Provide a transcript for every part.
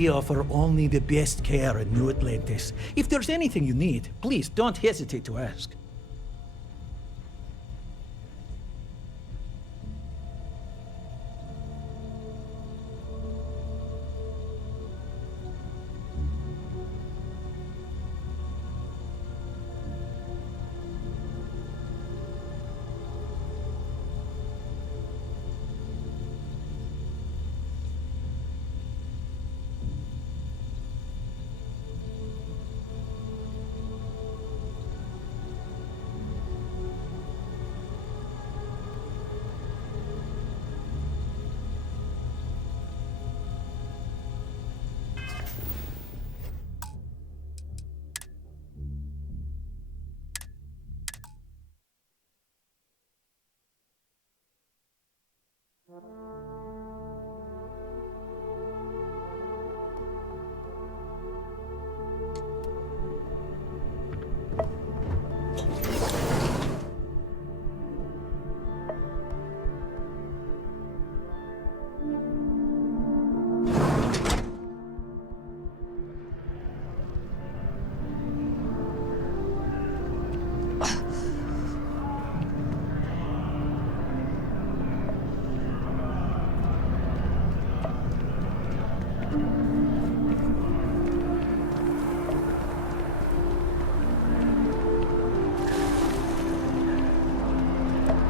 We offer only the best care in New Atlantis. If there's anything you need, please don't hesitate to ask.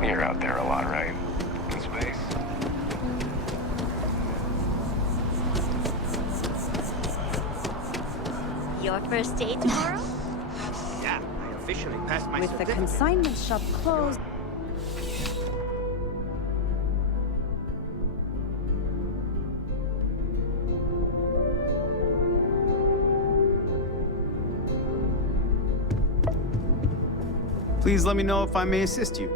You're out there a lot, right? In space? Your first day tomorrow? Yeah, I officially passed my With the certificate. consignment shop closed. Please let me know if I may assist you.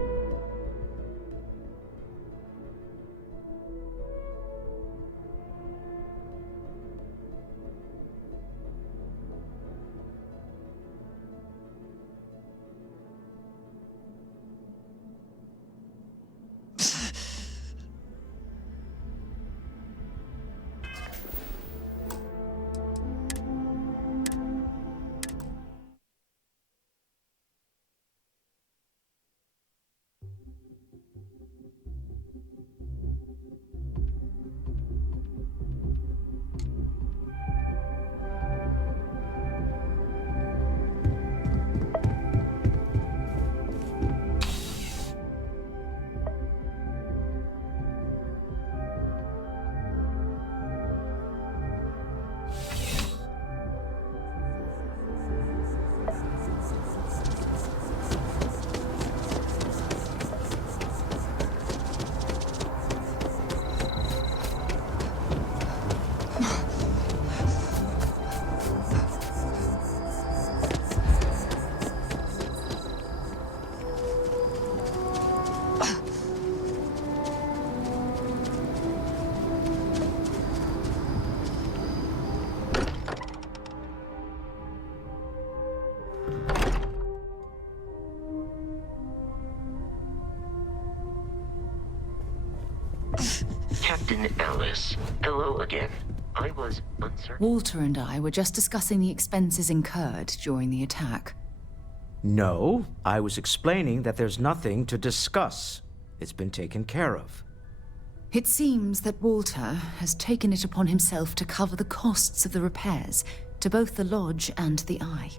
Captain Ellis, hello again. I was uncertain. Walter and I were just discussing the expenses incurred during the attack. No, I was explaining that there's nothing to discuss. It's been taken care of. It seems that Walter has taken it upon himself to cover the costs of the repairs to both the lodge and the Eye,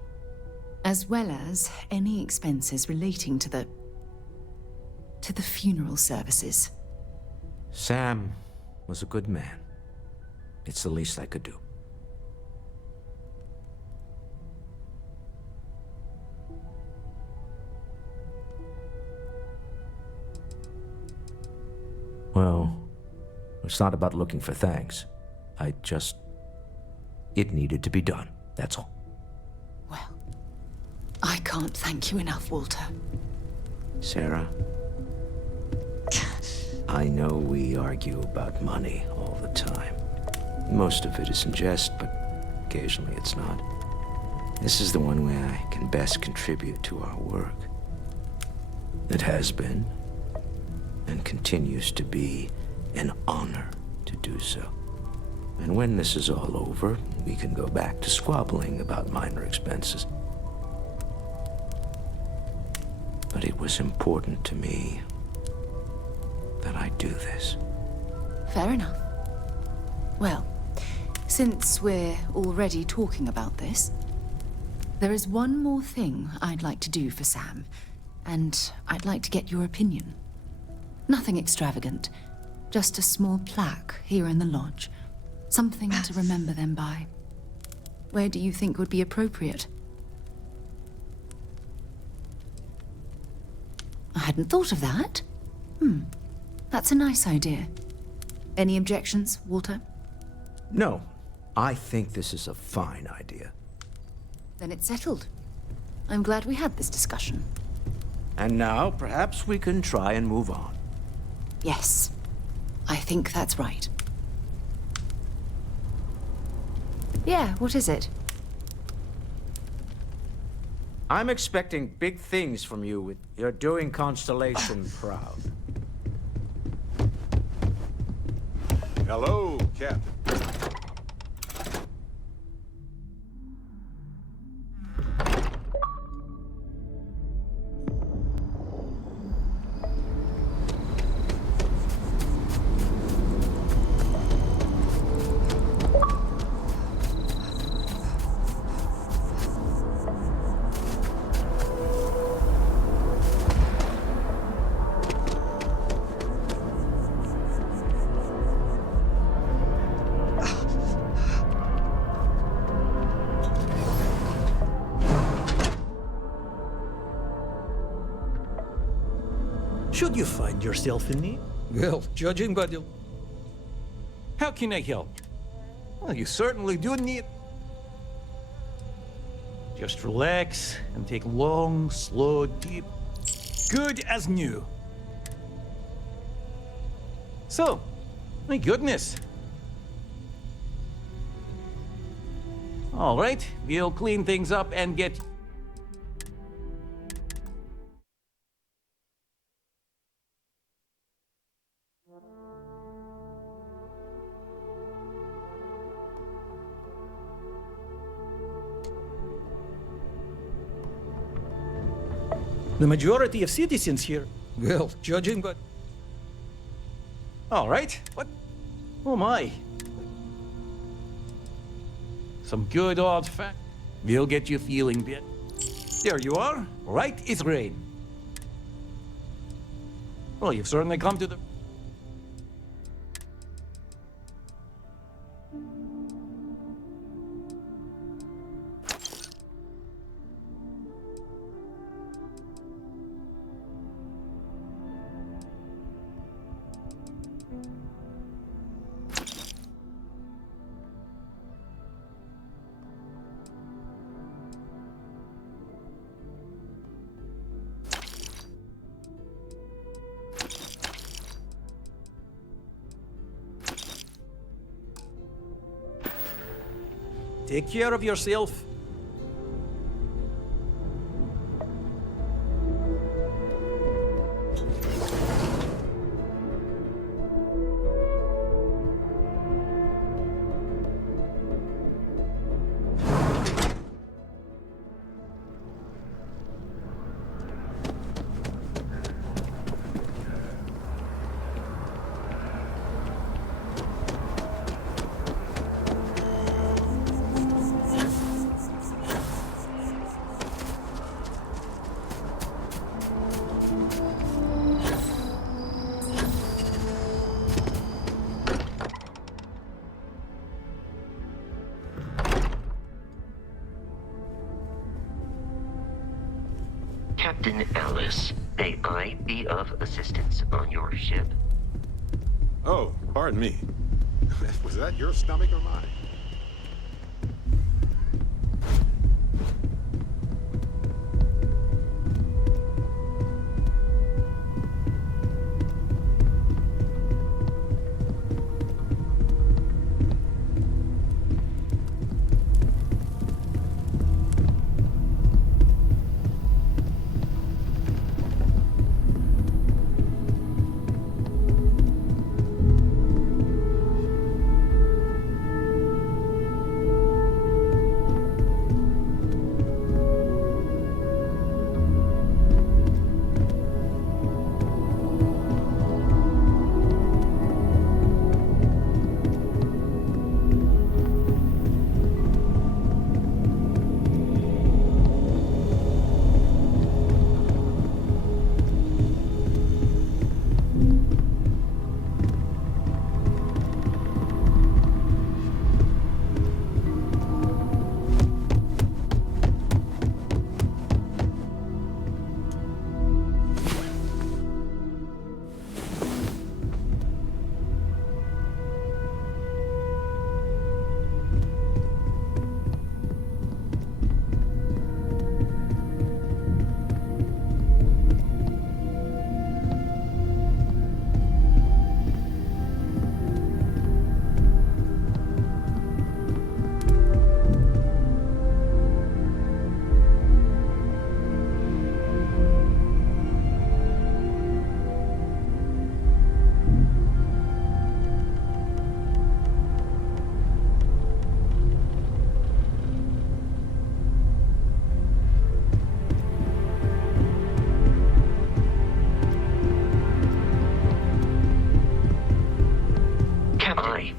as well as any expenses relating to the funeral services. Sam was a good man. It's the least I could do. Well, it's not about looking for thanks. It needed to be done, that's all. Well, I can't thank you enough, Walter. Sarah, I know we argue about money all the time. Most of it is in jest, but occasionally it's not. This is the one way I can best contribute to our work. It has been, and continues to be, an honor to do so. And when this is all over, we can go back to squabbling about minor expenses. But it was important to me that I do this. Fair enough. Well, since we're already talking about this, there is one more thing I'd like to do for Sam, and I'd like to get your opinion. Nothing extravagant, just a small plaque here in the lodge. Something to remember them by. Where do you think would be appropriate? I hadn't thought of that. That's a nice idea. Any objections, Walter? No, I think this is a fine idea. Then it's settled. I'm glad we had this discussion. And now, perhaps we can try and move on. Yes, I think that's right. Yeah, what is it? I'm expecting big things from you. You're doing Constellation proud. Hello, Captain. Should you find yourself in need? Well, judging by the... How can I help? Well, you certainly do need... Just relax and take long, slow, deep... Good as new. So, my goodness. All right, we'll clean things up and get... The majority of citizens here... Well, judging by... All right, what? Oh my. Some good old fat. We'll get you feeling bit. There you are. Right is rain. Well, you've certainly come to the... Take care of yourself. Captain Alice, may I be of assistance on your ship? Oh, pardon me. Was that your stomach or mine?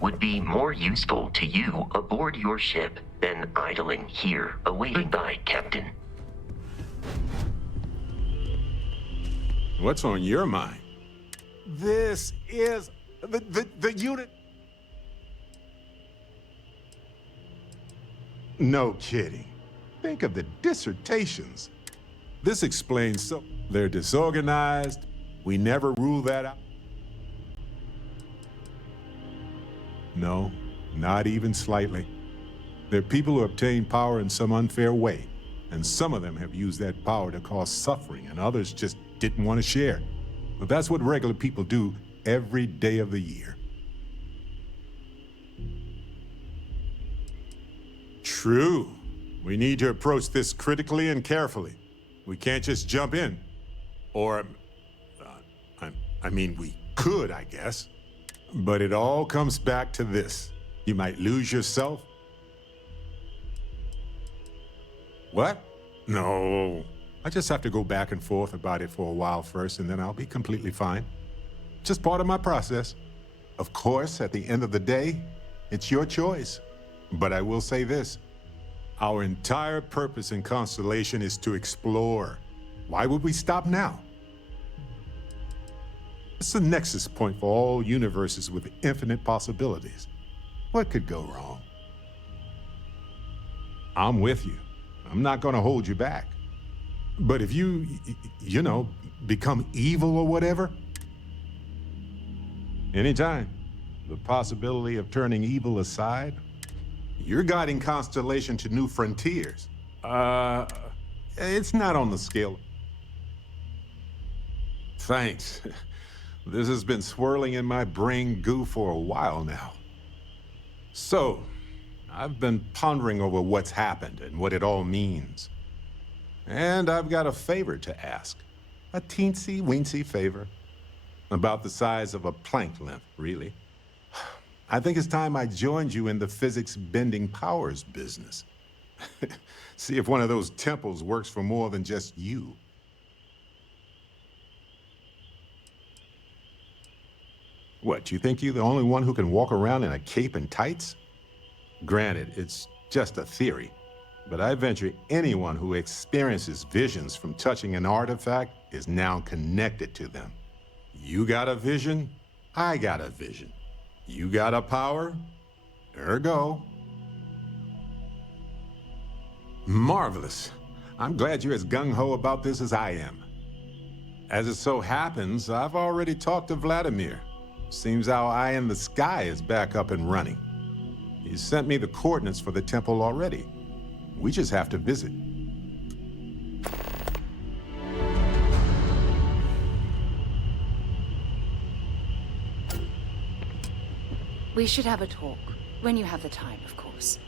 would be more useful to you aboard your ship than idling here awaiting thy captain. What's on your mind? This is the unit. No kidding. Think of the dissertations. This explains so they're disorganized. We never rule that out. No, not even slightly. They're people who obtain power in some unfair way, and some of them have used that power to cause suffering, and others just didn't want to share. But that's what regular people do every day of the year. True. We need to approach this critically and carefully. We can't just jump in. Or, I mean, we could, I guess. But it all comes back to this. You might lose yourself. What? No. I just have to go back and forth about it for a while first, and then I'll be completely fine. Just part of my process. Of course, at the end of the day, it's your choice. But I will say this. Our entire purpose in Constellation is to explore. Why would we stop now? It's the nexus point for all universes with infinite possibilities. What could go wrong? I'm with you. I'm not gonna hold you back. But if you know, become evil or whatever, anytime. The possibility of turning evil aside, you're guiding Constellation to new frontiers. It's not on the scale. Thanks. This has been swirling in my brain goo for a while now. So, I've been pondering over what's happened and what it all means. And I've got a favor to ask. A teensy-weensy favor. About the size of a plank length, really. I think it's time I joined you in the physics-bending powers business. See if one of those temples works for more than just you. What, you think you're the only one who can walk around in a cape and tights? Granted, it's just a theory, but I venture anyone who experiences visions from touching an artifact is now connected to them. You got a vision, I got a vision. You got a power, ergo. Marvelous. I'm glad you're as gung-ho about this as I am. As it so happens, I've already talked to Vladimir. Seems our eye in the sky is back up and running. He sent me the coordinates for the temple already. We just have to visit. We should have a talk. When you have the time, of course.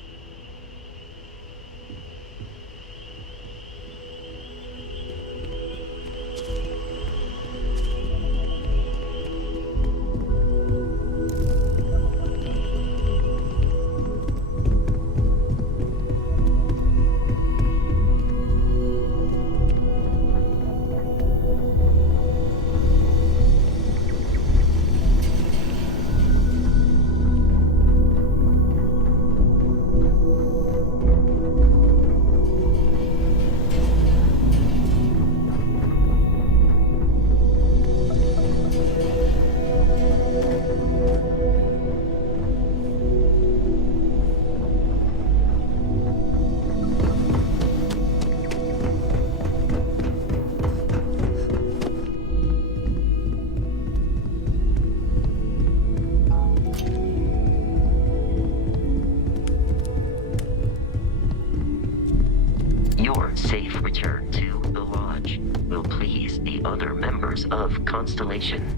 Your safe return to the Lodge will please the other members of Constellation.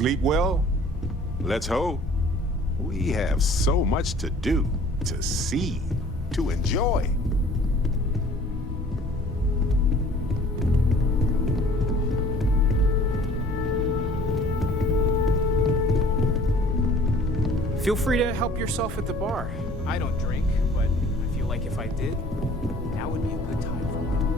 Sleep well? Let's hope. We have so much to do, to see, to enjoy. Feel free to help yourself at the bar. I don't drink, but I feel like if I did, now would be a good time for one.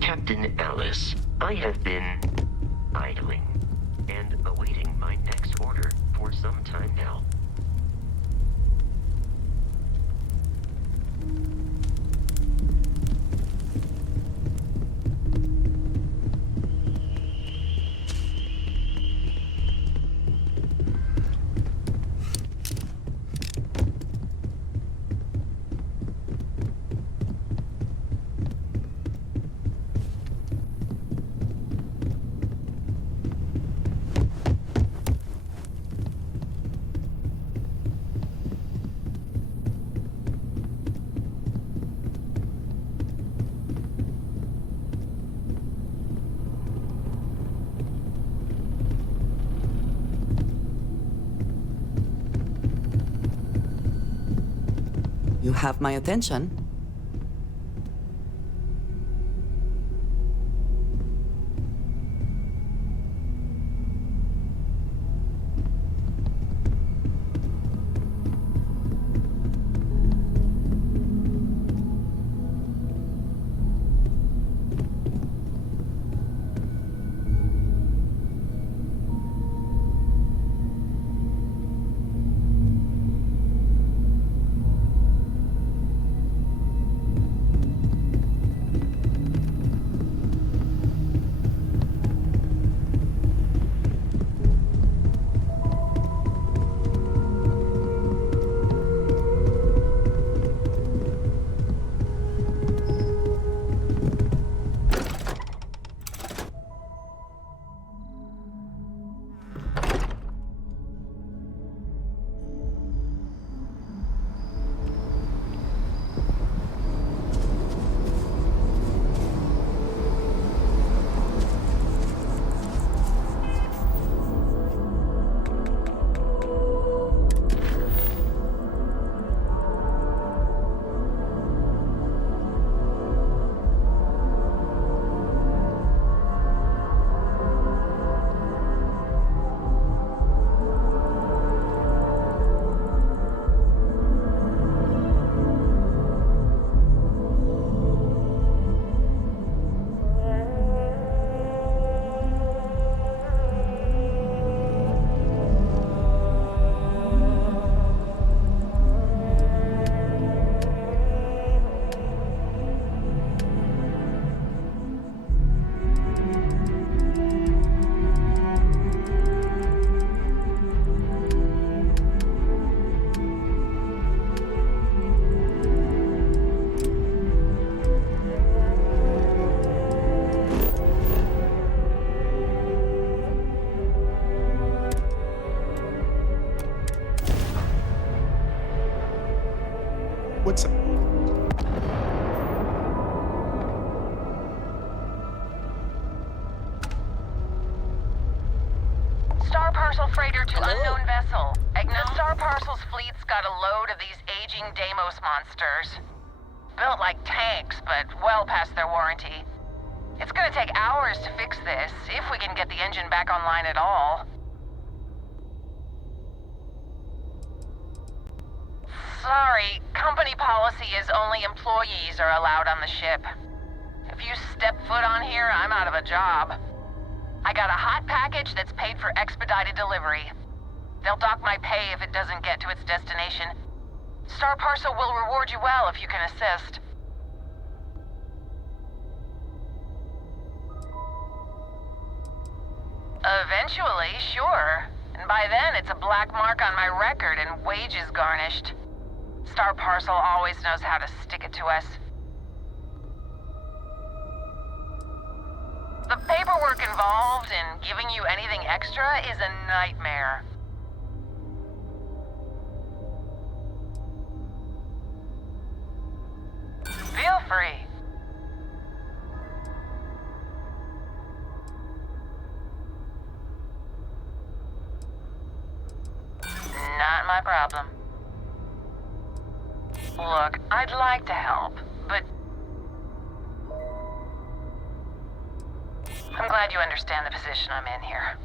Captain Ellis, I have been idling and awaiting my next order for some time now. You have my attention. What's up? Star Parcel freighter to unknown vessel. The Star Parcel's fleet's got a load of these aging Deimos monsters. Built like tanks, but well past their warranty. It's gonna take hours to fix this, if we can get the engine back online at all. Sorry, company policy is only employees are allowed on the ship. If you step foot on here, I'm out of a job. I got a hot package that's paid for expedited delivery. They'll dock my pay if it doesn't get to its destination. Star Parcel will reward you well if you can assist. Eventually, sure. And by then, it's a black mark on my record and wages garnished. Star Parcel always knows how to stick it to us. The paperwork involved in giving you anything extra is a nightmare. Feel free. Not my problem. Look, I'd like to help, but I'm glad you understand the position I'm in here.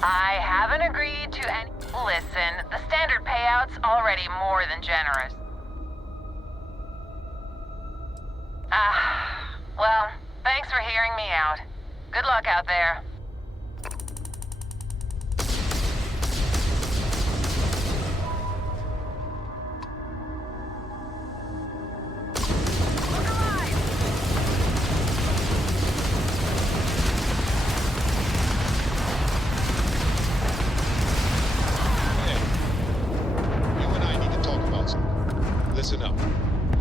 I haven't agreed to any... Listen, the standard payout's already more than generous. Well, thanks for hearing me out. Good luck out there. Listen up.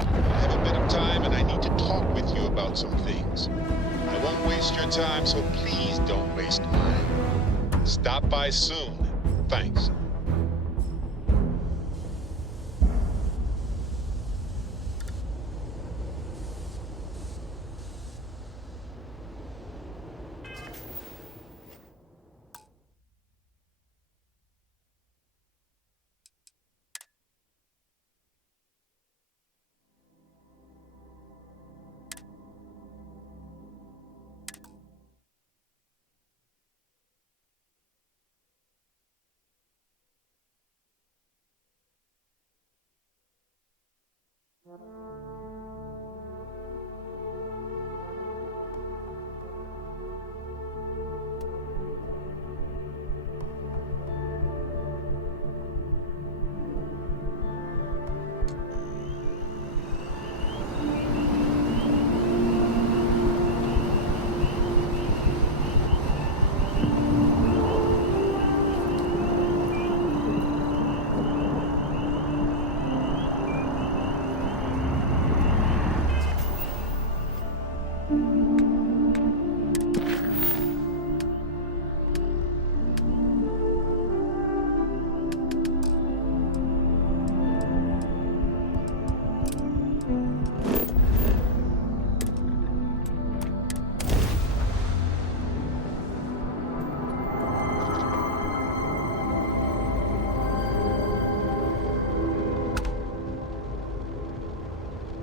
I have a bit of time and I need to talk with you about some things. I won't waste your time, so please don't waste mine. Stop by soon. Thanks.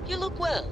You look well.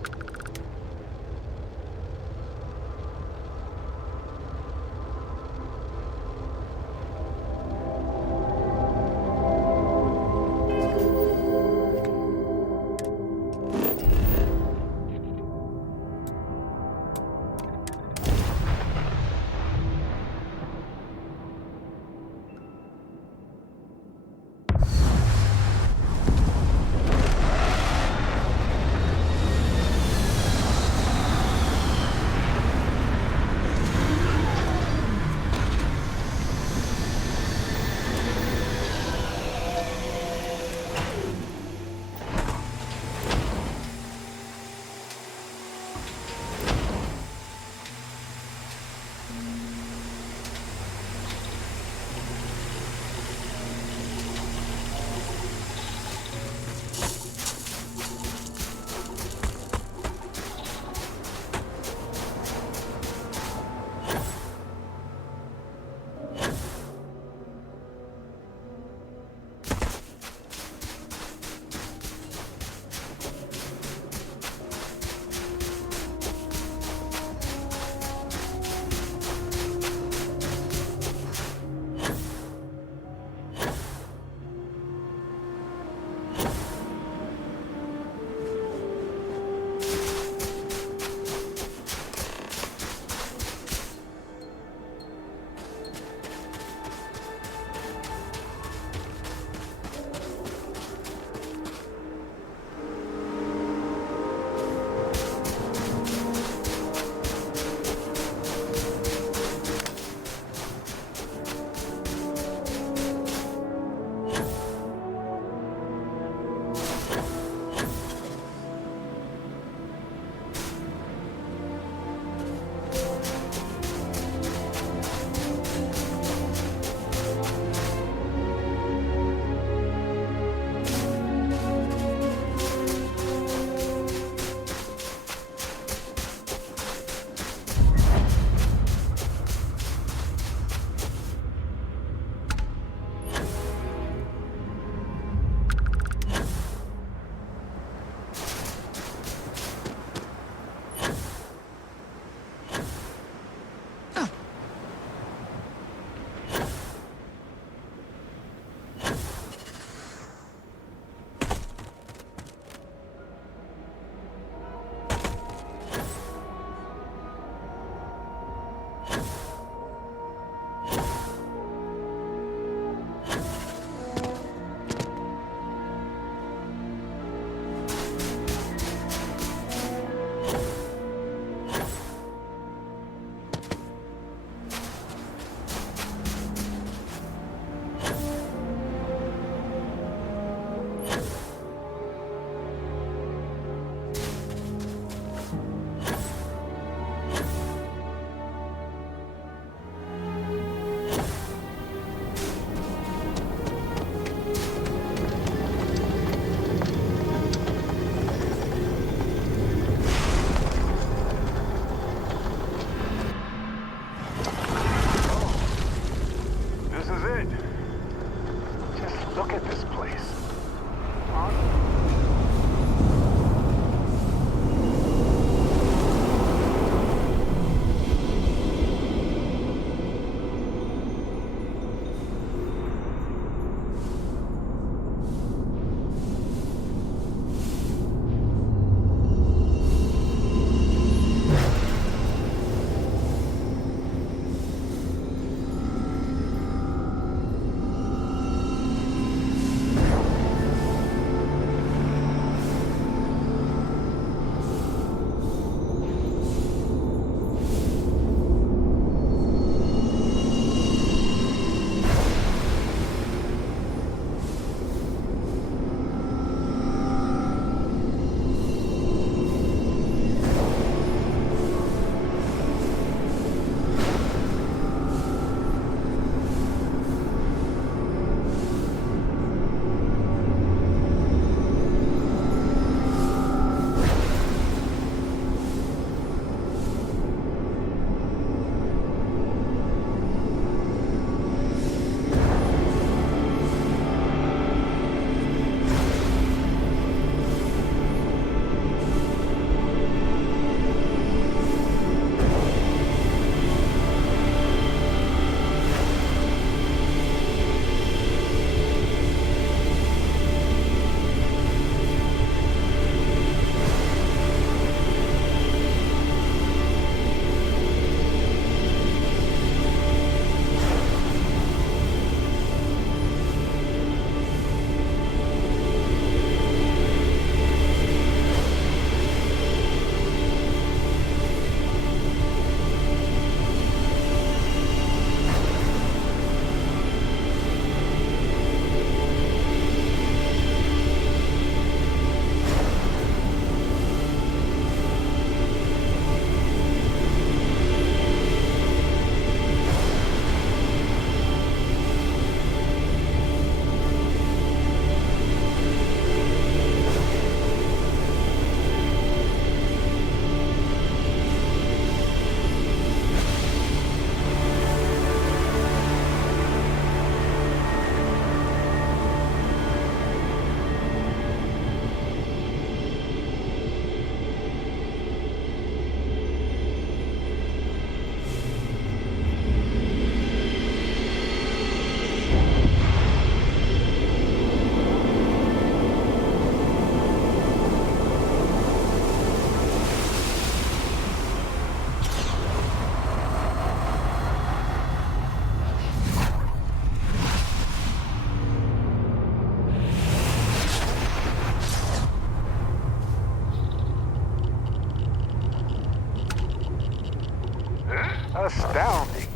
Astounding.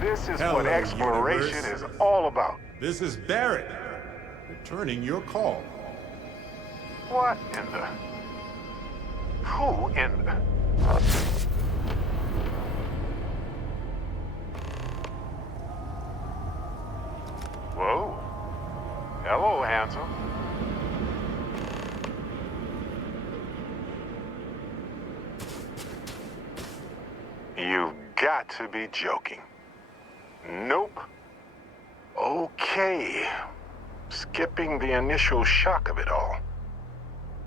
This is what Hello, exploration universe. is all about. This is Barrett, returning your call. What in the... Who in the... Whoa. Hello, handsome. You've got to be joking. Nope. Okay. Skipping the initial shock of it all.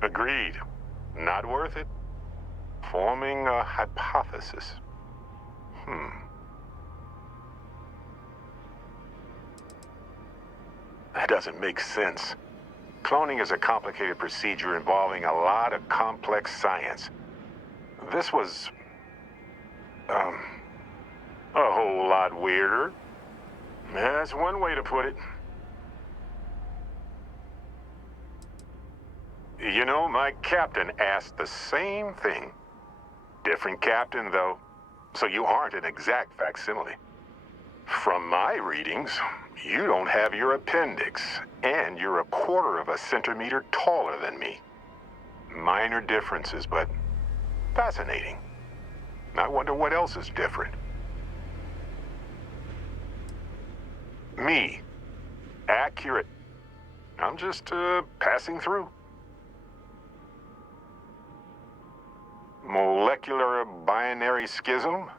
Agreed. Not worth it. Forming a hypothesis. That doesn't make sense. Cloning is a complicated procedure involving a lot of complex science. This was... a whole lot weirder. That's one way to put it. You know, my captain asked the same thing. Different captain, though, so you aren't an exact facsimile. From my readings, you don't have your appendix, and you're 1/4 of a centimeter taller than me. Minor differences, but fascinating. I wonder what else is different. Me. Accurate. I'm just, passing through. Molecular binary schism?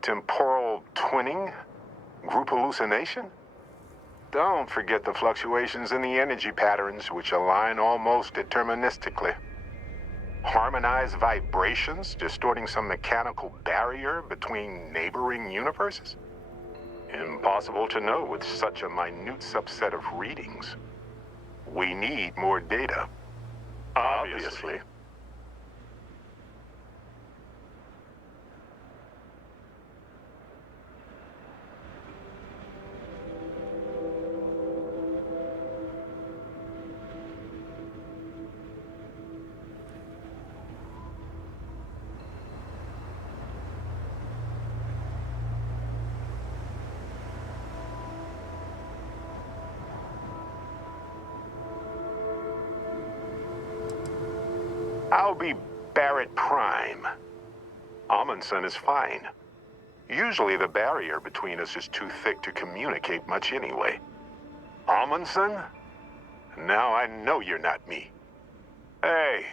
Temporal twinning? Group hallucination? Don't forget the fluctuations in the energy patterns, which align almost deterministically. Harmonized vibrations, distorting some mechanical barrier between neighboring universes? Impossible to know with such a minute subset of readings. We need more data. Obviously. I'll be Barrett Prime. Amundsen is fine. Usually the barrier between us is too thick to communicate much anyway. Amundsen? Now I know you're not me. Hey,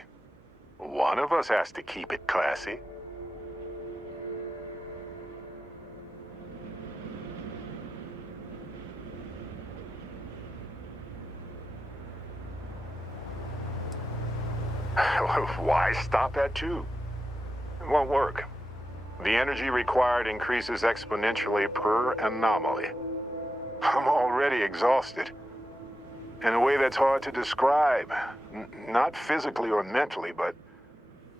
one of us has to keep it classy. Why stop at 2? It won't work. The energy required increases exponentially per anomaly. I'm already exhausted. In a way that's hard to describe. Not physically or mentally, but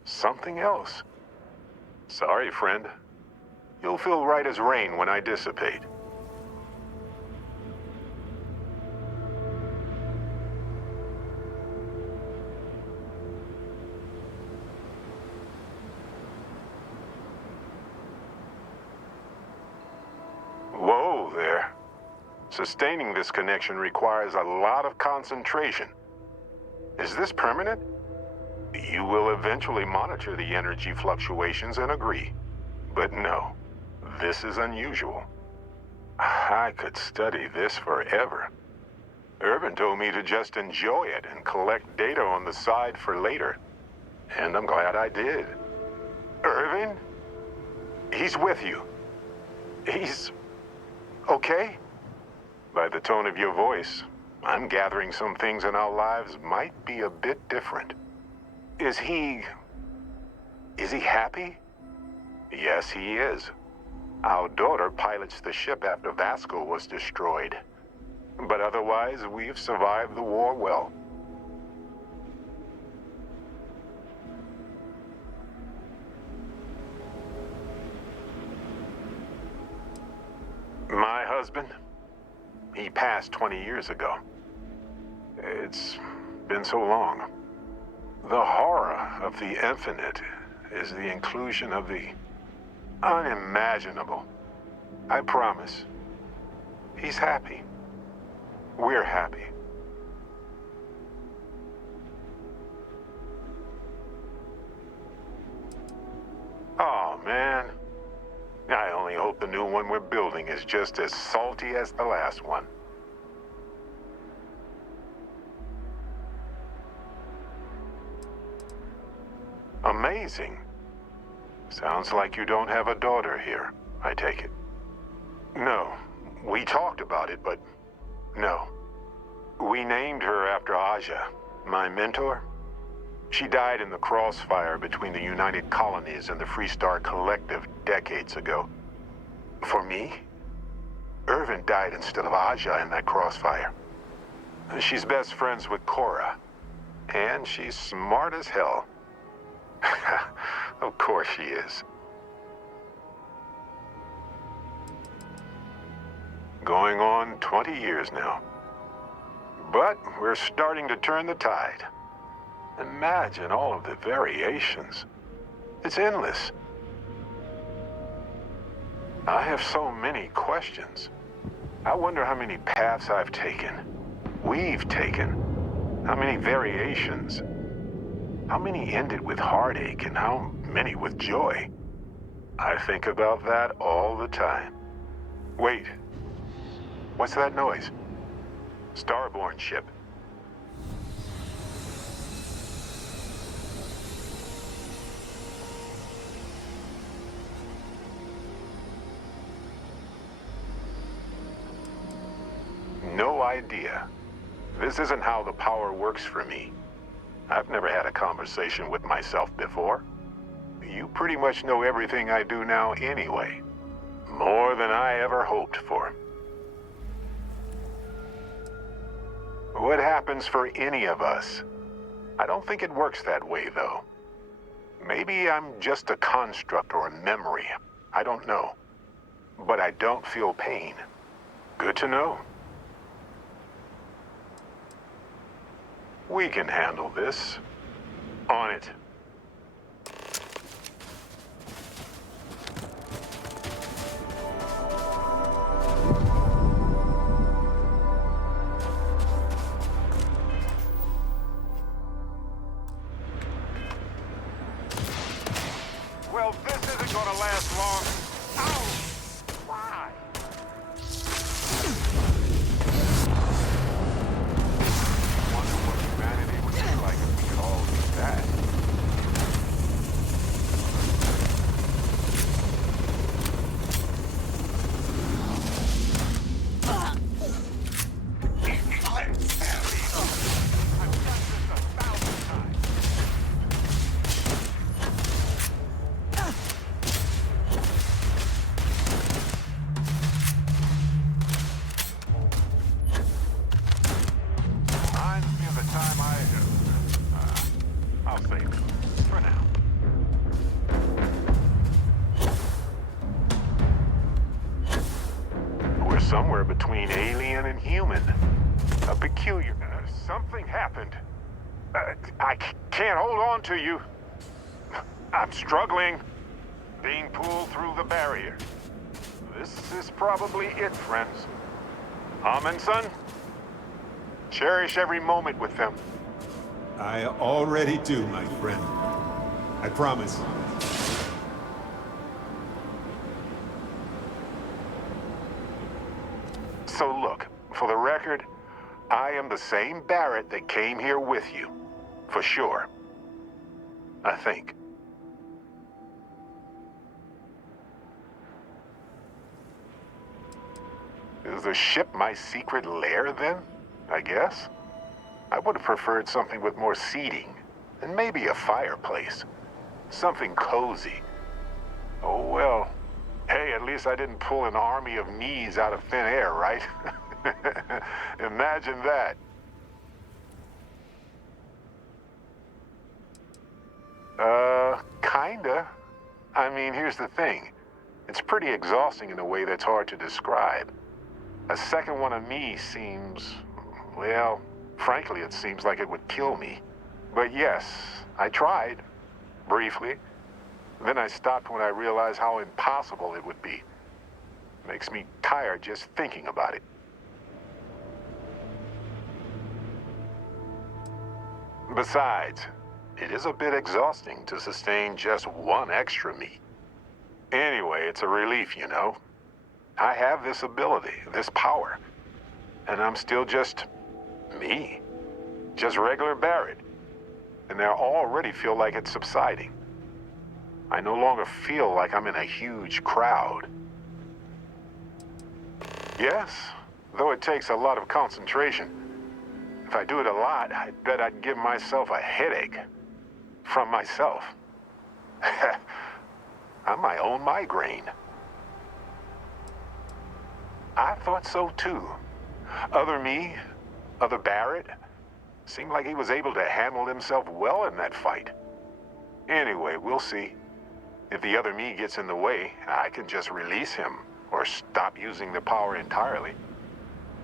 something else. Sorry, friend. You'll feel right as rain when I dissipate. Whoa there. Sustaining this connection requires a lot of concentration. Is this permanent? You will eventually monitor the energy fluctuations and agree. But no, this is unusual. I could study this forever. Irvin told me to just enjoy it and collect data on the side for later. And I'm glad I did. Irvin? He's with you. He's... okay? By the tone of your voice, I'm gathering some things in our lives might be a bit different. Is he happy? Yes, he is. Our daughter pilots the ship after Vasco was destroyed. But otherwise, we've survived the war well. My husband? He passed 20 years ago. It's been so long. The horror of the infinite is the inclusion of the unimaginable. I promise. He's happy. We're happy. Oh, man. I only hope the new one we're building is just as salty as the last one. Amazing. Sounds like you don't have a daughter here, I take it. No, we talked about it, but no. We named her after Aja, my mentor. She died in the crossfire between the United Colonies and the Freestar Collective decades ago. For me, Irvin died instead of Aja in that crossfire. She's best friends with Cora, and she's smart as hell. Of course she is. Going on 20 years now. But we're starting to turn the tide. Imagine all of the variations. It's endless. I have so many questions. I wonder how many paths I've taken. We've taken. How many variations. How many ended with heartache and how many with joy? I think about that all the time. Wait. What's that noise? Starborn ship. No idea. This isn't how the power works for me. I've never had a conversation with myself before. You pretty much know everything I do now anyway. More than I ever hoped for. What happens for any of us? I don't think it works that way, though. Maybe I'm just a construct or a memory. I don't know. But I don't feel pain. Good to know. We can handle this. On it. Well, this isn't gonna last long. Ow! Why? Wonder what humanity would be like if we could all do that. I'll save it. For now. We're somewhere between alien and human. A peculiar... something happened. I can't hold on to you. I'm struggling. Being pulled through the barrier. This is probably it, friends. Amundsen? Cherish every moment with them. I already do, my friend. I promise. So look, for the record, I am the same Barrett that came here with you. For sure. I think. Is the ship my secret lair, then? I guess? I would have preferred something with more seating, and maybe a fireplace. Something cozy. Oh well. Hey, at least I didn't pull an army of knees out of thin air, right? Imagine that. Kinda. I mean, here's the thing. It's pretty exhausting in a way that's hard to describe. A second one of me seems, well, frankly, it seems like it would kill me. But yes, I tried. Briefly. Then I stopped when I realized how impossible it would be. Makes me tired just thinking about it. Besides, it is a bit exhausting to sustain just one extra meat. Anyway, it's a relief, you know. I have this ability, this power, and I'm still just me. Just regular Barrett. And I already feel like it's subsiding. I no longer feel like I'm in a huge crowd. Yes, though it takes a lot of concentration. If I do it a lot, I bet I'd give myself a headache. From myself. I'm my own migraine. I thought so too. Other me, other Barrett, seemed like he was able to handle himself well in that fight. Anyway, we'll see. If the other me gets in the way, I can just release him or stop using the power entirely.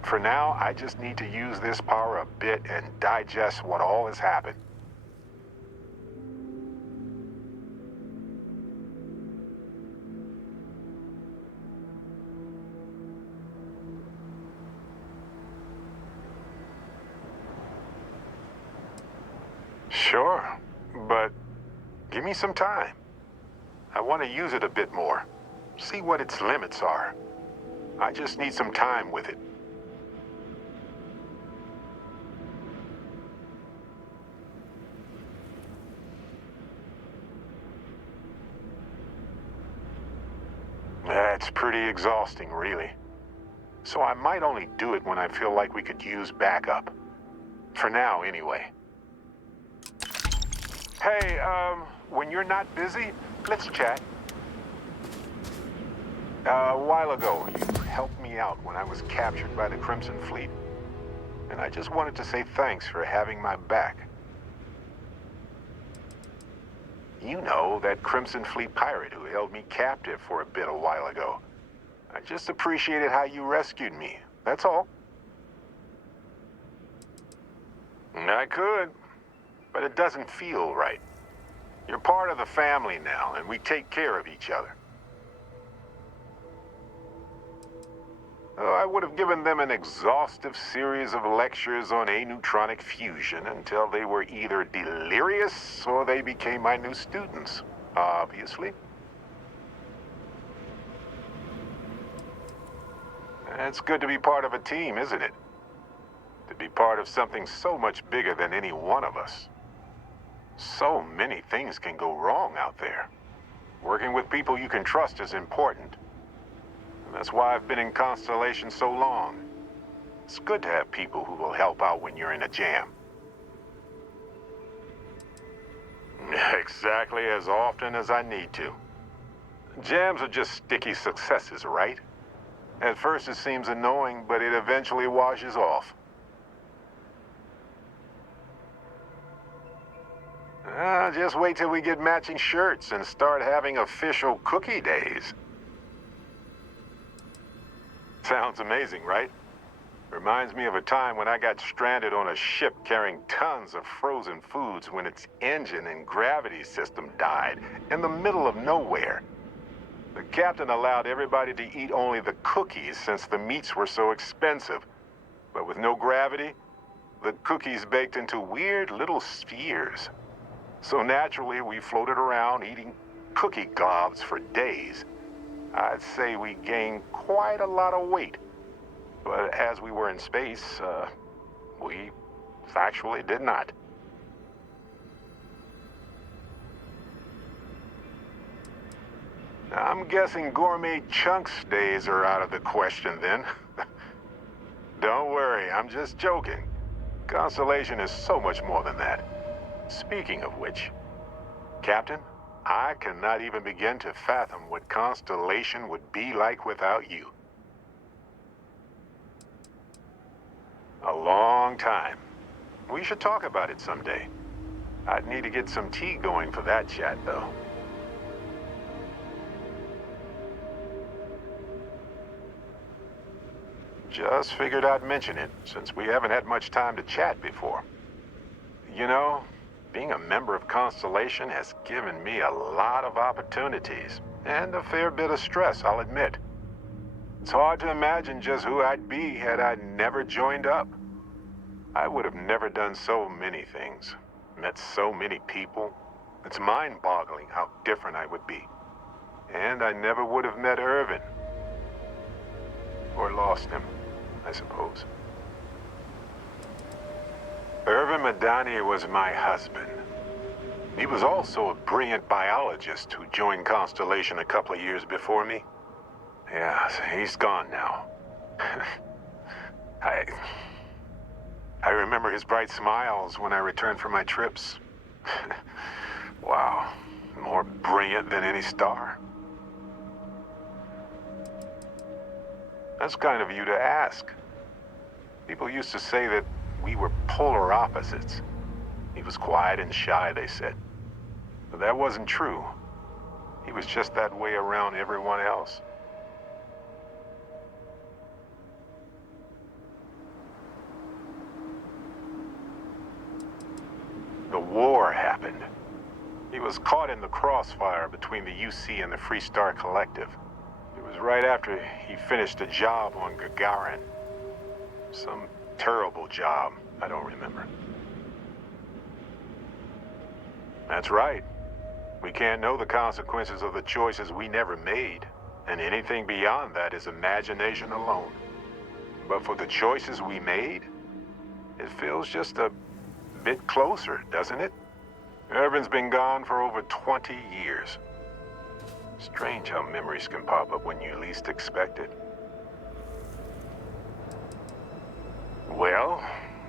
For now, I just need to use this power a bit and digest what all has happened. Sure, but give me some time. I want to use it a bit more. See what its limits are. I just need some time with it. That's pretty exhausting, really. So I might only do it when I feel like we could use backup. For now, anyway. Hey, when you're not busy, let's chat. A while ago, you helped me out when I was captured by the Crimson Fleet. And I just wanted to say thanks for having my back. You know, that Crimson Fleet pirate who held me captive for a bit a while ago. I just appreciated how you rescued me, that's all. I could, but it doesn't feel right. You're part of the family now, and we take care of each other. I would have given them an exhaustive series of lectures on aneutronic fusion until they were either delirious or they became my new students, obviously. It's good to be part of a team, isn't it? To be part of something so much bigger than any one of us. So many things can go wrong out there. Working with people you can trust is important. And that's why I've been in Constellation so long. It's good to have people who will help out when you're in a jam. Exactly as often as I need to. Jams are just sticky successes, right? At first it seems annoying, but it eventually washes off. Just wait till we get matching shirts and start having official cookie days. Sounds amazing, right? Reminds me of a time when I got stranded on a ship carrying tons of frozen foods when its engine and gravity system died in the middle of nowhere. The captain allowed everybody to eat only the cookies since the meats were so expensive. But with no gravity, the cookies baked into weird little spheres. So naturally, we floated around eating cookie globs for days. I'd say we gained quite a lot of weight. But as we were in space, we factually did not. I'm guessing gourmet chunks days are out of the question then. Don't worry, I'm just joking. Constellation is so much more than that. Speaking of which, Captain, I cannot even begin to fathom what Constellation would be like without you. A long time. We should talk about it someday. I'd need to get some tea going for that chat, though. Just figured I'd mention it, since we haven't had much time to chat before. You know, being a member of Constellation has given me a lot of opportunities, and a fair bit of stress, I'll admit. It's hard to imagine just who I'd be had I never joined up. I would have never done so many things, met so many people. It's mind-boggling how different I would be. And I never would have met Irvin. Or lost him, I suppose. Irvin Madani was my husband. He was also a brilliant biologist who joined Constellation a couple of years before me. Yeah, he's gone now. I remember his bright smiles when I returned from my trips. Wow, more brilliant than any star. That's kind of you to ask. People used to say that we were polar opposites. He was quiet and shy, they said. But that wasn't true. He was just that way around everyone else. The war happened. He was caught in the crossfire between the UC and the Freestar Collective. It was right after he finished a job on Gagarin. Some terrible job, I don't remember. That's right. We can't know the consequences of the choices we never made, and anything beyond that is imagination alone. But for the choices we made, it feels just a bit closer, doesn't it? Irvin's been gone for over 20 years. Strange how memories can pop up when you least expect it. Well,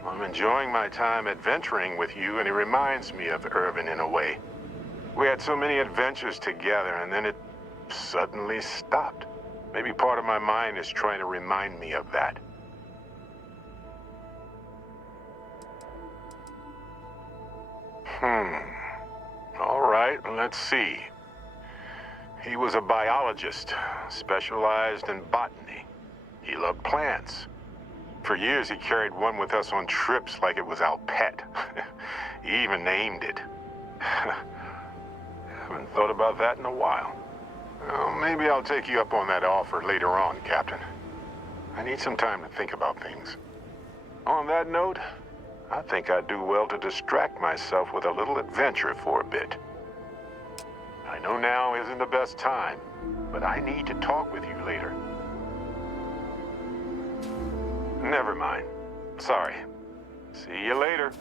I'm enjoying my time adventuring with you, and it reminds me of Irvin in a way. We had so many adventures together, and then it suddenly stopped. Maybe part of my mind is trying to remind me of that. All right, let's see. He was a biologist, specialized in botany. He loved plants. For years, he carried one with us on trips like it was our pet. He even named it. Haven't thought about that in a while. Well, maybe I'll take you up on that offer later on, Captain. I need some time to think about things. On that note, I think I'd do well to distract myself with a little adventure for a bit. I know now isn't the best time, but I need to talk with you later. Never mind. Sorry. See you later.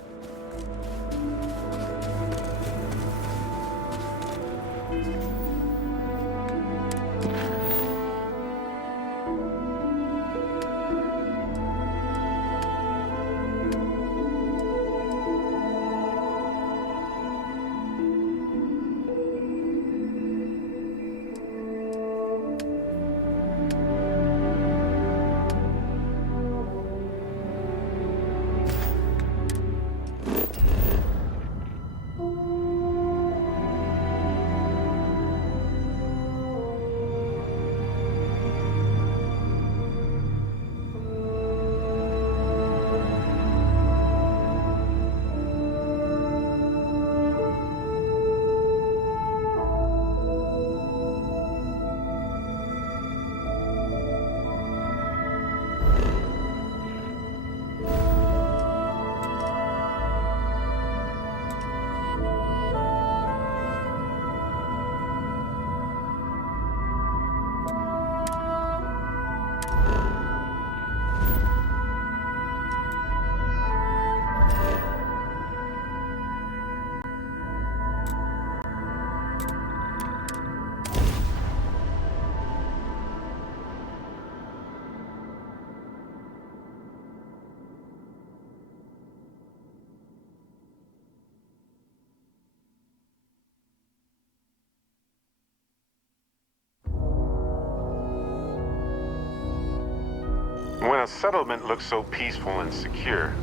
When a settlement looks so peaceful and secure,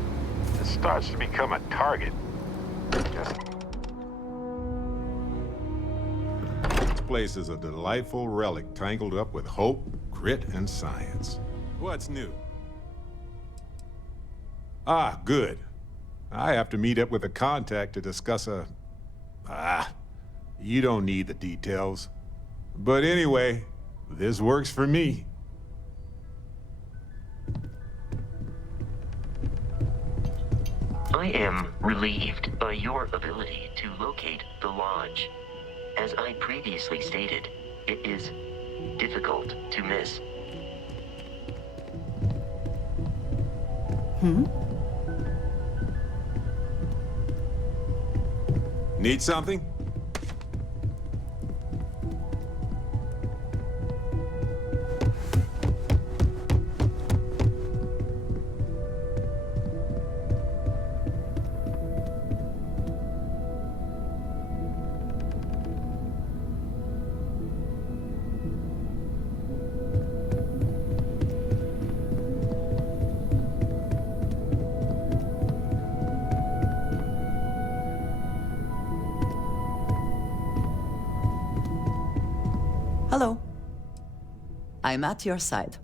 it starts to become a target. This place is a delightful relic tangled up with hope, grit, and science. What's new? Ah, good. I have to meet up with a contact to discuss a... you don't need the details. But anyway, this works for me. I am relieved by your ability to locate the lodge. As I previously stated, it is difficult to miss. Need something? Hello. I'm at your side.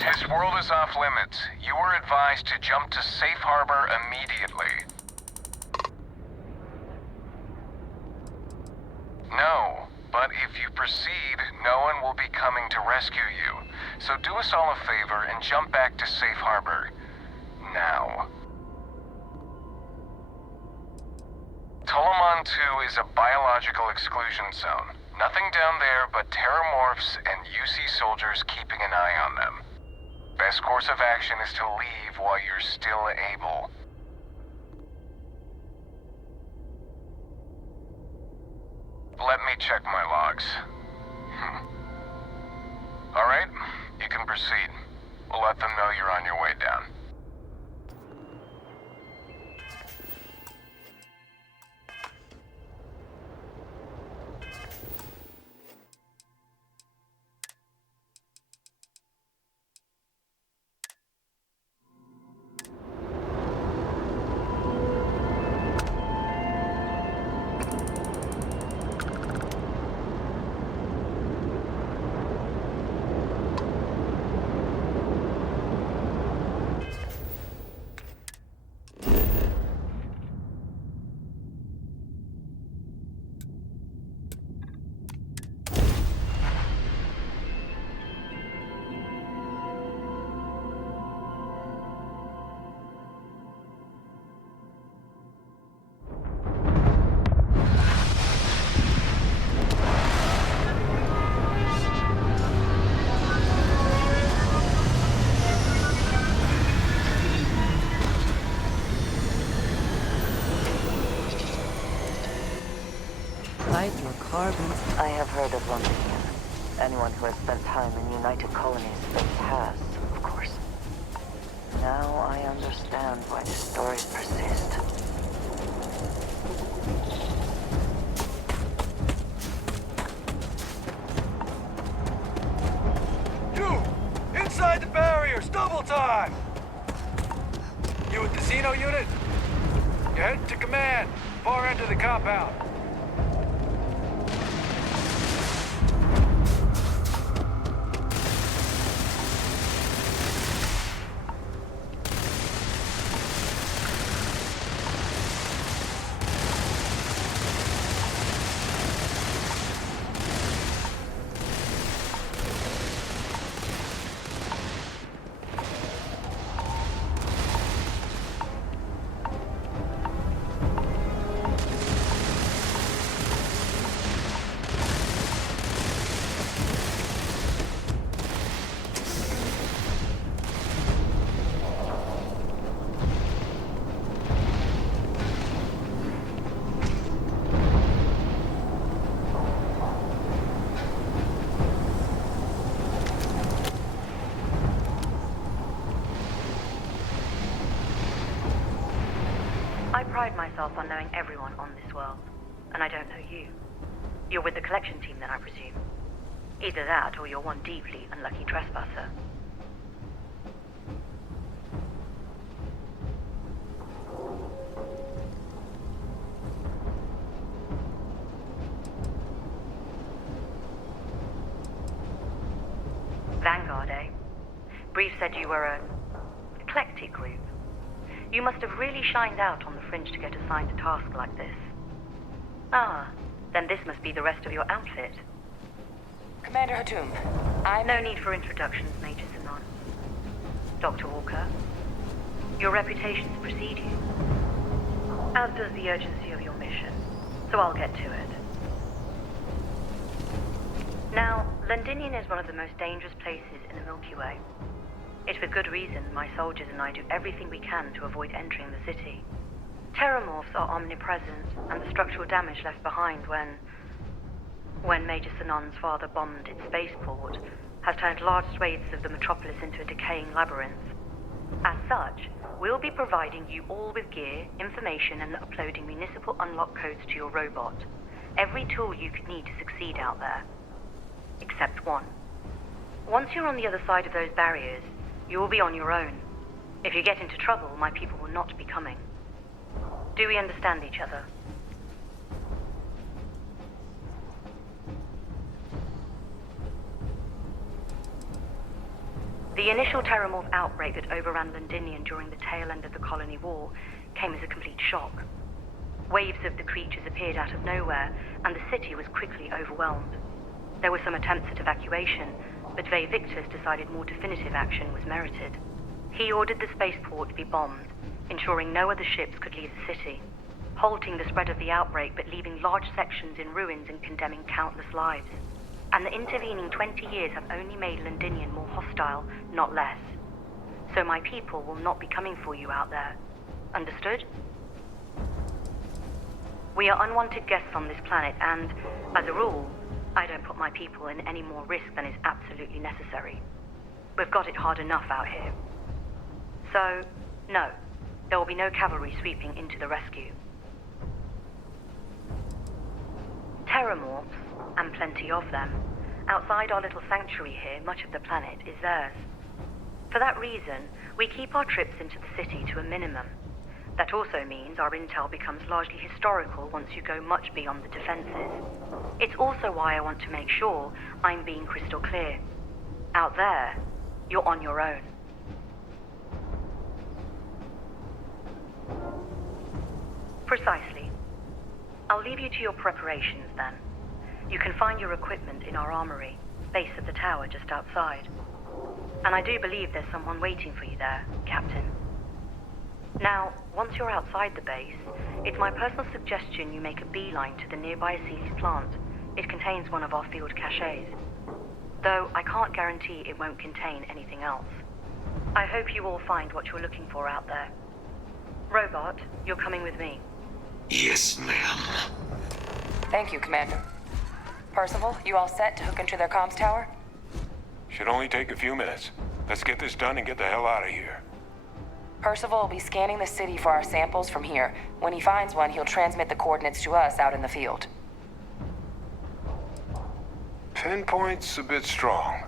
This world is off limits. You were advised to jump to safe harbor immediately. No, but if you proceed, no one will be coming to rescue you. So do us all a favor and jump back to safe harbor. Now. Tolomon 2 is a biological exclusion zone. Nothing down there but terramorphs and UC soldiers keeping an eye on them. Best course of action is to leave while you're still able. Let me check my logs. All right, you can proceed. We'll let them know you're on your way down. Hydrocarbons. I have heard of London. Anyone who has spent time in United Colonies space has, of course. Now I understand why the stories persist. You! Inside the barriers! Double time! You with the Xeno unit? You head to command. Far end of the compound. pride myself on knowing everyone on this world, and I don't know you. You're with the collection team then, I presume. Either that, or you're one deeply unlucky trespasser. Vanguard, eh? Brief said you were an eclectic group. You must have really shined out on the fringe to get assigned a task like this. Ah, then this must be the rest of your outfit. Commander Hatum, No need for introductions, Major Sinon. Dr. Walker, your reputations precede you, as does the urgency of your mission, so I'll get to it. Now, Londinian is one of the most dangerous places in the Milky Way. It's with good reason my soldiers and I do everything we can to avoid entering the city. Terramorphs are omnipresent, and the structural damage left behind when Major Sinon's father bombed its spaceport has turned large swathes of the metropolis into a decaying labyrinth. As such, we'll be providing you all with gear, information, and uploading municipal unlock codes to your robot. Every tool you could need to succeed out there. Except one. Once you're on the other side of those barriers, you will be on your own. If you get into trouble, my people will not be coming. Do we understand each other? The initial Terramorph outbreak that overran Londinian during the tail end of the colony war came as a complete shock. Waves of the creatures appeared out of nowhere, and the city was quickly overwhelmed. There were some attempts at evacuation, but Ve Victus decided more definitive action was merited. He ordered the spaceport to be bombed, ensuring no other ships could leave the city, halting the spread of the outbreak but leaving large sections in ruins and condemning countless lives. And the intervening 20 years have only made Londinian more hostile, not less. So my people will not be coming for you out there. Understood? We are unwanted guests on this planet, and, as a rule, I don't put my people in any more risk than is absolutely necessary. We've got it hard enough out here. So, no, there will be no cavalry sweeping into the rescue. Terramorphs, and plenty of them, outside our little sanctuary here, much of the planet is theirs. For that reason, we keep our trips into the city to a minimum. That also means our intel becomes largely historical once you go much beyond the defenses. It's also why I want to make sure I'm being crystal clear. Out there, you're on your own. Precisely. I'll leave you to your preparations then. You can find your equipment in our armory, base of the tower just outside. And I do believe there's someone waiting for you there, Captain. Now, once you're outside the base, it's my personal suggestion you make a beeline to the nearby Aceles plant. It contains one of our field caches. Though I can't guarantee it won't contain anything else. I hope you all find what you're looking for out there. Robot, you're coming with me. Yes, ma'am. Thank you, Commander. Percival, you all set to hook into their comms tower? Should only take a few minutes. Let's get this done and get the hell out of here. Percival will be scanning the city for our samples from here. When he finds one, he'll transmit the coordinates to us out in the field. Pinpoint's a bit strong.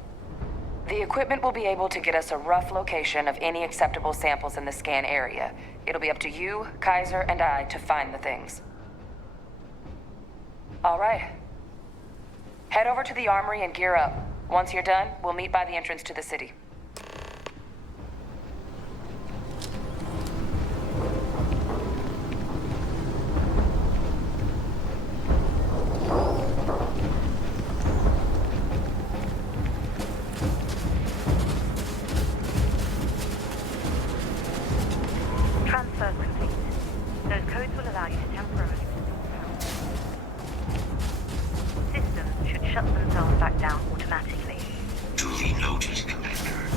The equipment will be able to get us a rough location of any acceptable samples in the scan area. It'll be up to you, Kaiser, and I to find the things. All right. Head over to the armory and gear up. Once you're done, we'll meet by the entrance to the city. Transfer complete. Those codes will allow you to temporarily restore power. Systems should shut themselves back down automatically. Duly noted, Commander.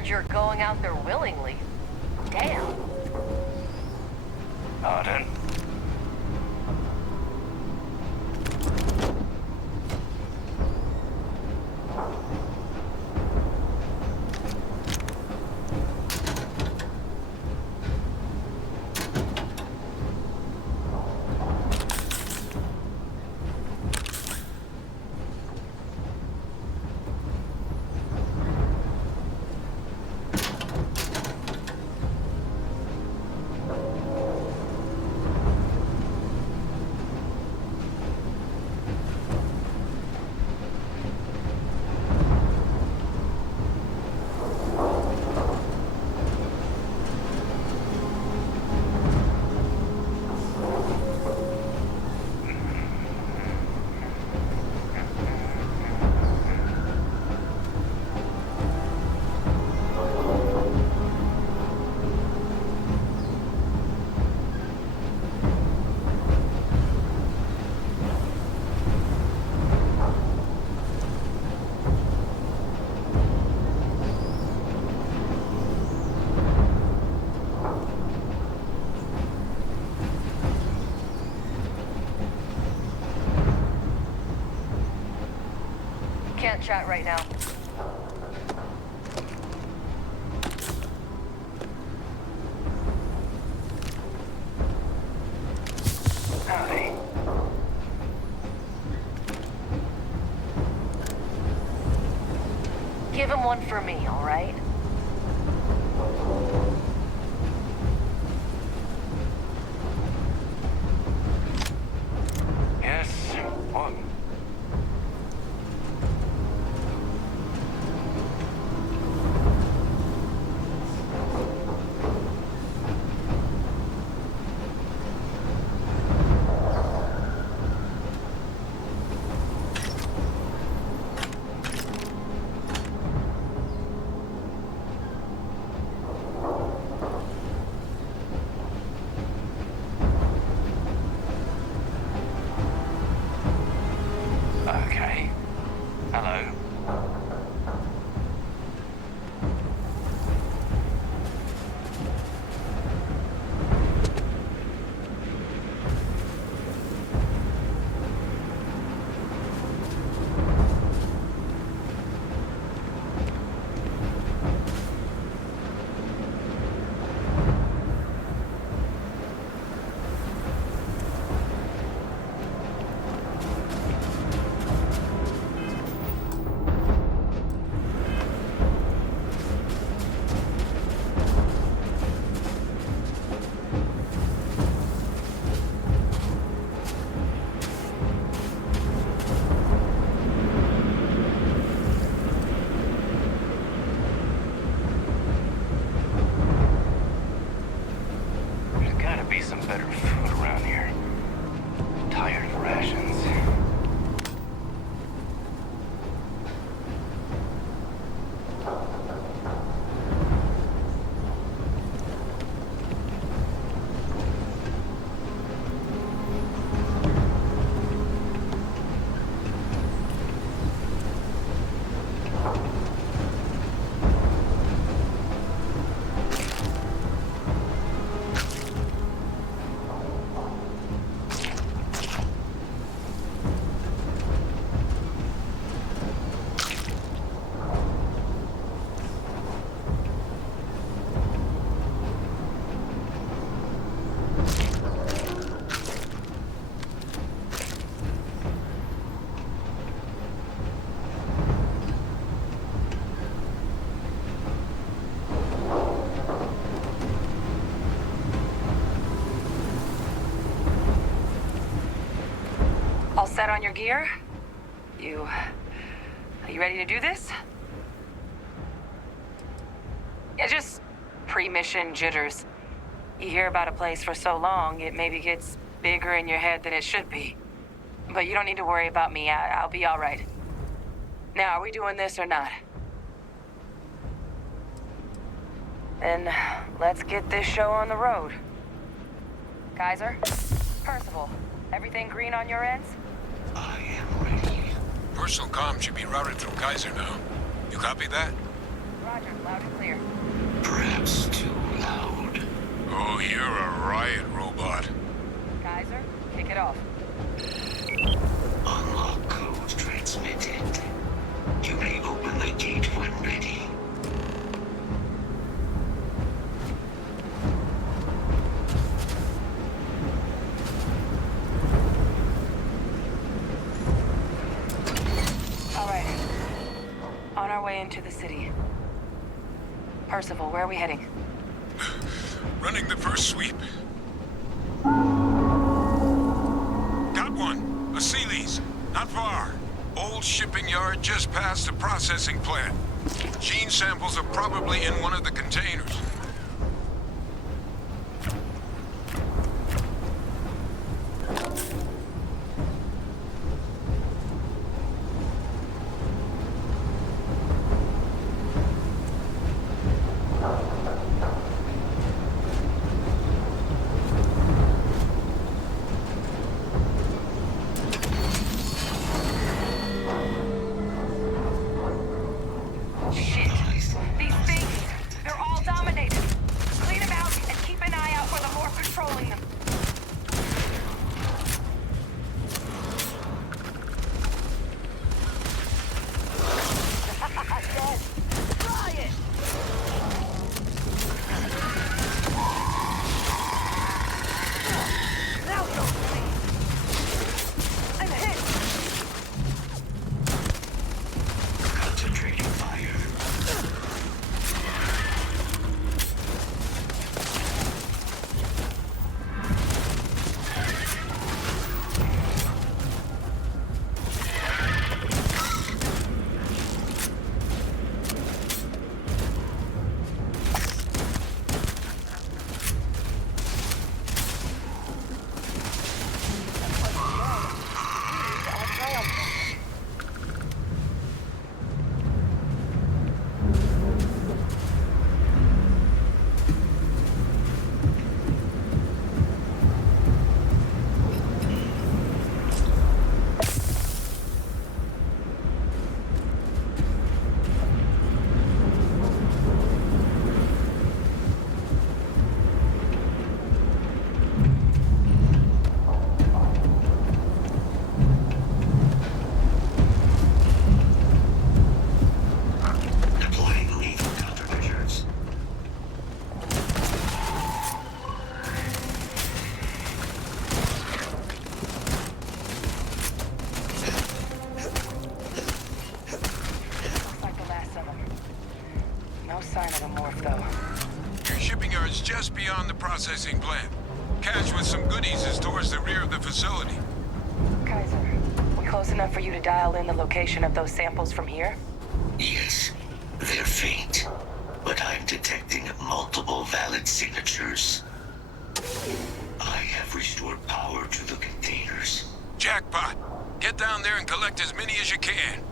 heard you're going out there willingly. Damn. Pardon? Can't chat right now. Howdy. Give him one for me, all right? Yes, what? Okay. Hello. There's gotta be some better food around here. I'm tired of rations. All set on your gear? Are you ready to do this? Yeah, just pre-mission jitters. You hear about a place for so long, it maybe gets bigger in your head than it should be. But you don't need to worry about me. I'll be all right. Now, are we doing this or not? Then let's get this show on the road. Kaiser? Percival, everything green on your ends? I am ready. Personal comm should be routed through Kaiser now. You copy that? Roger, loud and clear. Perhaps too loud. Oh, you're a riot robot. Kaiser, kick it off. Unlock code transmitted. You may open the gate when ready. All right. On our way into the city. Percival, where are we heading? Running the first sweep. Got one. A Sealy's. Not far. Old shipping yard just past the processing plant. Gene samples are probably in one of the containers. Just beyond the processing plant. Cache with some goodies is towards the rear of the facility. Kaiser, we close enough for you to dial in the location of those samples from here? Yes, they're faint, but I'm detecting multiple valid signatures. I have restored power to the containers. Jackpot! Get down there and collect as many as you can.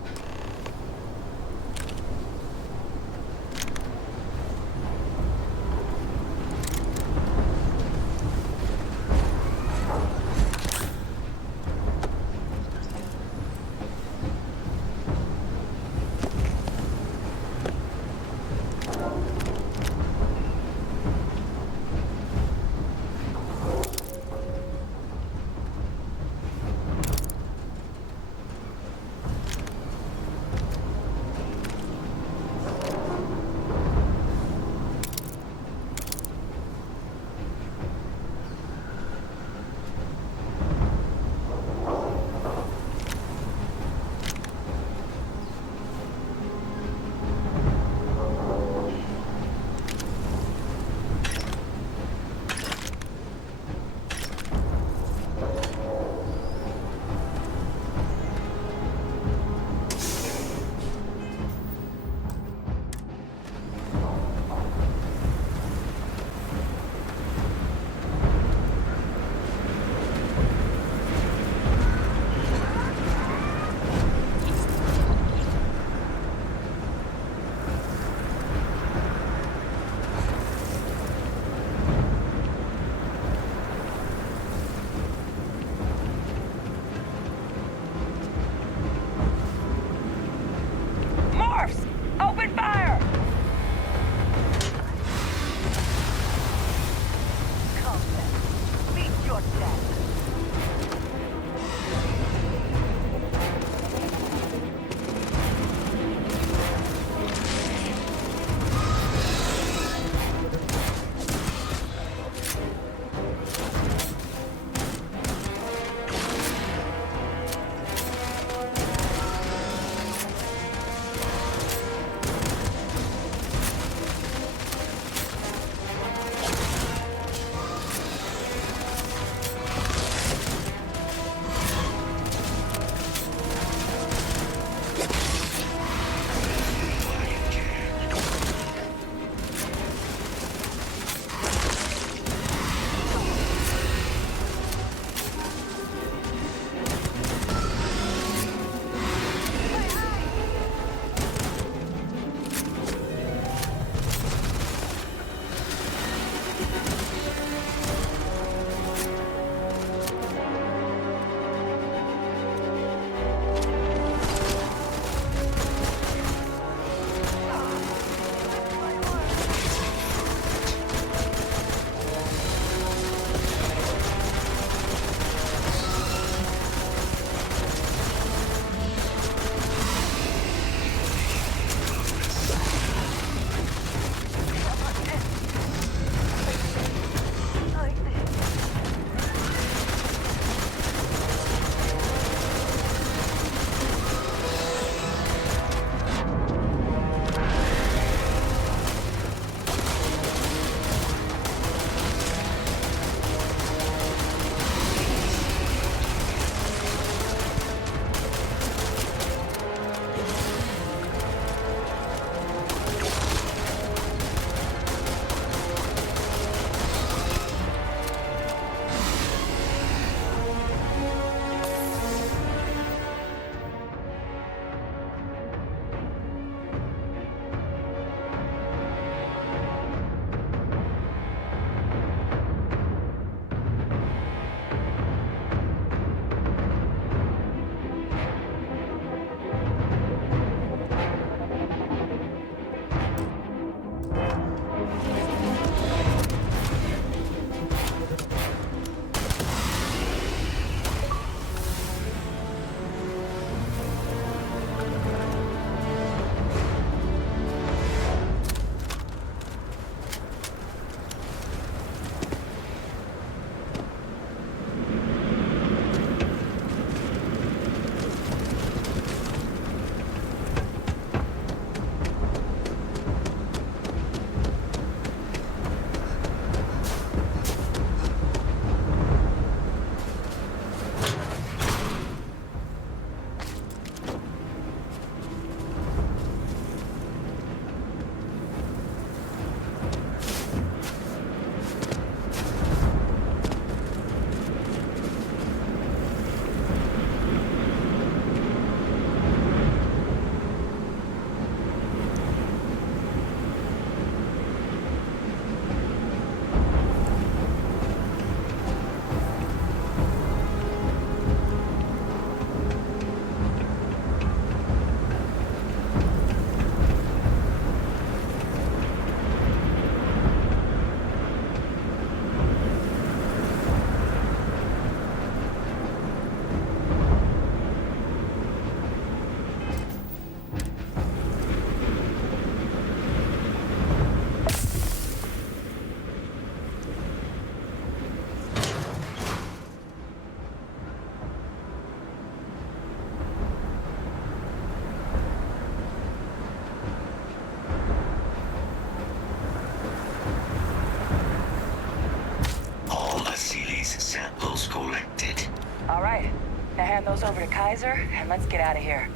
collected. All right. Now hand those over to Kaiser, and let's get out of here.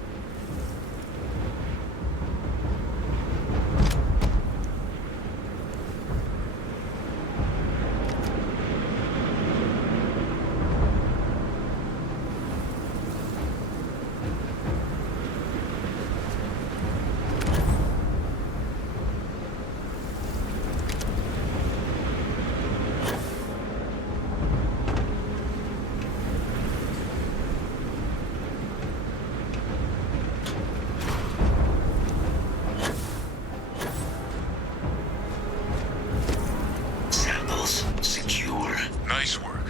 Nice work.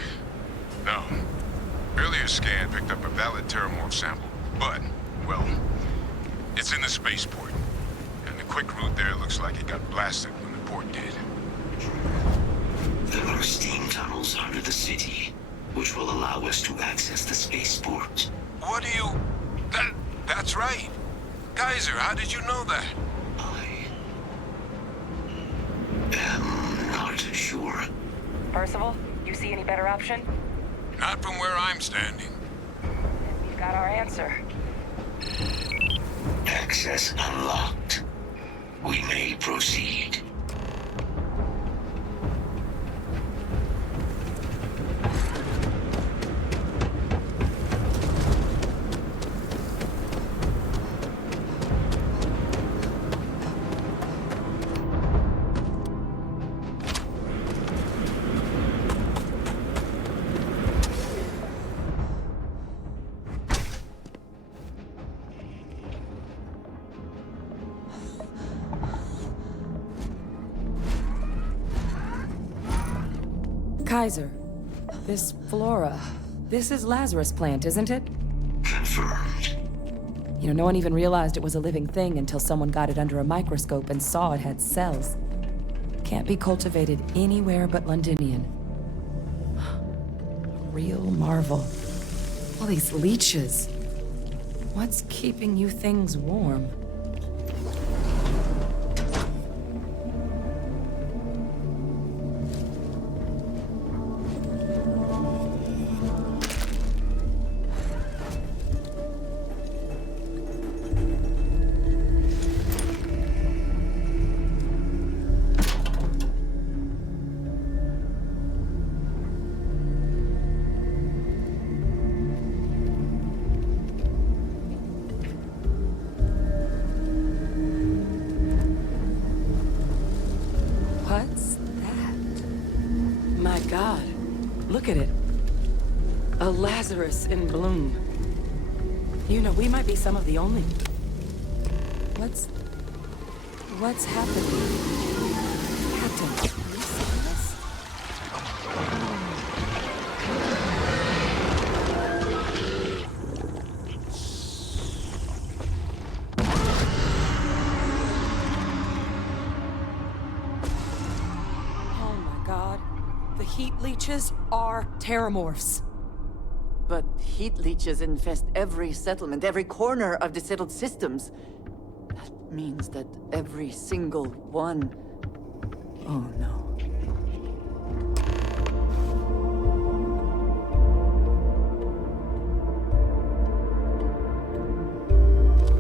No. Earlier scan picked up a valid Terramorph sample, but, well, it's in the spaceport. And the quick route there looks like it got blasted when the port did. There are steam tunnels under the city, which will allow us to access the spaceport. What do you... That's right. Kaiser, how did you know that? I'm not sure. Percival, you see any better option? Not from where I'm standing. We've got our answer. Access unlocked. We may proceed. Kaiser, this flora, this is Lazarus plant, isn't it? Confirmed. You know, no one even realized it was a living thing until someone got it under a microscope and saw it had cells. Can't be cultivated anywhere but Londinian. A real marvel. All these leeches. What's keeping you things warm? What's that? My God, look at it. A Lazarus in bloom. You know, we might be some of the only... What's happening? Captain, are you seeing this? Oh my God. The heat leeches are Terramorphs. But heat leeches infest every settlement, every corner of the settled systems. That means that every single one... Oh no.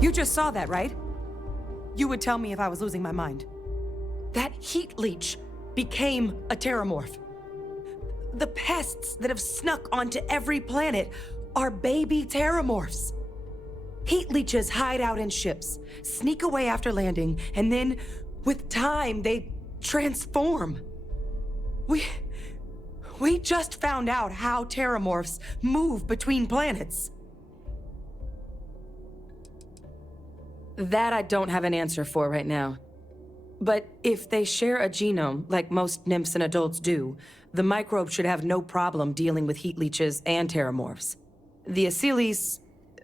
You just saw that, right? You would tell me if I was losing my mind. That heat leech became a Terramorph. The pests that have snuck onto every planet are baby Terramorphs. Heat leeches hide out in ships, sneak away after landing, and then, with time, they transform. We just found out how Terramorphs move between planets. That I don't have an answer for right now. But if they share a genome, like most nymphs and adults do, the microbe should have no problem dealing with heat leeches and Terramorphs. The Asylees,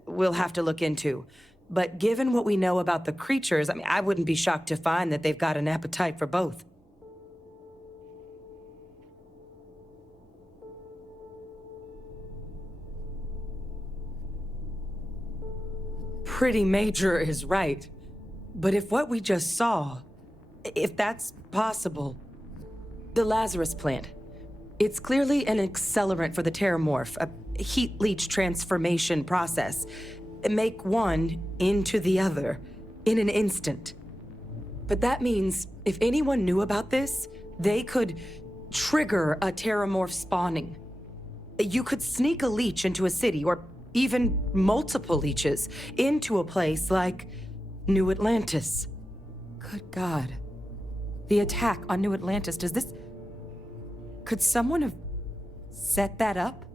we'll have to look into. But given what we know about the creatures, I wouldn't be shocked to find that they've got an appetite for both. Pretty major is right. But if what we just saw, if that's possible, the Lazarus plant, It's clearly an accelerant for the Terramorph, a heat leech transformation process. Make one into the other in an instant. But that means if anyone knew about this, they could trigger a Terramorph spawning. You could sneak a leech into a city, or even multiple leeches, into a place like New Atlantis. Good God. The attack on New Atlantis, does this... Could someone have set that up?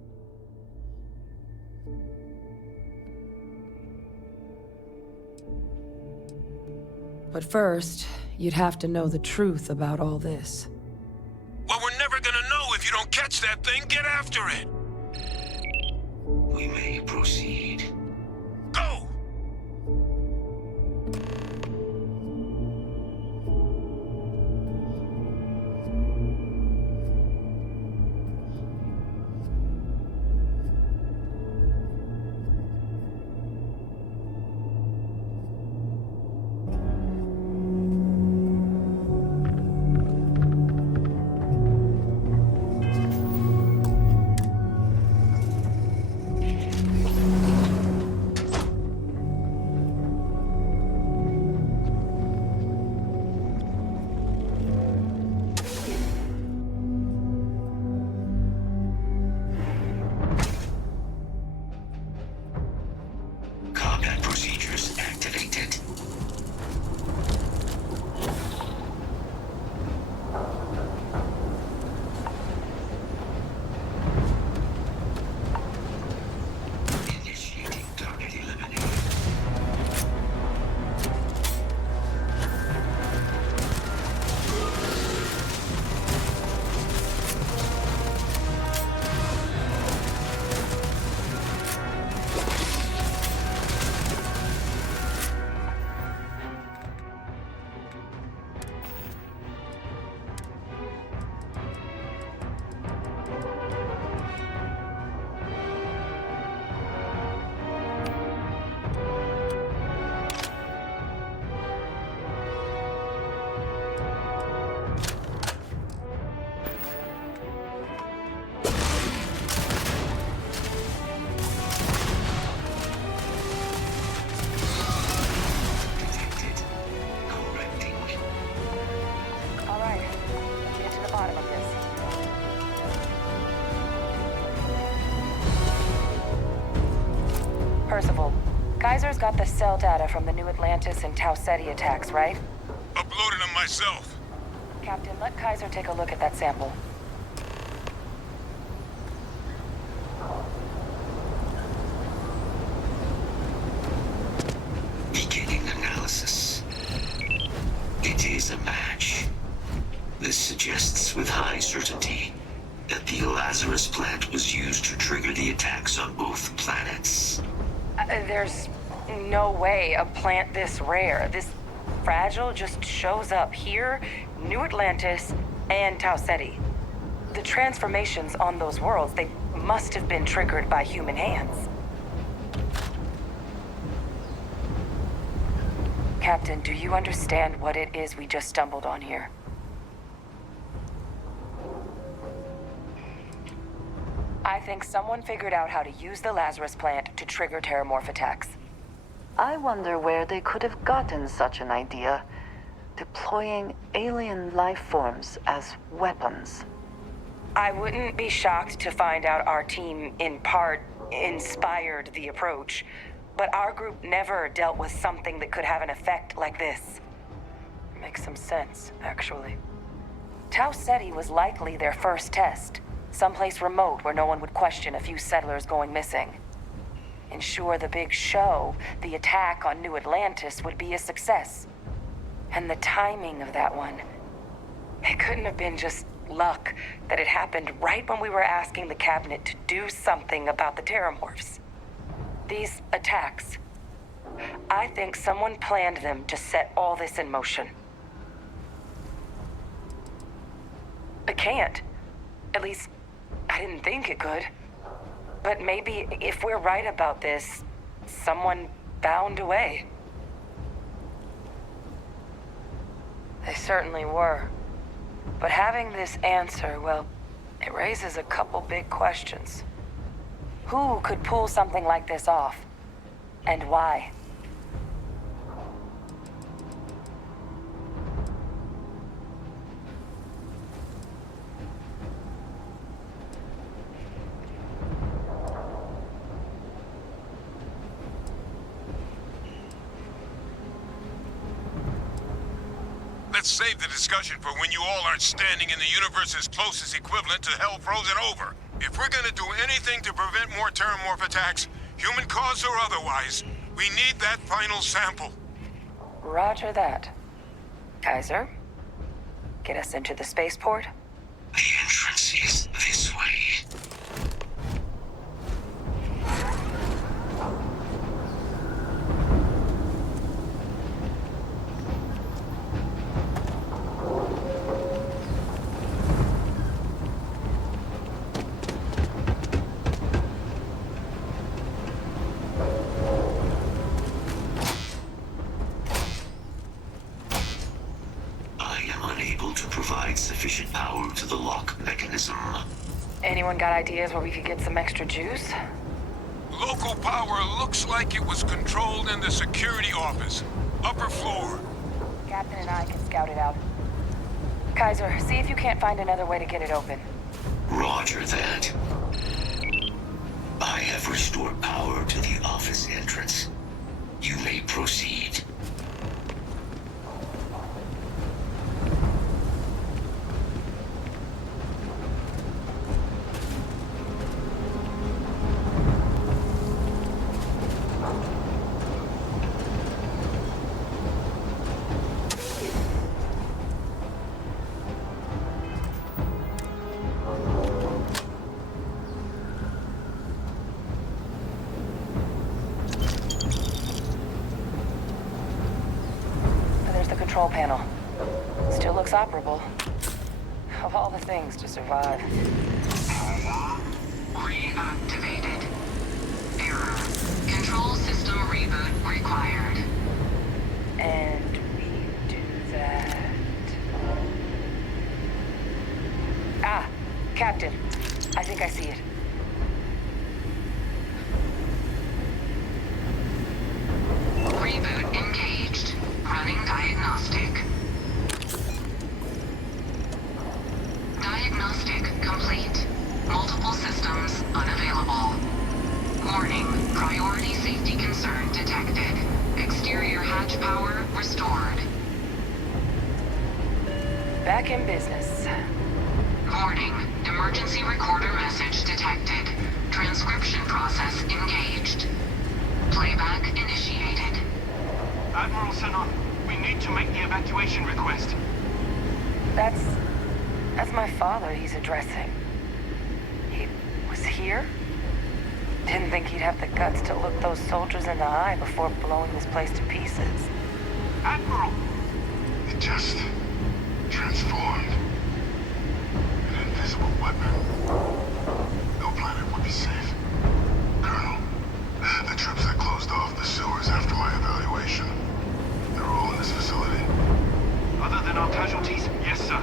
But first, you'd have to know the truth about all this. Well, we're never gonna know if you don't catch that thing. Get after it. We may proceed. Go! Combat procedures activated. Initiating target eliminated. All right, get to the bottom of this. Percival, Kaiser's got the cell data from the New Atlantis and Tau Ceti attacks, right? Uploaded them myself. Captain, let Kaiser take a look at that sample. Beginning analysis. It is a match. This suggests with high certainty that the Lazarus plant was used to trigger the attacks on both planets. There's no way a plant this rare, this fragile, just shows up here, New Atlantis, and Tau Ceti. The transformations on those worlds, they must have been triggered by human hands. Captain, do you understand what it is we just stumbled on here? I think someone figured out how to use the Lazarus plant to trigger Terramorph attacks. I wonder where they could have gotten such an idea, deploying alien life forms as weapons. I wouldn't be shocked to find out our team, in part, inspired the approach. But our group never dealt with something that could have an effect like this. Makes some sense, actually. Tau Ceti was likely their first test. Someplace remote where no one would question a few settlers going missing. Ensure the big show, the attack on New Atlantis, would be a success. And the timing of that one, it couldn't have been just luck that it happened right when we were asking the cabinet to do something about the Terramorphs. These attacks, I think someone planned them to set all this in motion. It can't. At least, I didn't think it could. But maybe if we're right about this, someone found a way. They certainly were. But having this answer, well, It raises a couple big questions. Who could pull something like this off? And why? Let's save the discussion for when you all aren't standing in the universe's closest equivalent to hell frozen over. If we're gonna do anything to prevent more Terramorph attacks, human caused or otherwise, we need that final sample. Roger that. Kaiser, get us into the spaceport? The entrance is this way. Sufficient power to the lock mechanism. Anyone got ideas where we could get some extra juice? Local power looks like it was controlled in the security office. Upper floor. Captain and I can scout it out. Kaiser, see if you can't find another way to get it open. Roger that. I have restored power to the office entrance. You may proceed. Control panel. Still looks operable. Of all the things to survive. Reactivated. Error. Control system reboot required. And we do that. Ah, Captain. I think I see it. Reboot engaged. Running diagnostic. Diagnostic complete. Multiple systems unavailable. Warning, priority safety concern detected. Exterior hatch power restored. Back in business. Warning, emergency recorder message detected. Transcription process engaged. Playback initiated. Admiral Sanon, we need to make the evacuation request. That's my father he's addressing. He was here? Didn't think he'd have the guts to look those soldiers in the eye before blowing this place to pieces. Admiral! It just transformed. An invisible weapon. No planet would be safe. Colonel, the troops that closed off the sewers after my evaluation, they're all in this facility. Other than our casualties, yes, sir.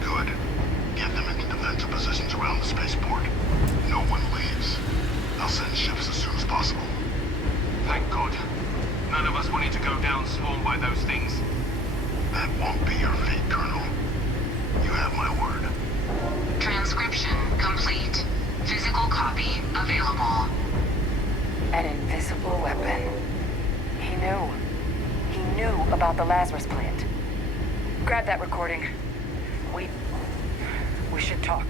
Good. Get them into defensive positions around the spaceport. No one leaves. I'll send ships as soon as possible. Thank God. None of us wanted to go down swarmed by those things. That won't be your fate, Colonel. You have my word. Transcription complete. Physical copy available. An invisible weapon. He knew. He knew about the Lazarus plant. Grab that recording. We should talk.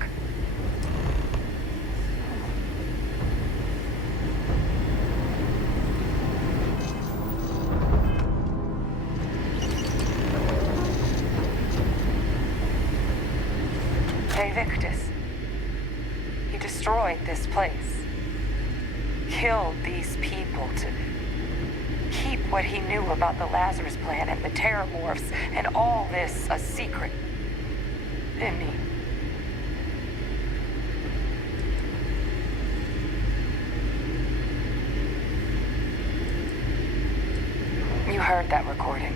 Hey, Victus. He destroyed this place. Killed these people to keep what he knew about the Lazarus plant and the Terramorphs and all this a secret. Didn't he? You heard that recording.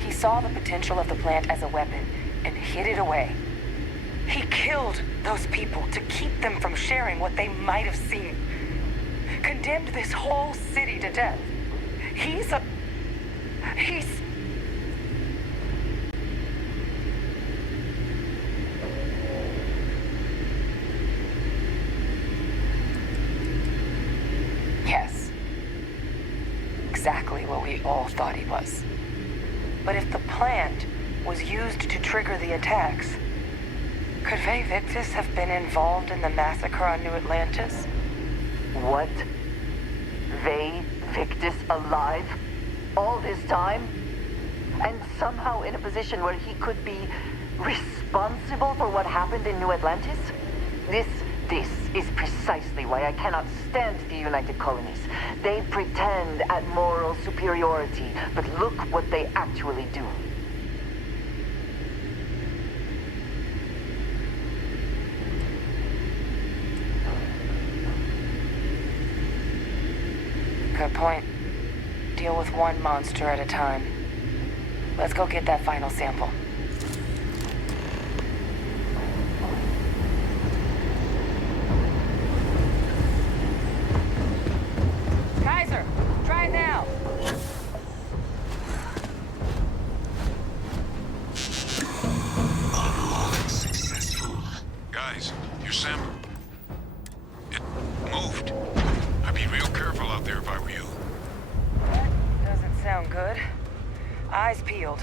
He saw the potential of the plant as a weapon and hid it away. He killed those people to keep them from sharing what they might have seen. Condemned this whole city to death. He's... Yes. Exactly what we all thought he was. But if the plant was used to trigger the attacks, could Vae Victis have been involved in the massacre on New Atlantis? What? Vae Victis alive? All this time? And somehow in a position where he could be responsible for what happened in New Atlantis? This is precisely why I cannot stand the United Colonies. They pretend at moral superiority, but look what they actually do. Good point. Deal with one monster at a time. Let's go get that final sample. Kaiser, try it now. Successful. Guys, your sample. It moved. I'd be real careful out there if I were you. That doesn't sound good. Eyes peeled.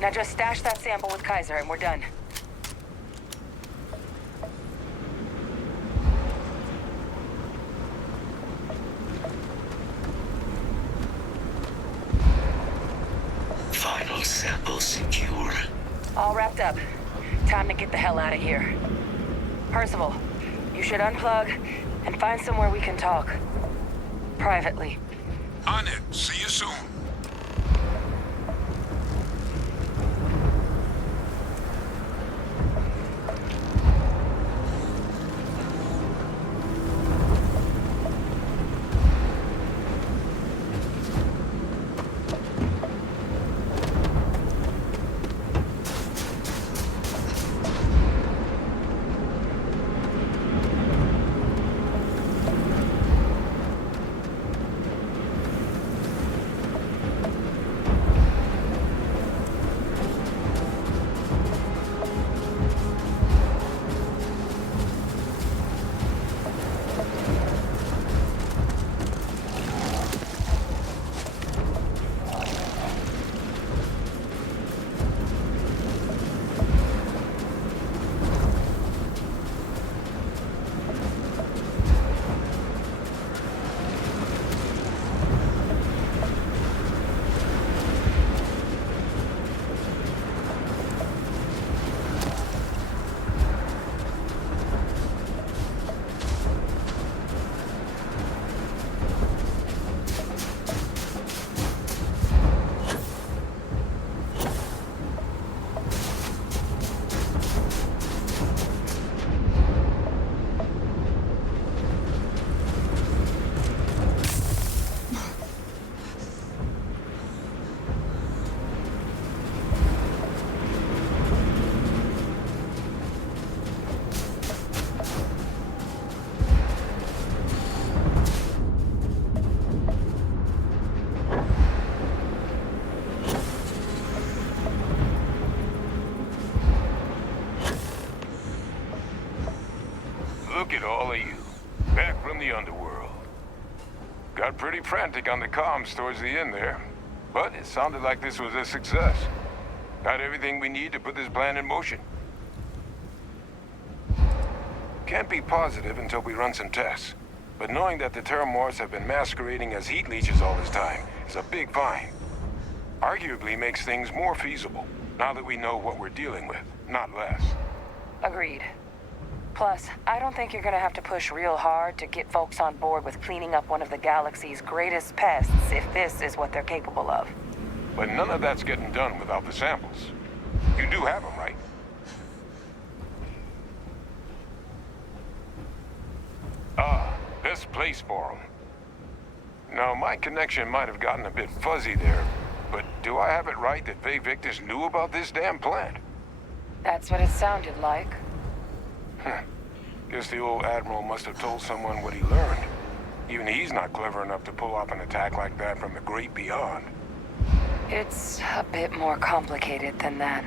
Now just stash that sample with Kaiser and we're done. Final sample secure. All wrapped up. Time to get the hell out of here. Percival, you should unplug and find somewhere we can talk. Privately. On it. See you soon. Look at all of you, back from the underworld. Got pretty frantic on the comms towards the end there, but it sounded like this was a success. Got everything we need to put this plan in motion. Can't be positive until we run some tests, but knowing that the Terramorphs have been masquerading as heat leeches all this time is a big find. Arguably makes things more feasible, now that we know what we're dealing with, not less. Agreed. Plus, I don't think you're gonna have to push real hard to get folks on board with cleaning up one of the galaxy's greatest pests if this is what they're capable of. But none of that's getting done without the samples. You do have them, right? Ah, best place for them. Now, my connection might have gotten a bit fuzzy there, but do I have it right that Faye Victus knew about this damn plant? That's what it sounded like. Guess the old Admiral must have told someone what he learned. Even he's not clever enough to pull off an attack like that from the great beyond. It's a bit more complicated than that.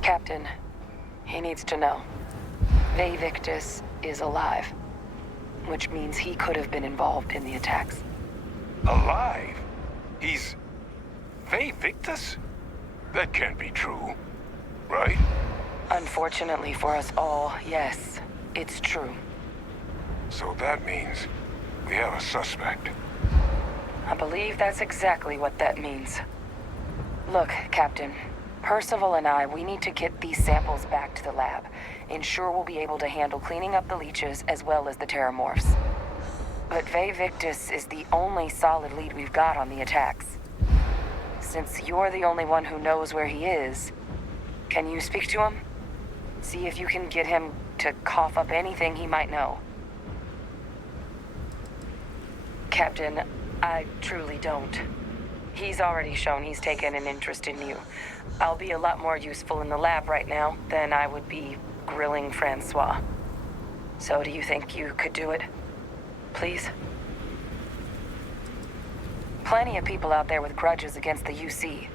Captain, he needs to know. Faye Victus is alive, which means he could have been involved in the attacks. Alive? He's... Faye Victus? That can't be true, right? Unfortunately for us all, yes, it's true. So that means we have a suspect. I believe that's exactly what that means. Look, Captain, Percival and I, we need to get these samples back to the lab. Ensure we'll be able to handle cleaning up the leeches as well as the Terramorphs. But Faye Victus is the only solid lead we've got on the attacks. Since you're the only one who knows where he is, can you speak to him? See if you can get him to cough up anything he might know. Captain, I truly don't. He's already shown he's taken an interest in you. I'll be a lot more useful in the lab right now than I would be grilling Francois. So do you think you could do it? Please? Plenty of people out there with grudges against the UC,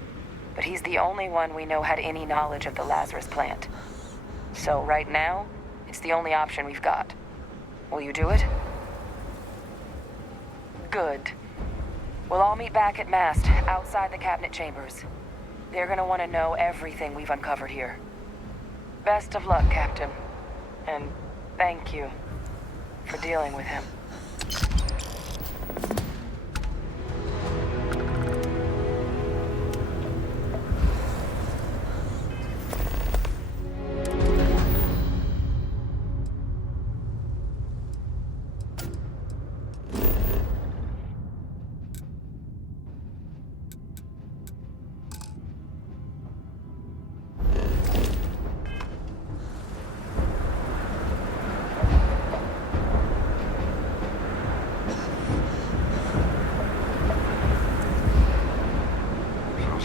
but he's the only one we know had any knowledge of the Lazarus plant. So right now, it's the only option we've got. Will you do it? Good. We'll all meet back at Mast, outside the cabinet chambers. They're gonna want to know everything we've uncovered here. Best of luck, Captain. And thank you for dealing with him.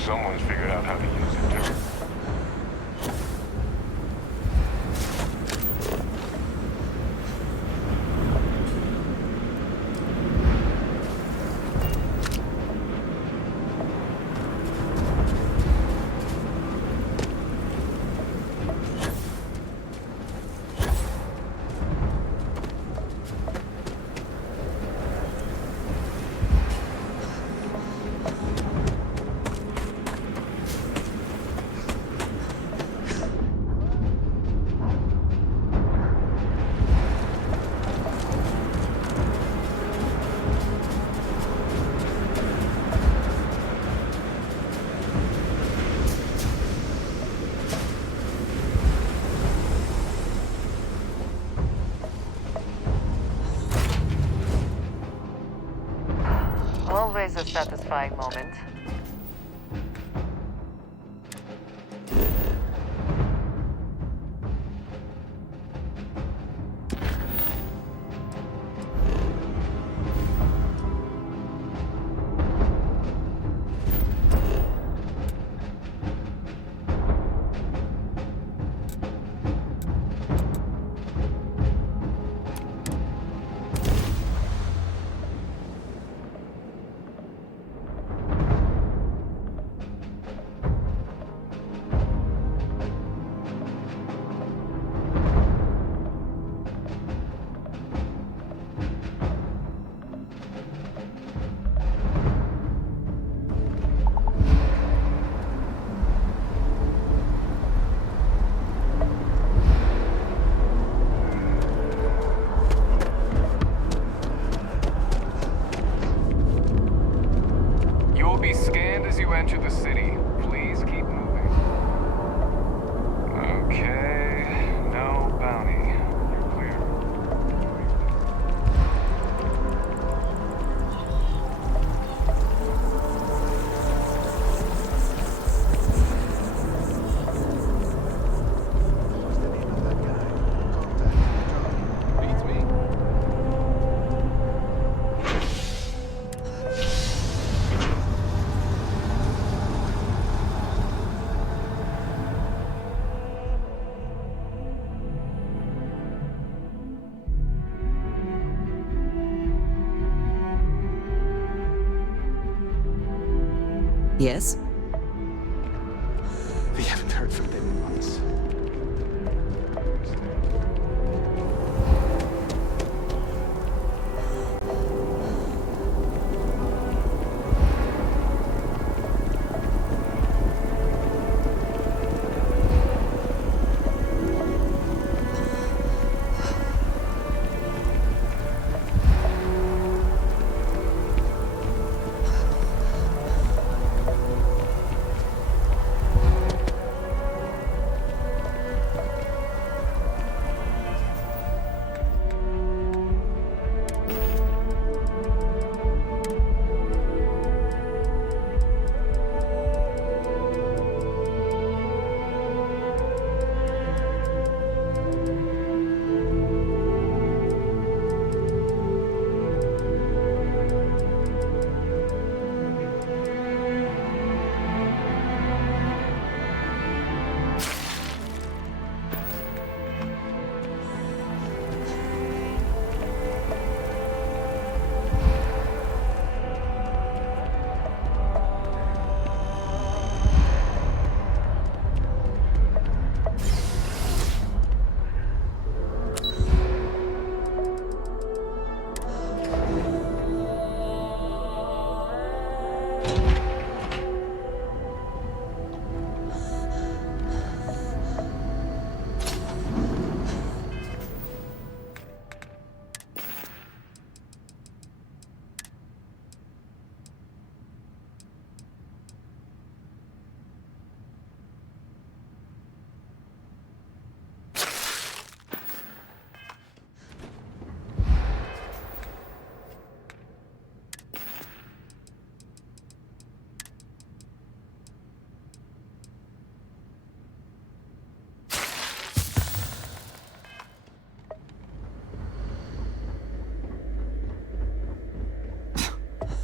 Someone's figured out how to use it, too. Always a satisfying moment. be scanned as you enter the city. Please keep moving. Okay, no bounty. You're clear. Beats me. Yes? We haven't heard from them in months.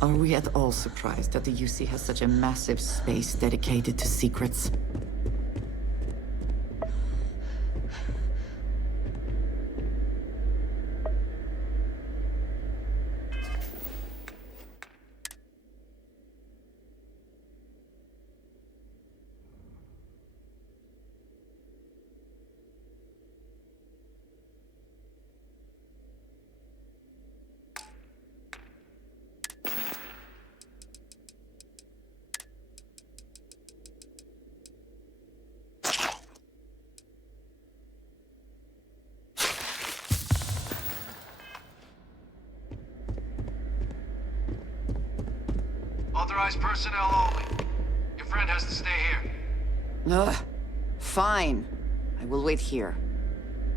Are we at all surprised that the UC has such a massive space dedicated to secrets? Authorized personnel only. Your friend has to stay here. Ugh. Fine. I will wait here.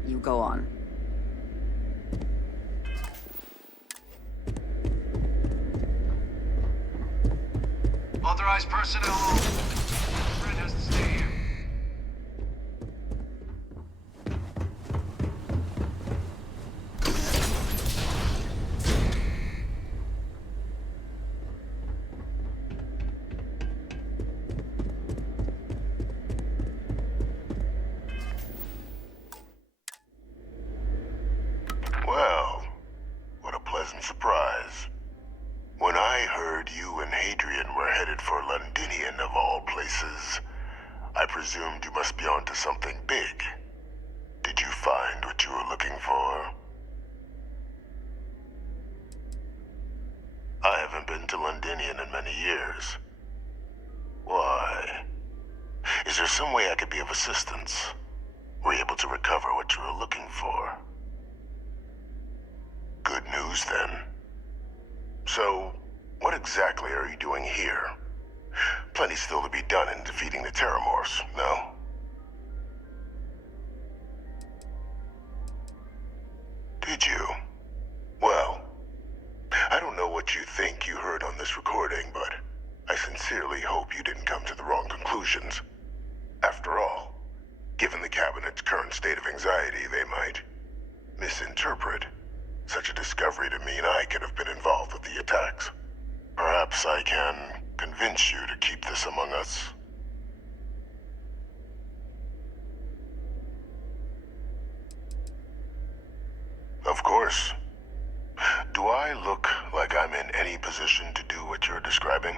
You go on. Authorized personnel only. Your friend has to stay here. Well, what a pleasant surprise. When I heard you and Hadrian were headed for Londinian of all places, I presumed you must be onto something big. Did you find what you were looking for? I haven't been to Londinian in many years. Why? Is there some way I could be of assistance? Were you able to recover what you were looking for? Good news, then. So, what exactly are you doing here? plenty still to be done in defeating the Terramorphs, no? Did you? Well, I don't know what you think you heard on this recording, but I sincerely hope you didn't come to the wrong conclusions. After all, given the Cabinet's current state of anxiety, they might misinterpret such a discovery to mean I could have been involved with the attacks. Perhaps I can convince you to keep this among us. Of course. Do I look like I'm in any position to do what you're describing?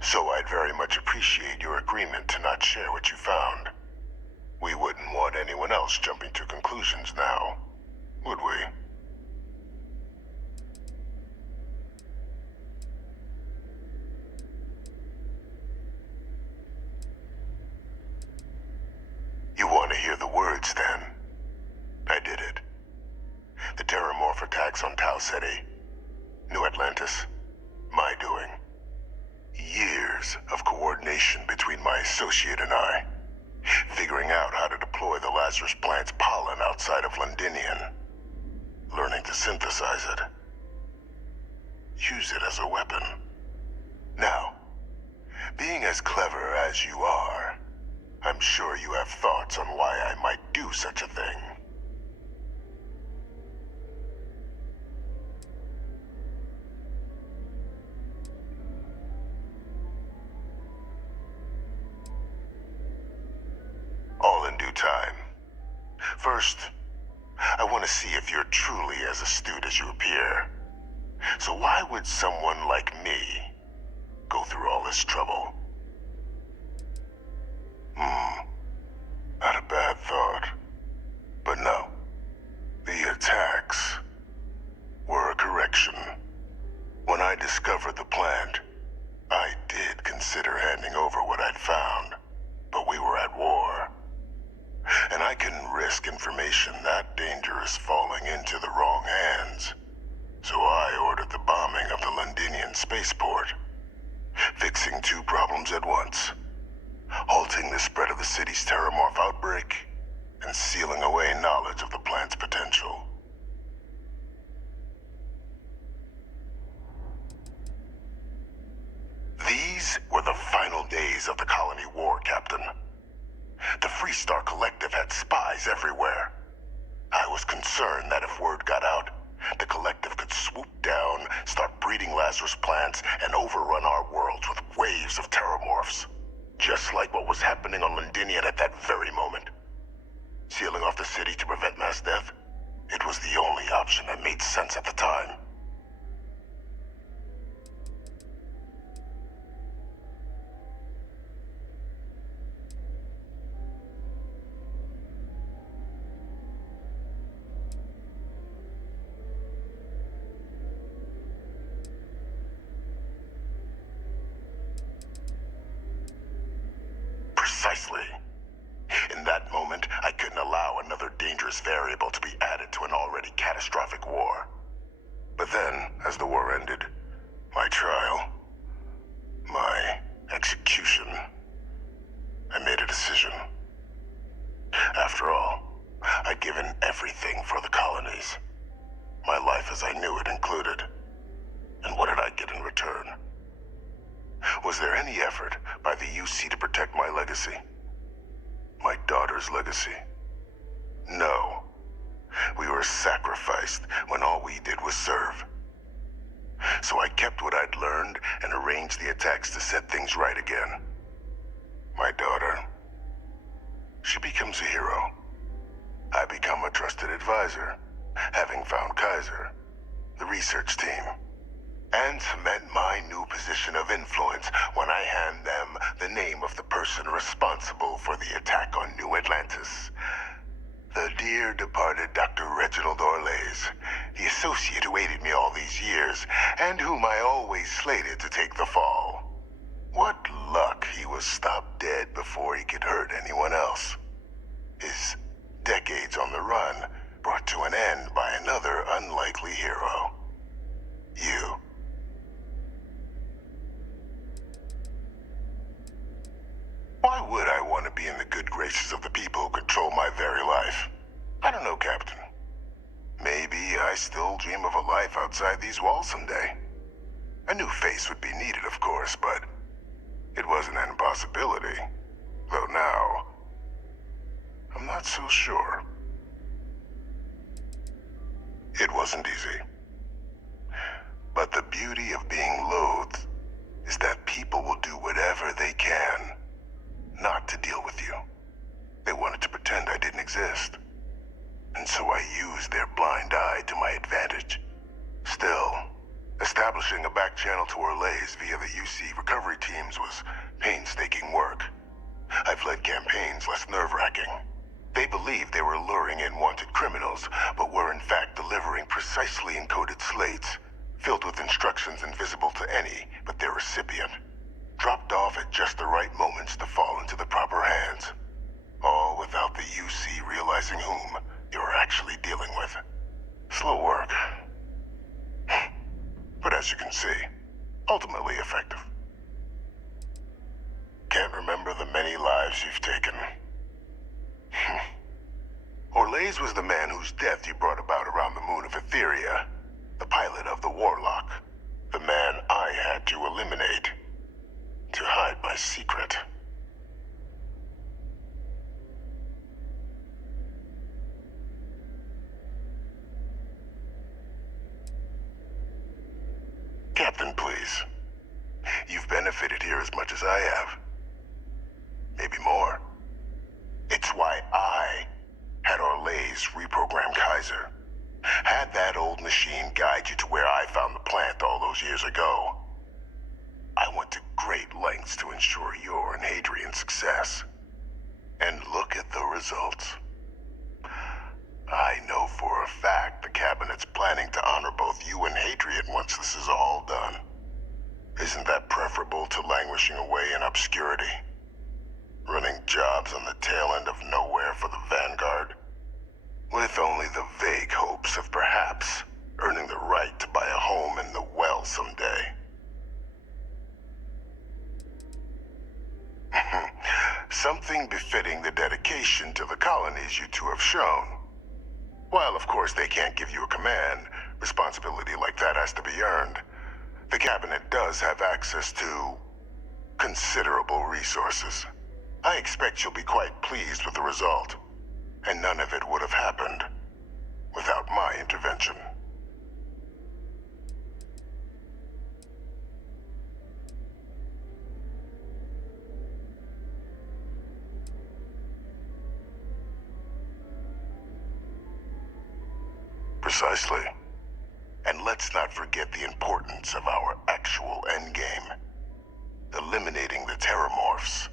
So I'd very much appreciate your agreement to not share what you found. We wouldn't want anyone else jumping to conclusions now, would we? You want to hear the words, then? I did it. The Terramorph attacks on Tau Ceti, New Atlantis, my doing. Years of coordination between my associate and I, figuring out how to deploy the Lazarus plant's pollen outside of Londinian, learning to synthesize it, use it as a weapon. Now, being as clever as you are, I'm sure you have thoughts on why I might do such a thing. All in due time. First, I want to see if you're truly as astute as you appear. So why would someone like me go through all this trouble? Not a bad thought. But no. The attacks were a correction. When I discovered the plant, I did consider handing over what I'd found, but we were at war. And I couldn't risk information that dangerous falling into the wrong hands. So I ordered the bombing of the Londinian spaceport, fixing two problems at once. Halting the spread of the city's Terramorph outbreak, and sealing away knowledge of the plant's potential. These were the final days of the Colony War, Captain. The Freestar Collective had spies everywhere. I was concerned that if word got out, the Collective could swoop down, start breeding Lazarus plants, and overrun our worlds with waves of Terramorphs. Just like what was happening on Londinian at that very moment. Sealing off the city to prevent mass death? It was the only option that made sense at the time. Precisely. In that moment, I couldn't allow another dangerous variable to be added to an already catastrophic war. But then, as the war ended, my trial, my execution, I made a decision. After all, I'd given everything for the colonies. My life as I knew it included. And what did I get in return? Was there any effort by the UC to protect my legacy? My daughter's legacy? No. We were sacrificed when all we did was serve. So I kept what I'd learned and arranged the attacks to set things right again. My daughter, she becomes a hero. I become a trusted advisor, having found Kaiser, the research team, and cement my new position of influence when I hand them the name of the person responsible for the attack on New Atlantis. The dear departed Dr. Reginald Orlays, the associate who aided me all these years, and whom I always slated to take the fall. What luck he was stopped dead before he could hurt anyone else. His decades on the run brought to an end by another unlikely hero. You. Why would I want to be in the good graces of the people who control my very life? I don't know, Captain. Maybe I still dream of a life outside these walls someday. A new face would be needed, of course, but it wasn't an impossibility. Though now, I'm not so sure. It wasn't easy. But the beauty of being loathed is that people will do whatever they can not to deal with you. They wanted to pretend I didn't exist. And so I used their blind eye to my advantage. Still, establishing a back channel to Orlays via the UC recovery teams was painstaking work. I've led campaigns less nerve-wracking. They believed they were luring in wanted criminals, but were in fact delivering precisely encoded slates, filled with instructions invisible to any but their recipient, dropped off at just the right moments to fall into the proper hands. All without the UC realizing whom they were actually dealing with. Slow work. But as you can see, ultimately effective. Can't remember the many lives you've taken. Orlays was the man whose death you brought about around the moon of Etheria, the pilot of the Warlock, the man I had to eliminate, to hide my secret. Captain, please. You've benefited here as much as I have. Maybe more. It's why I had Orlays reprogram Kaiser. Had that old machine guide you to where I found the plant all those years ago. I went to great lengths to ensure your and Hadrian's success. And look at the results. I know for a fact the Cabinet's planning to honor both you and Hadrian once this is all done. Isn't that preferable to languishing away in obscurity? Running jobs on the tail end of nowhere for the Vanguard? With only the vague hopes of perhaps earning the right to buy a home in the well someday. Something befitting the dedication to the colonies you two have shown. While, of course, they can't give you a command, responsibility like that has to be earned. The Cabinet does have access to considerable resources. I expect you'll be quite pleased with the result. And none of it would have happened without my intervention. Precisely. And let's not forget the importance of our actual endgame. Eliminating the Terramorphs.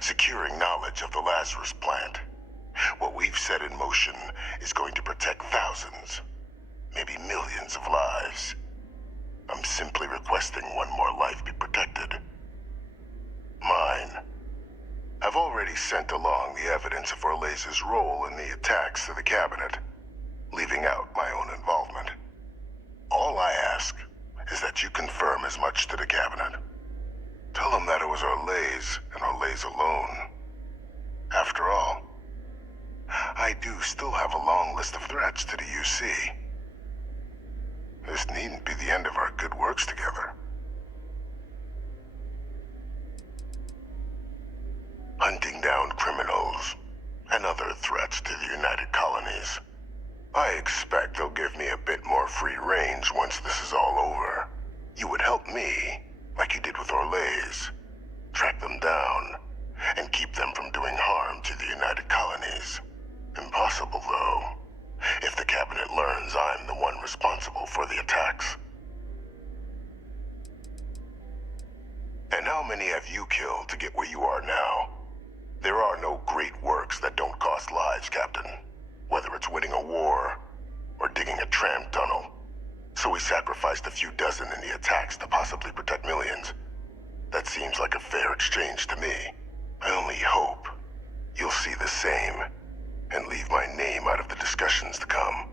Securing knowledge of the Lazarus plant. What we've set in motion is going to protect thousands, maybe millions of lives. I'm simply requesting one more life be protected. Mine. I've already sent along the evidence of Orlays' role in the attacks to the Cabinet, leaving out my own involvement. All I ask is that you confirm as much to the Cabinet. Tell them that it was Orlays and Orlays alone. After all, I do still have a long list of threats to the UC. This needn't be the end of our good works together. Hunting down criminals and other threats to the United Colonies. I expect they'll give me a bit more free range once this is all over. You would help me, like you did with Orlays. Track them down and keep them from doing harm to the United Colonies. Impossible, though, if the Cabinet learns I'm the one responsible for the attacks. And how many have you killed to get where you are now? There are no great works that don't cost lives, Captain. Whether it's winning a war or digging a tram tunnel. So we sacrificed a few dozen in the attacks to possibly protect millions. That seems like a fair exchange to me. I only hope you'll see the same and leave my name out of the discussions to come.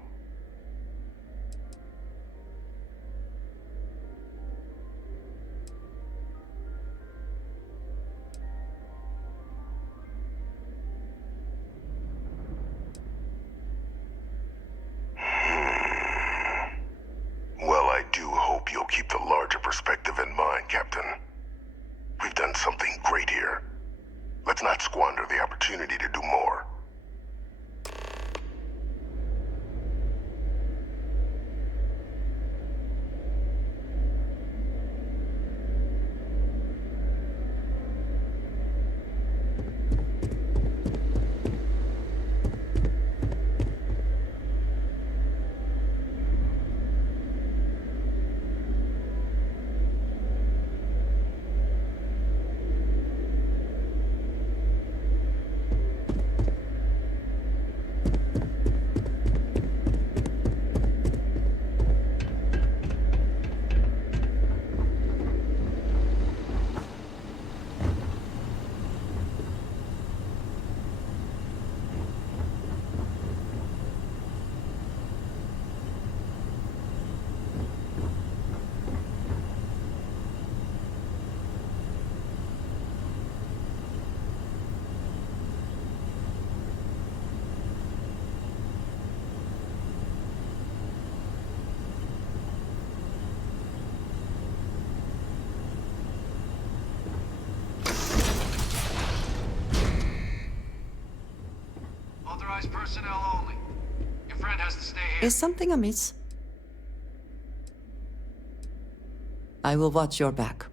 something great here. Let's not squander the opportunity to do more. Authorized personnel only. Your friend has to stay here. Is something amiss? I will watch your back.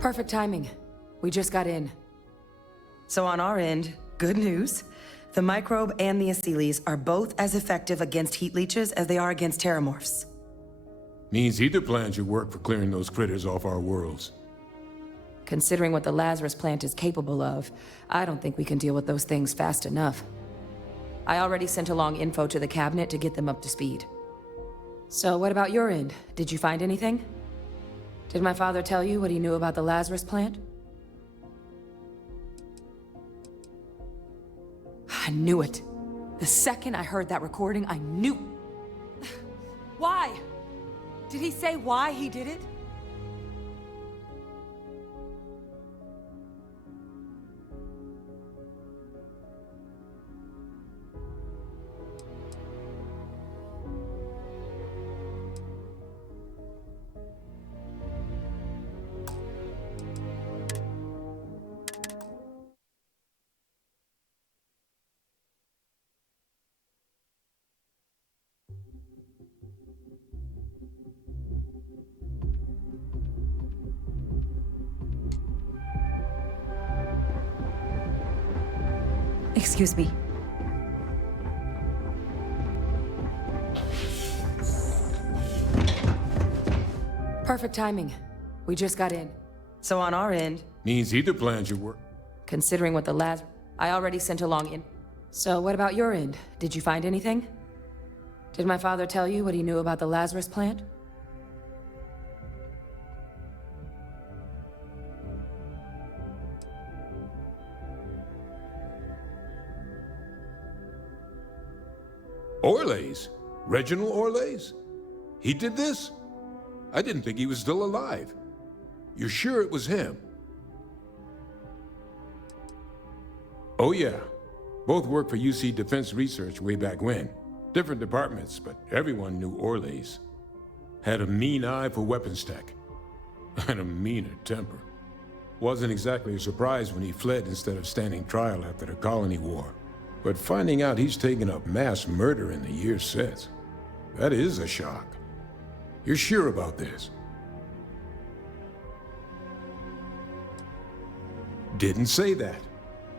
Perfect timing. We just got in. So on our end, good news. The microbe and the Asylees are both as effective against heat leeches as they are against terramorphs. Means either plan should work for clearing those critters off our worlds. Considering what the Lazarus plant is capable of, I don't think we can deal with those things fast enough. I already sent along info to the cabinet to get them up to speed. So what about your end? Did you find anything? Did my father tell you what he knew about the Lazarus plant? I knew it. The second I heard that recording, I knew. Why? Did he say why he did it? Excuse me. Perfect timing. We just got in. So on our end... Means either plan should work. Considering what the I already sent along in... So what about your end? Did you find anything? Did my father tell you what he knew about the Lazarus plant? Orlays? Reginald Orlays? He did this? I didn't think he was still alive. You're sure it was him? Oh yeah. Both worked for UC Defense Research way back when. Different departments, but everyone knew Orlays. Had a mean eye for weapons tech. And a meaner temper. Wasn't exactly a surprise when he fled instead of standing trial after the Colony War. But finding out he's taken up mass murder in the years since, that is a shock. You're sure about this? Didn't say that.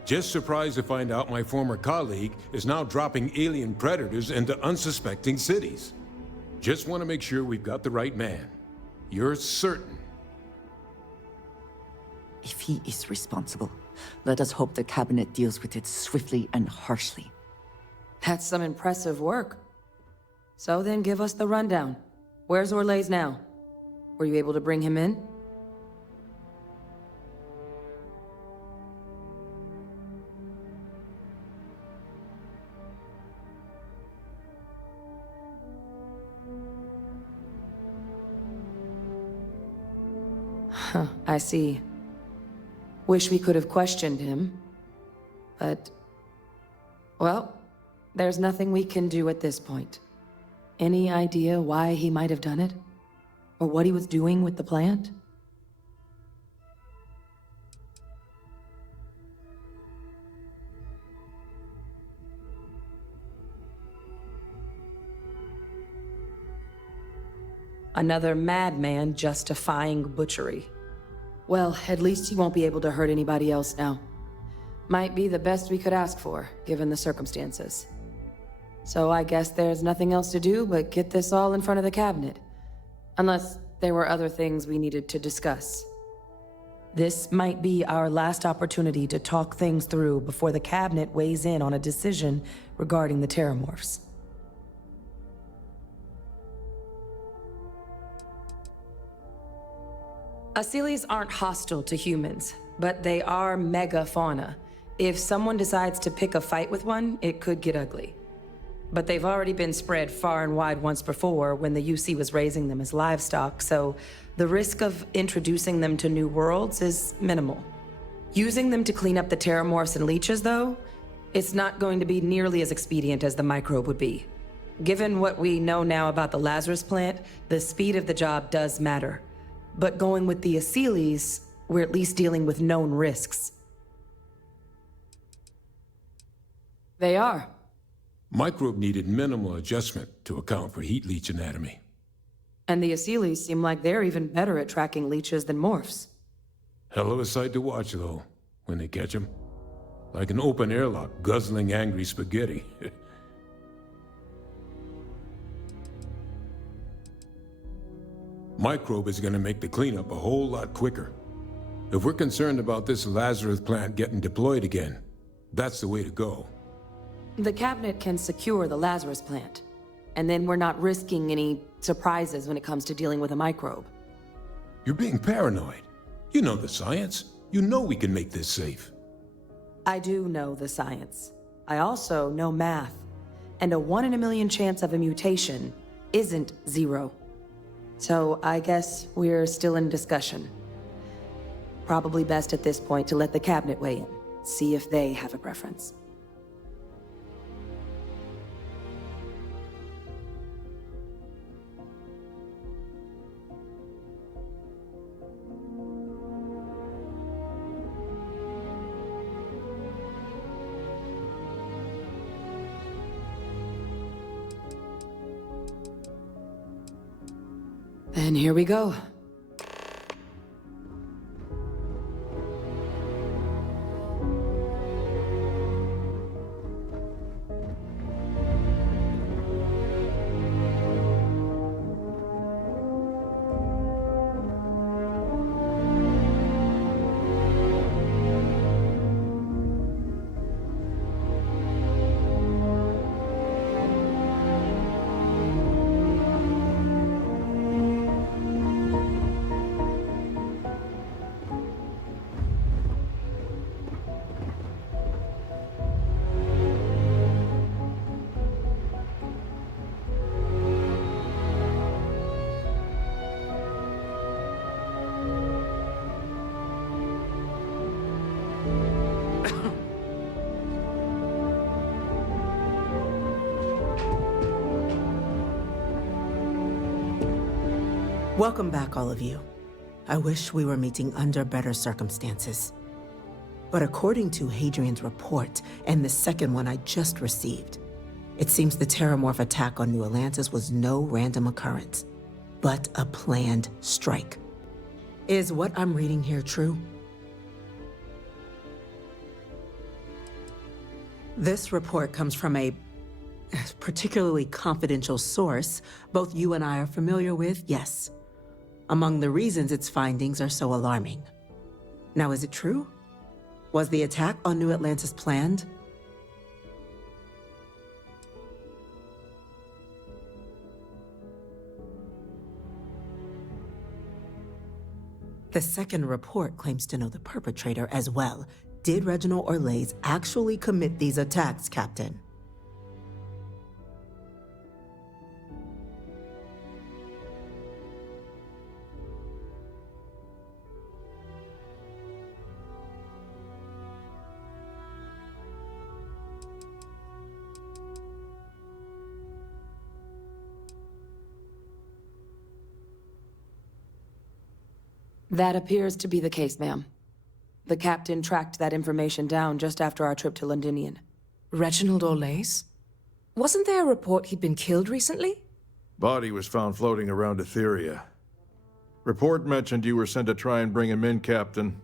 Just surprised to find out my former colleague is now dropping alien predators into unsuspecting cities. Just want to make sure we've got the right man. You're certain? If he is responsible, Let us hope the cabinet deals with it swiftly and harshly. That's some impressive work. So then give us the rundown. Where's Orlays now? Were you able to bring him in? Huh, I see. Wish we could have questioned him. But... well, there's nothing we can do at this point. Any idea why he might have done it? Or what he was doing with the plant? Another madman justifying butchery. Well, at least he won't be able to hurt anybody else now. Might be the best we could ask for, given the circumstances. So I guess there's nothing else to do but get this all in front of the cabinet. Unless there were other things we needed to discuss. This might be our last opportunity to talk things through before the cabinet weighs in on a decision regarding the Terramorphs. Asylees aren't hostile to humans, but they are megafauna. If someone decides to pick a fight with one, it could get ugly. But they've already been spread far and wide once before when the UC was raising them as livestock, so the risk of introducing them to new worlds is minimal. Using them to clean up the Terramorphs and leeches, though, it's not going to be nearly as expedient as the microbe would be. Given what we know now about the Lazarus plant, the speed of the job does matter. But going with the Asylees, we're at least dealing with known risks. They are. Microbe needed minimal adjustment to account for heat leech anatomy. And the Asylees seem like they're even better at tracking leeches than morphs. Hell of a sight to watch, though, when they catch them. Like an open airlock guzzling angry spaghetti. Microbe is gonna make the cleanup a whole lot quicker. If we're concerned about this Lazarus plant getting deployed again, that's the way to go. The cabinet can secure the Lazarus plant, and then we're not risking any surprises when it comes to dealing with a microbe. You're being paranoid. You know the science. You know we can make this safe. I do know the science. I also know math. And a 1 in a million chance of a mutation isn't 0. So I guess we're still in discussion. Probably best at this point to let the cabinet weigh in, see if they have a preference. And here we go. Welcome back, all of you. I wish we were meeting under better circumstances. But according to Hadrian's report, and the second one I just received, it seems the Terramorph attack on New Atlantis was no random occurrence, but a planned strike. Is what I'm reading here true? This report comes from a particularly confidential source both you and I are familiar with, yes. Among the reasons its findings are so alarming. Now, is it true? Was the attack on New Atlantis planned? The second report claims to know the perpetrator as well. Did Reginald Orlays actually commit these attacks, Captain? That appears to be the case, ma'am. The captain tracked that information down just after our trip to Londinian. Reginald Orlays? Wasn't there a report he'd been killed recently? Body was found floating around Etheria. Report mentioned you were sent to try and bring him in, Captain.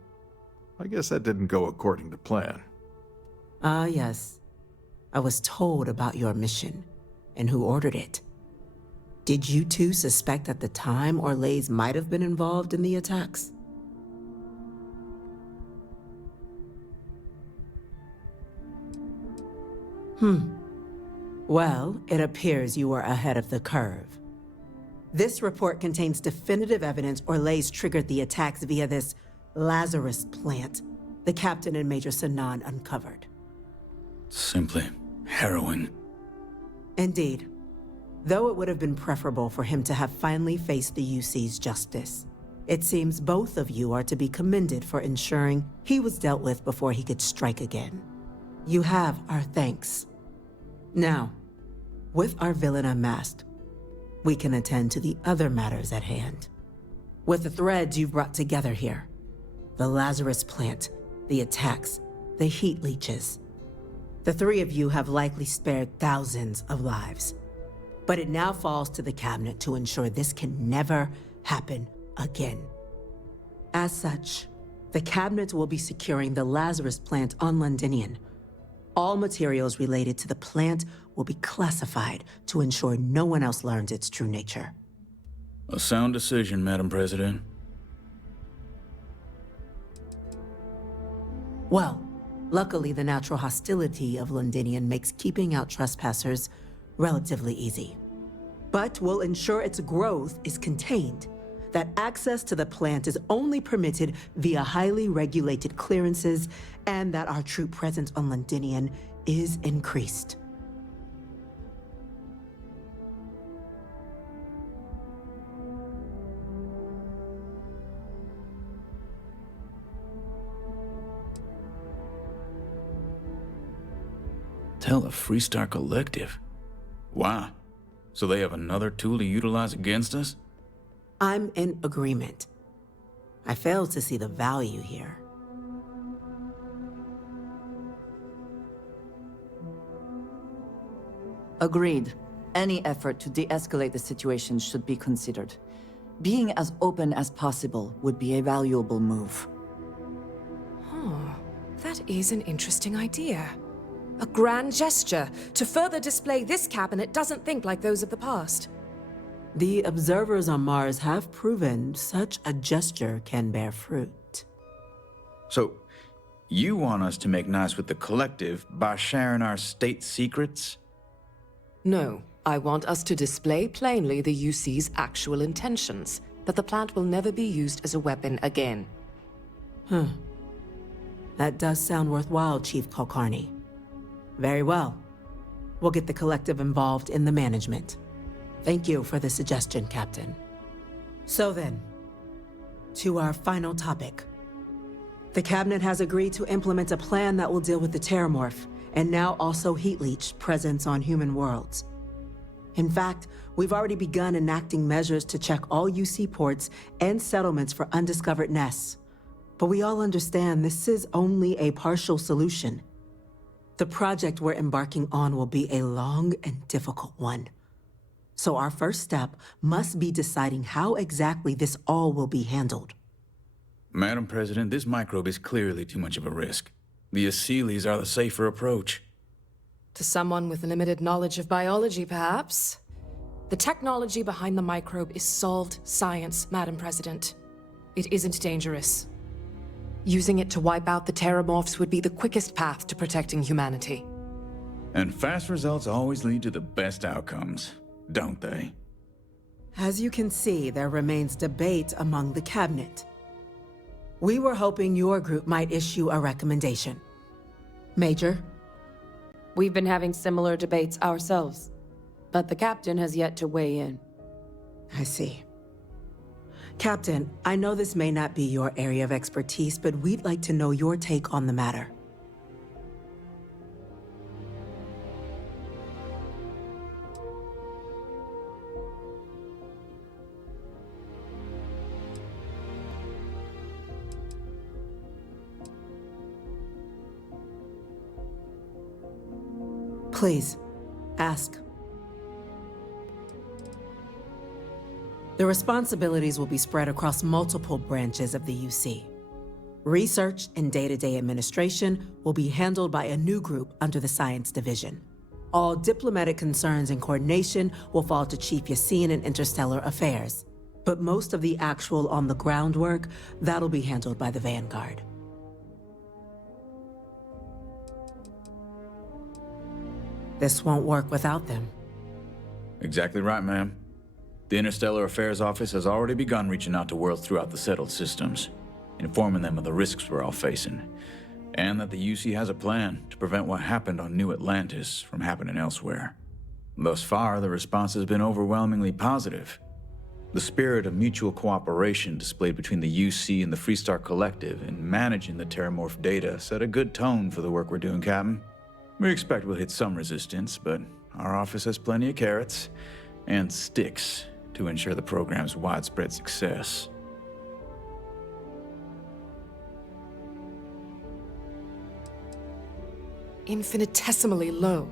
I guess that didn't go according to plan. Ah, yes. I was told about your mission and who ordered it. Did you two suspect at the time Orlays might have been involved in the attacks? Well, it appears you were ahead of the curve. This report contains definitive evidence Orlays triggered the attacks via this Lazarus plant the captain and Major Sanan uncovered. Simply heroin. Indeed. Though it would have been preferable for him to have finally faced the UC's justice, it seems both of you are to be commended for ensuring he was dealt with before he could strike again. You have our thanks. Now, with our villain unmasked, we can attend to the other matters at hand. With the threads you've brought together here, the Lazarus plant, the attacks, the heat leeches, the three of you have likely spared thousands of lives. But it now falls to the cabinet to ensure this can never happen again. As such, the cabinet will be securing the Lazarus plant on Londinian. All materials related to the plant will be classified to ensure no one else learns its true nature. A sound decision, Madam President. Well, luckily the natural hostility of Londinian makes keeping out trespassers relatively easy. But we'll ensure its growth is contained, that access to the plant is only permitted via highly regulated clearances, and that our troop presence on Londinian is increased. Tell the Freestar Collective. Wow. So they have another tool to utilize against us? I'm in agreement. I fail to see the value here. Agreed. Any effort to de-escalate the situation should be considered. Being as open as possible would be a valuable move. Huh. That is an interesting idea. A grand gesture to further display this cabinet doesn't think like those of the past. The observers on Mars have proven such a gesture can bear fruit. So, you want us to make nice with the Collective by sharing our state secrets? No, I want us to display plainly the UC's actual intentions, that the plant will never be used as a weapon again. That does sound worthwhile, Chief Kulkarni. Very well. We'll get the Collective involved in the management. Thank you for the suggestion, Captain. So then, to our final topic. The Cabinet has agreed to implement a plan that will deal with the Terramorph, and now also Heat Leech presence on human worlds. In fact, we've already begun enacting measures to check all UC ports and settlements for undiscovered nests. But we all understand this is only a partial solution. The project we're embarking on will be a long and difficult one. So our first step must be deciding how exactly this all will be handled. Madam President, this microbe is clearly too much of a risk. The Aseles are the safer approach. To someone with limited knowledge of biology, perhaps. The technology behind the microbe is solved science, Madam President. It isn't dangerous. Using it to wipe out the Terramorphs would be the quickest path to protecting humanity. And fast results always lead to the best outcomes, don't they? As you can see, there remains debate among the cabinet. We were hoping your group might issue a recommendation. Major? We've been having similar debates ourselves, but the captain has yet to weigh in. I see. Captain, I know this may not be your area of expertise, but we'd like to know your take on the matter. Please, ask. The responsibilities will be spread across multiple branches of the UC. Research and day-to-day administration will be handled by a new group under the Science Division. All diplomatic concerns and coordination will fall to Chief Yassine and Interstellar Affairs. But most of the actual on-the-ground work, that'll be handled by the Vanguard. This won't work without them. Exactly right, ma'am. The Interstellar Affairs Office has already begun reaching out to worlds throughout the settled systems, informing them of the risks we're all facing, and that the UC has a plan to prevent what happened on New Atlantis from happening elsewhere. Thus far, the response has been overwhelmingly positive. The spirit of mutual cooperation displayed between the UC and the Freestar Collective in managing the Terramorph data set a good tone for the work we're doing, Captain. We expect we'll hit some resistance, but our office has plenty of carrots and sticks to ensure the program's widespread success. Infinitesimally low.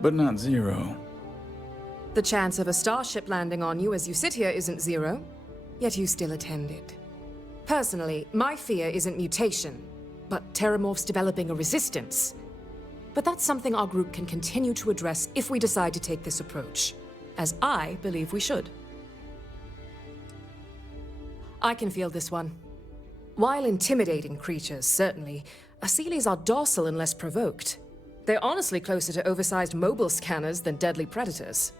But not zero. The chance of a starship landing on you as you sit here isn't zero, yet you still attended. Personally, my fear isn't mutation, but Terramorphs developing a resistance. But that's something our group can continue to address if we decide to take this approach, as I believe we should. I can feel this one. While intimidating creatures, certainly, Asylees are docile unless provoked. They're honestly closer to oversized mobile scanners than deadly predators.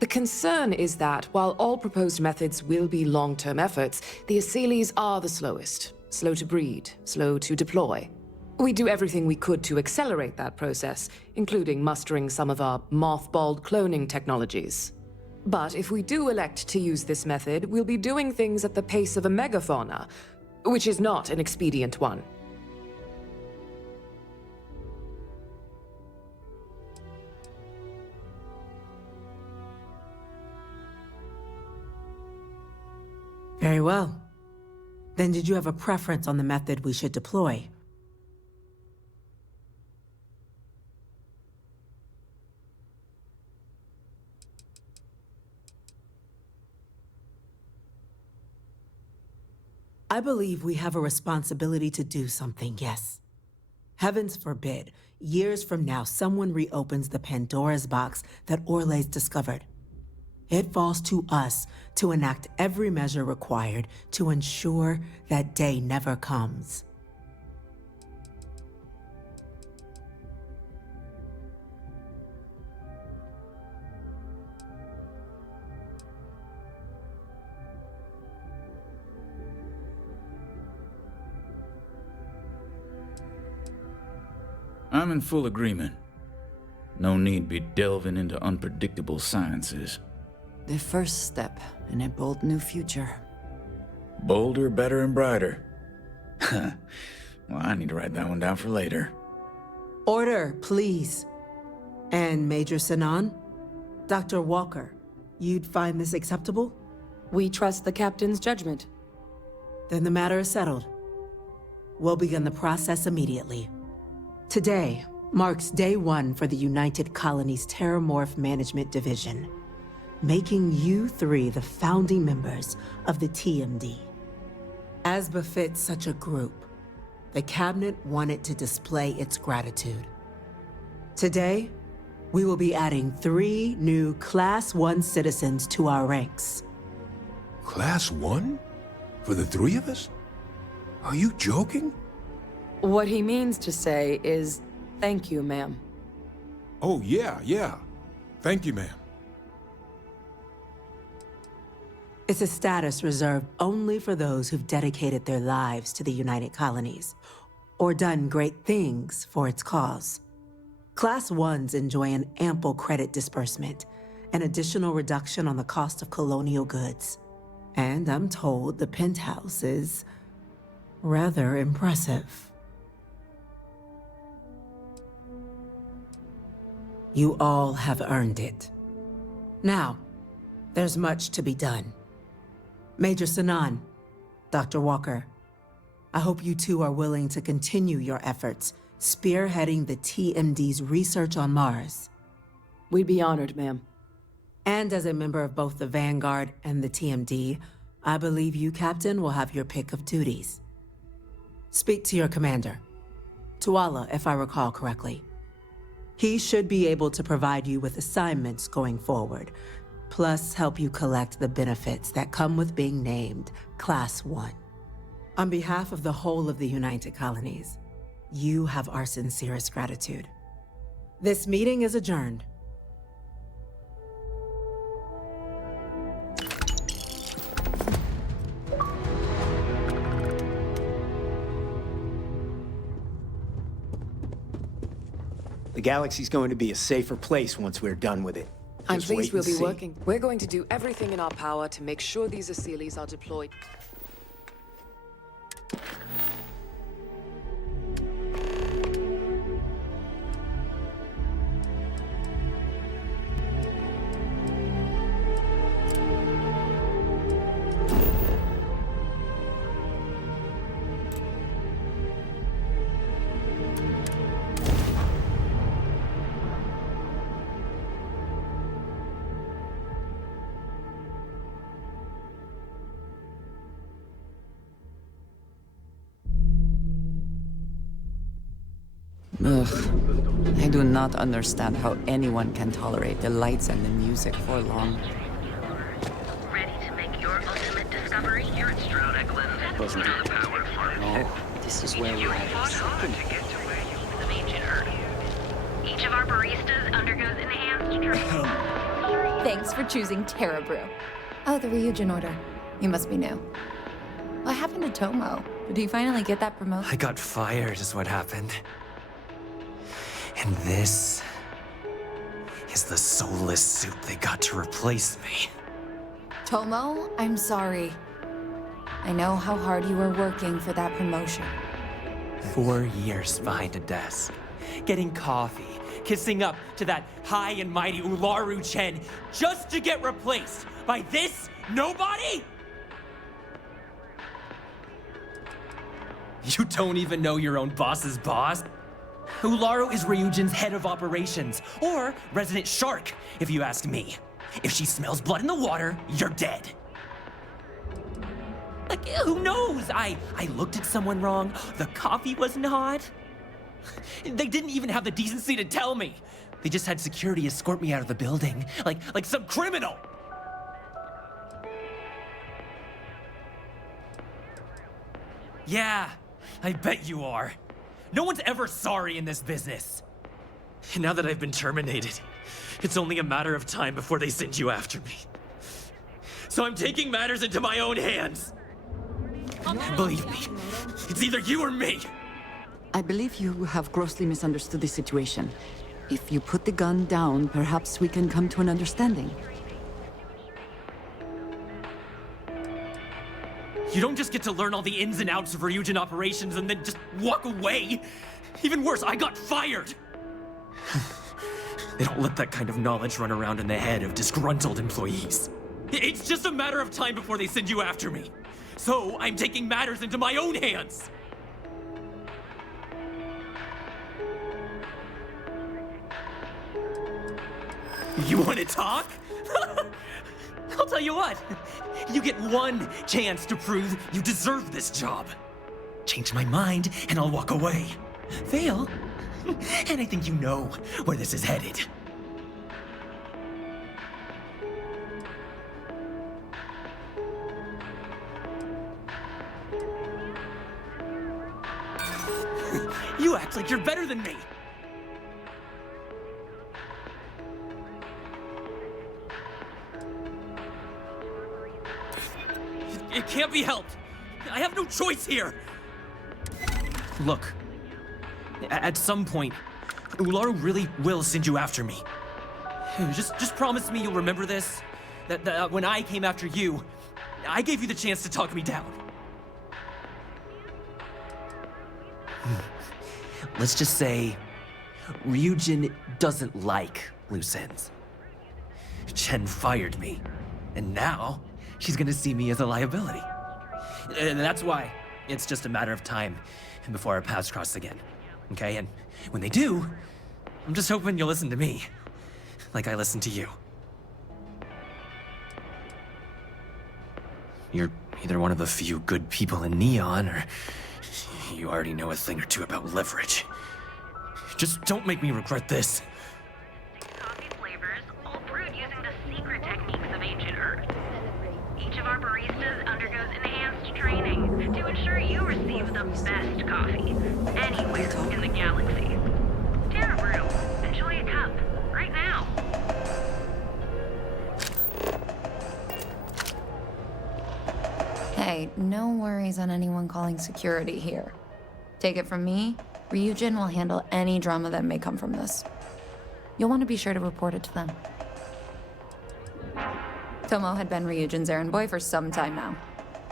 The concern is that, while all proposed methods will be long-term efforts, the Asylees are the slowest. Slow to breed, slow to deploy. We do everything we could to accelerate that process, including mustering some of our mothballed cloning technologies. But if we do elect to use this method, we'll be doing things at the pace of a megafauna, which is not an expedient one. Very well. Then did you have a preference on the method we should deploy? I believe we have a responsibility to do something, yes. Heavens forbid, years from now someone reopens the Pandora's box that Orlais discovered. It falls to us to enact every measure required to ensure that day never comes. I'm in full agreement. No need be delving into unpredictable sciences. The first step in a bold new future. Bolder, better, and brighter. Well, I need to write that one down for later. Order, please. And Major Sinan? Dr. Walker, you'd find this acceptable? We trust the captain's judgment. Then the matter is settled. We'll begin the process immediately. Today marks day one for the United Colonies Terramorph Management Division, making you three the founding members of the TMD. As befits such a group, the Cabinet wanted to display its gratitude. Today, we will be adding 3 new Class 1 citizens to our ranks. Class 1? For the 3 of us? Are you joking? What he means to say is, thank you, ma'am. Oh, yeah. Thank you, ma'am. It's a status reserved only for those who've dedicated their lives to the United Colonies, or done great things for its cause. Class 1s enjoy an ample credit disbursement, an additional reduction on the cost of colonial goods. And I'm told the penthouse is rather impressive. You all have earned it. Now, there's much to be done. Major Sanan, Dr. Walker, I hope you two are willing to continue your efforts, spearheading the TMD's research on Mars. We'd be honored, ma'am. And as a member of both the Vanguard and the TMD, I believe you, Captain, will have your pick of duties. Speak to your commander, Tuala, if I recall correctly. He should be able to provide you with assignments going forward, plus help you collect the benefits that come with being named Class 1. On behalf of the whole of the United Colonies, you have our sincerest gratitude. This meeting is adjourned. The galaxy's going to be a safer place once we're done with it. I'm Just pleased wait we'll and be see. working. We're going to do everything in our power to make sure these Asylees are deployed. Ugh. I do not understand how anyone can tolerate the lights and the music for long. Ready to make your ultimate discovery here at Stroud Eklund? Wasn't the power farm. Oh, this is where we had something. Of ancient Earth. Each of our baristas undergoes enhanced training. Thanks for choosing Terra Brew. Oh, the Ryujin order. You must be new. What happened to Tomo? Did he finally get that promotion? I got fired is what happened. And this is the soulless suit they got to replace me. Tomo, I'm sorry. I know how hard you were working for that promotion. 4 years behind a desk, getting coffee, kissing up to that high and mighty Ularu Chen, just to get replaced by this nobody? You don't even know your own boss's boss? Ularu is Ryujin's head of operations, or resident shark, if you ask me. If she smells blood in the water, you're dead. Like, who knows? I looked at someone wrong, the coffee wasn't hot. They didn't even have the decency to tell me. They just had security escort me out of the building, like some criminal. Yeah, I bet you are. No one's ever sorry in this business. And now that I've been terminated, it's only a matter of time before they send you after me. So I'm taking matters into my own hands. Believe me, it's either you or me. I believe you have grossly misunderstood the situation. If you put the gun down, perhaps we can come to an understanding. You don't just get to learn all the ins and outs of Ryujin operations and then just walk away. Even worse, I got fired. They don't let that kind of knowledge run around in the head of disgruntled employees. It's just a matter of time before they send you after me. So I'm taking matters into my own hands. You want to talk? I'll tell you what. You get one chance to prove you deserve this job. Change my mind, and I'll walk away. Fail, and I think you know where this is headed. act like you're better than me! It can't be helped! I have no choice here! Look, at some point, Ularu really will send you after me. Just promise me you'll remember this. That when I came after you, I gave you the chance to talk me down. Let's just say Ryujin doesn't like loose ends. Chen fired me, and now she's gonna see me as a liability. And that's why it's just a matter of time before our paths cross again. Okay? And when they do, I'm just hoping you'll listen to me, like I listened to you. You're either one of the few good people in Neon, or you already know a thing or two about leverage. Just don't make me regret this. Coffee flavors, all brewed using the secret techniques of ancient Earth. Each of our baristas undergoes enhanced training to ensure you receive the best coffee anywhere in the galaxy. Terra Brew, enjoy a cup right now. Hey, no worries on anyone calling security here. Take it from me, Ryujin will handle any drama that may come from this. You'll want to be sure to report it to them. Tomo had been Ryujin's errand boy for some time now.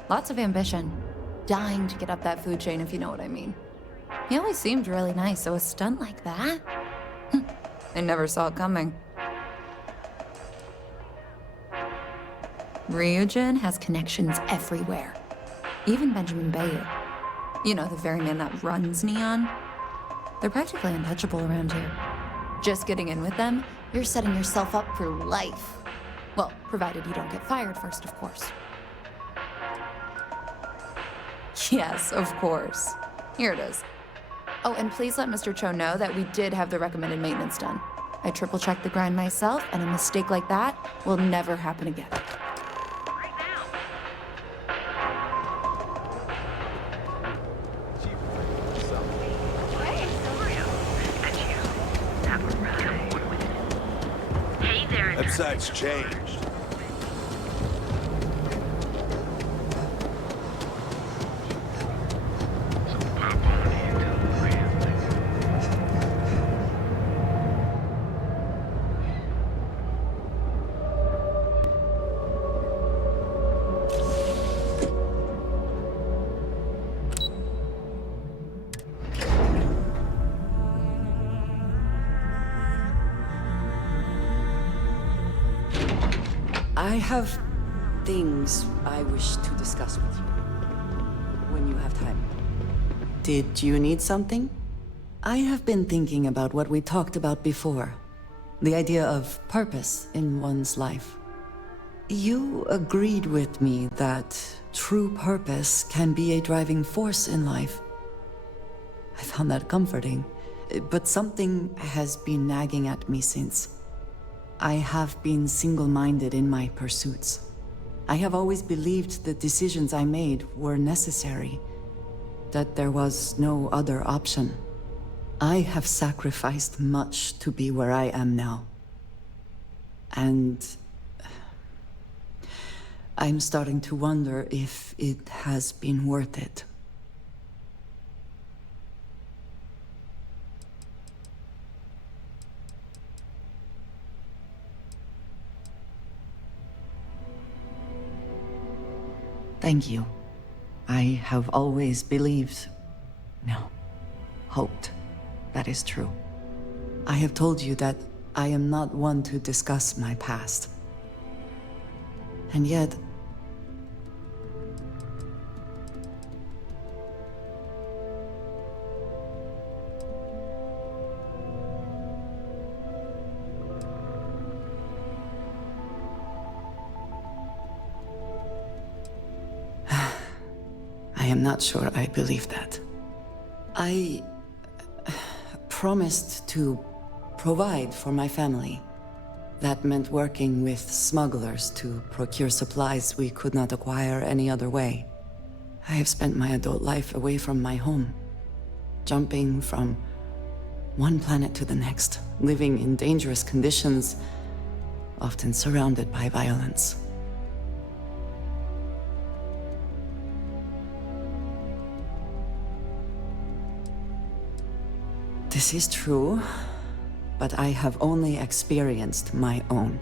Lots of ambition. Dying to get up that food chain, if you know what I mean. He always seemed really nice, so a stunt like that? I never saw it coming. Ryujin has connections everywhere. Even Benjamin Bayer. You know, the very man that runs Neon. They're practically untouchable around here. Just getting in with them, you're setting yourself up for life. Well, provided you don't get fired first, of course. Yes, of course. Here it is. Oh, and please let Mr. Cho know that we did have the recommended maintenance done. I triple-checked the grind myself, and a mistake like that will never happen again. Website's changed. I have things I wish to discuss with you. When you have time. Did you need something? I have been thinking about what we talked about before. The idea of purpose in one's life. You agreed with me that true purpose can be a driving force in life. I found that comforting, but something has been nagging at me since. I have been single-minded in my pursuits. I have always believed the decisions I made were necessary, that there was no other option. I have sacrificed much to be where I am now. And I'm starting to wonder if it has been worth it. Thank you. I have always believed, no, hoped, that is true. I have told you that I am not one to discuss my past. And yet, I am not sure I believe that. I promised to provide for my family. That meant working with smugglers to procure supplies we could not acquire any other way. I have spent my adult life away from my home, jumping from one planet to the next, living in dangerous conditions, often surrounded by violence. This is true, but I have only experienced my own.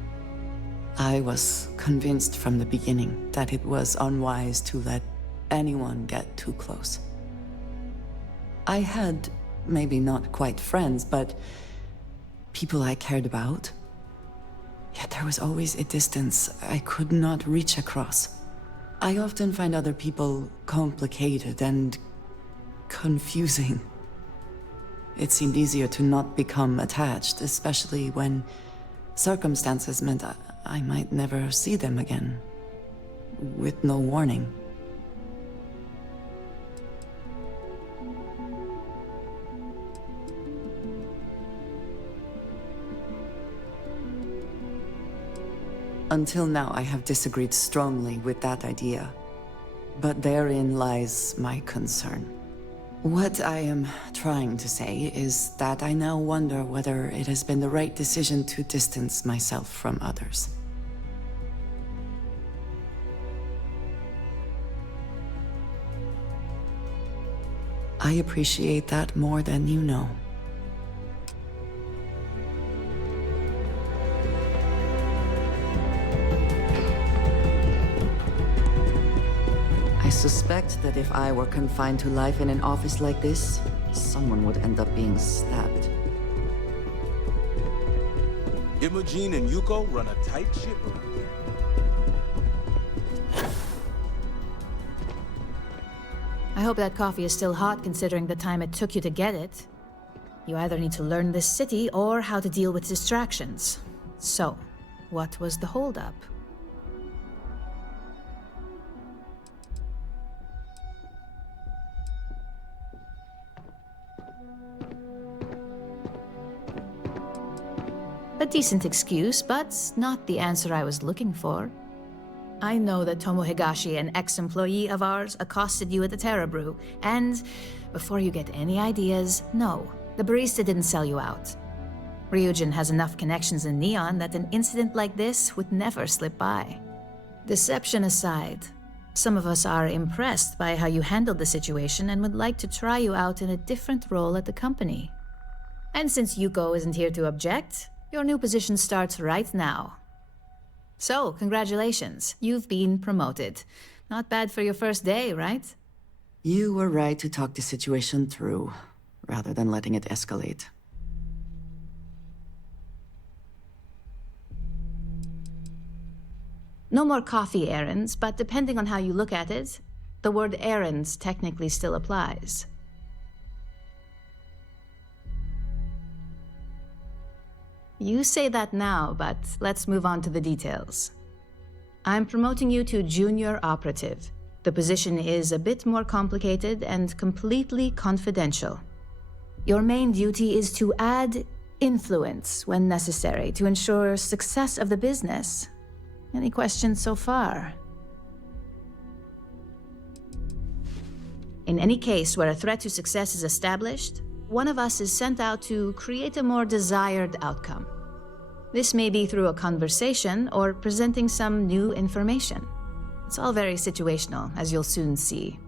I was convinced from the beginning that it was unwise to let anyone get too close. I had, maybe not quite friends, but people I cared about. Yet there was always a distance I could not reach across. I often find other people complicated and confusing. It seemed easier to not become attached, especially when circumstances meant I might never see them again, with no warning. Until now, I have disagreed strongly with that idea. But therein lies my concern. What I am trying to say is that I now wonder whether it has been the right decision to distance myself from others. I appreciate that more than you know. I suspect that if I were confined to life in an office like this, someone would end up being stabbed. Imogene and Yuko run a tight ship around here. I hope that coffee is still hot considering the time it took you to get it. You either need to learn this city or how to deal with distractions. So, what was the holdup? A decent excuse, but not the answer I was looking for. I know that Tomo Higashi, an ex-employee of ours, accosted you at the Terra Brew, and before you get any ideas, no, the barista didn't sell you out. Ryujin has enough connections in Neon that an incident like this would never slip by. Deception aside, some of us are impressed by how you handled the situation and would like to try you out in a different role at the company. And since Yuko isn't here to object, your new position starts right now. So, congratulations. You've been promoted. Not bad for your first day, right? You were right to talk the situation through, rather than letting it escalate. No more coffee errands, but depending on how you look at it, the word errands technically still applies. You say that now, but let's move on to the details. I'm promoting you to junior operative. The position is a bit more complicated and completely confidential. Your main duty is to add influence when necessary to ensure success of the business. Any questions so far? In any case where a threat to success is established, one of us is sent out to create a more desired outcome. This may be through a conversation or presenting some new information. It's all very situational, as you'll soon see.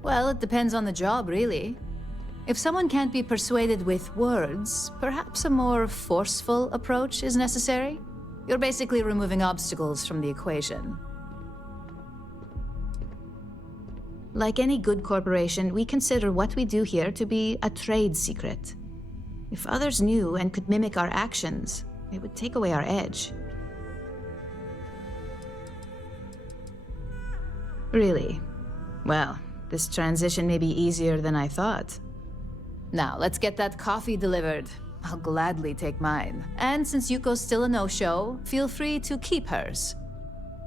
Well, it depends on the job, really. If someone can't be persuaded with words, perhaps a more forceful approach is necessary. You're basically removing obstacles from the equation. Like any good corporation, we consider what we do here to be a trade secret. If others knew and could mimic our actions, it would take away our edge. Really? Well, this transition may be easier than I thought. Now, let's get that coffee delivered. I'll gladly take mine. And since Yuko's still a no-show, feel free to keep hers.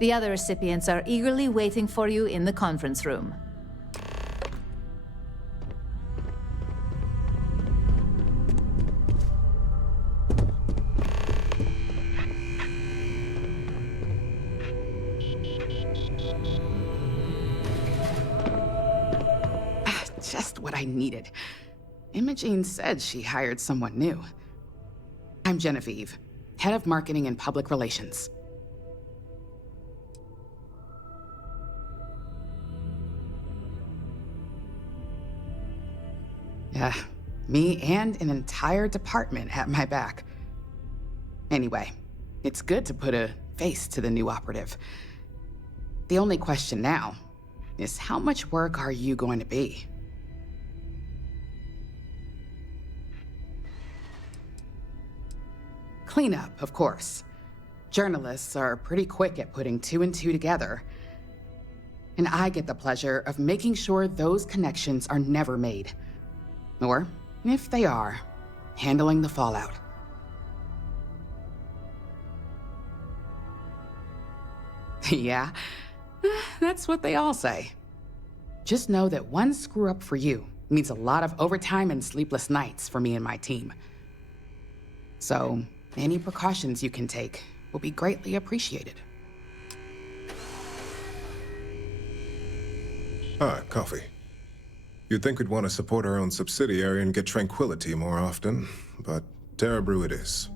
The other recipients are eagerly waiting for you in the conference room. I needed. Imogene said she hired someone new. I'm Genevieve, head of marketing and public relations. Yeah, me and an entire department at my back. Anyway, it's good to put a face to the new operative. The only question now is how much work are you going to be? Cleanup, of course. Journalists are pretty quick at putting two and two together. And I get the pleasure of making sure those connections are never made. Or, if they are, handling the fallout. Yeah, that's what they all say. Just know that one screw-up for you means a lot of overtime and sleepless nights for me and my team. So, any precautions you can take will be greatly appreciated. Ah, coffee. You'd think we'd want to support our own subsidiary and get tranquility more often, but Terrabrew it is.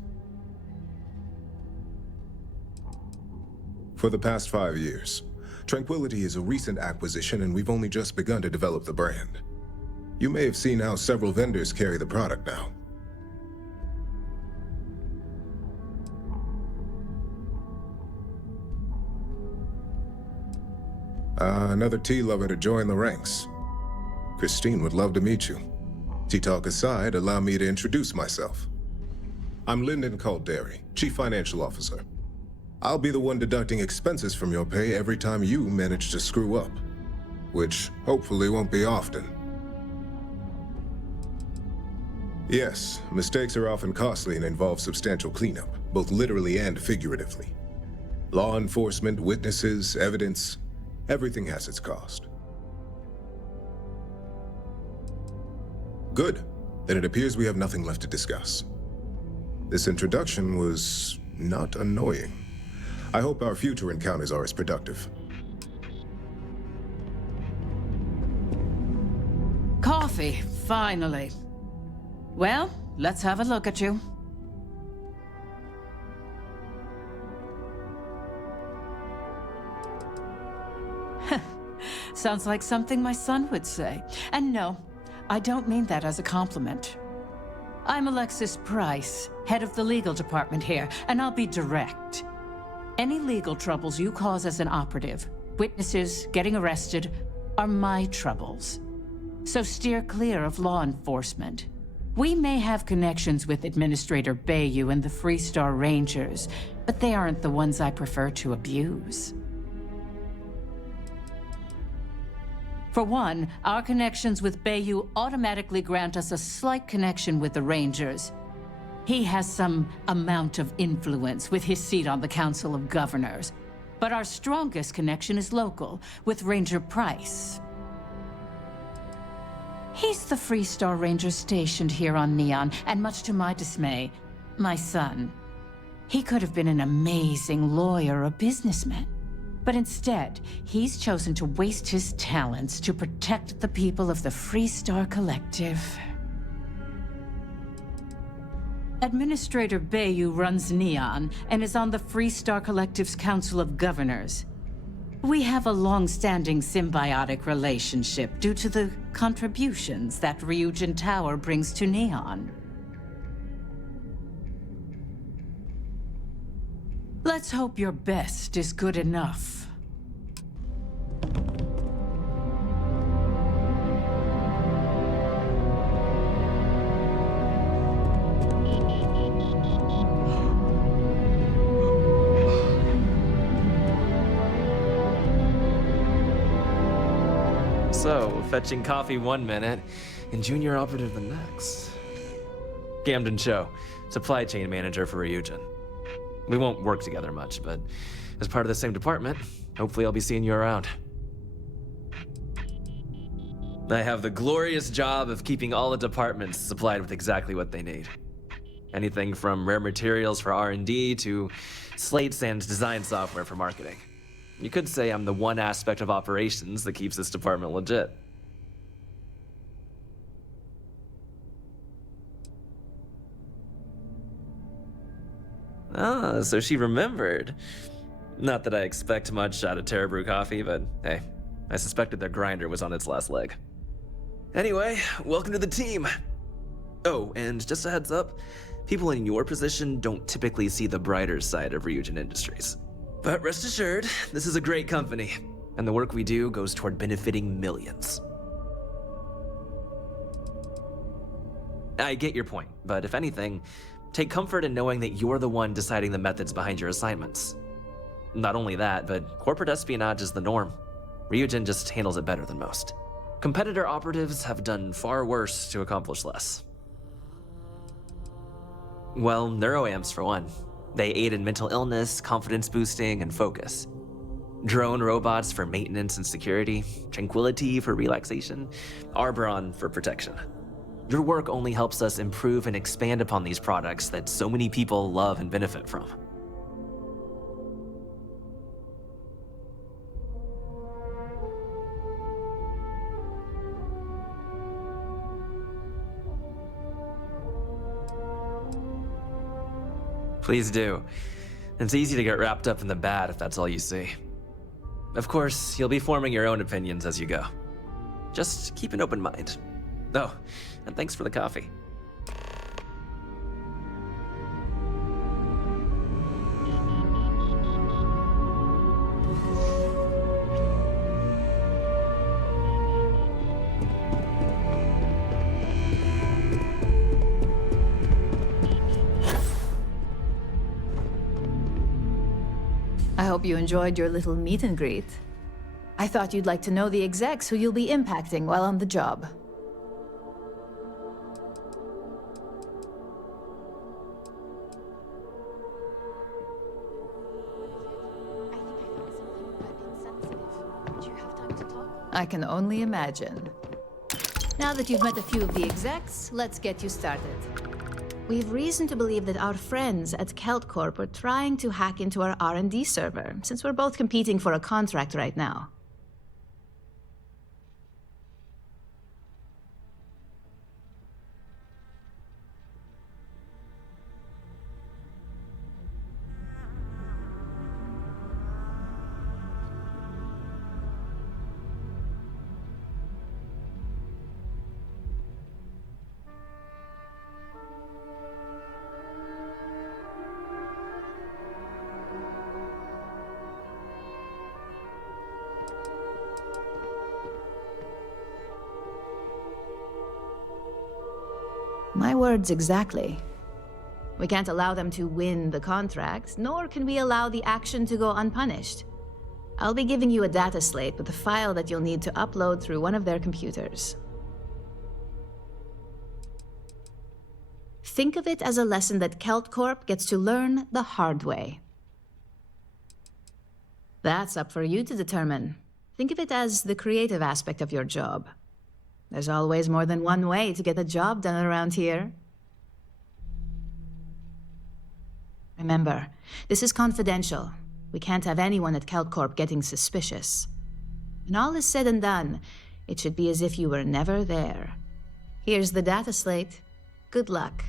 For the past 5 years, Tranquility is a recent acquisition and we've only just begun to develop the brand. You may have seen how several vendors carry the product now. Another tea lover to join the ranks. Christine would love to meet you. Tea talk aside, allow me to introduce myself. I'm Lyndon Calderi, Chief Financial Officer. I'll be the one deducting expenses from your pay every time you manage to screw up, which hopefully won't be often. Yes, mistakes are often costly and involve substantial cleanup, both literally and figuratively. Law enforcement, witnesses, evidence, everything has its cost. Good. Then it appears we have nothing left to discuss. This introduction was not annoying. I hope our future encounters are as productive. Coffee, finally. Well, let's have a look at you. Sounds like something my son would say. And no, I don't mean that as a compliment. I'm Alexis Price, head of the legal department here, and I'll be direct. Any legal troubles you cause as an operative, witnesses, getting arrested, are my troubles. So steer clear of law enforcement. We may have connections with Administrator Bayou and the Freestar Rangers, but they aren't the ones I prefer to abuse. For one, our connections with Bayou automatically grant us a slight connection with the Rangers. He has some amount of influence with his seat on the Council of Governors. But our strongest connection is local, with Ranger Price. He's the Freestar Ranger stationed here on Neon, and much to my dismay, my son. He could have been an amazing lawyer or businessman. But instead, he's chosen to waste his talents to protect the people of the Freestar Collective. Administrator Bayou runs Neon and is on the Freestar Collective's Council of Governors. We have a long-standing symbiotic relationship due to the contributions that Ryujin Tower brings to Neon. Let's hope your best is good enough. So, fetching coffee 1 minute and junior operative the next. Gamden Cho, supply chain manager for Ryujin. We won't work together much, but as part of the same department, hopefully I'll be seeing you around. I have the glorious job of keeping all the departments supplied with exactly what they need. Anything from rare materials for R&D to slates and design software for marketing. You could say I'm the one aspect of operations that keeps this department legit. Ah, so she remembered. Not that I expect much out of Terra Brew coffee, but hey, I suspected their grinder was on its last leg. Anyway, welcome to the team. Oh, and just a heads up, people in your position don't typically see the brighter side of Ryujin Industries. But rest assured, this is a great company, and the work we do goes toward benefiting millions. I get your point, but if anything, take comfort in knowing that you're the one deciding the methods behind your assignments. Not only that, but corporate espionage is the norm. Ryujin just handles it better than most. Competitor operatives have done far worse to accomplish less. Well, neuroamps for one. They aid in mental illness, confidence boosting, and focus. Drone robots for maintenance and security, tranquility for relaxation, Arbron for protection. Your work only helps us improve and expand upon these products that so many people love and benefit from. Please do. It's easy to get wrapped up in the bad if that's all you see. Of course, you'll be forming your own opinions as you go. Just keep an open mind. Oh, and thanks for the coffee. I hope you enjoyed your little meet and greet. I thought you'd like to know the execs who you'll be impacting while on the job. I can only imagine. Now that you've met a few of the execs, let's get you started. We've reason to believe that our friends at Kelt Corp are trying to hack into our R&D server, since we're both competing for a contract right now. My words exactly. We can't allow them to win the contract, nor can we allow the action to go unpunished. I'll be giving you a data slate with a file that you'll need to upload through one of their computers. Think of it as a lesson that Kelt Corp gets to learn the hard way. That's up for you to determine. Think of it as the creative aspect of your job. There's always more than one way to get the job done around here. Remember, this is confidential. We can't have anyone at Kelt Corp getting suspicious. When all is said and done, it should be as if you were never there. Here's the data slate. Good luck.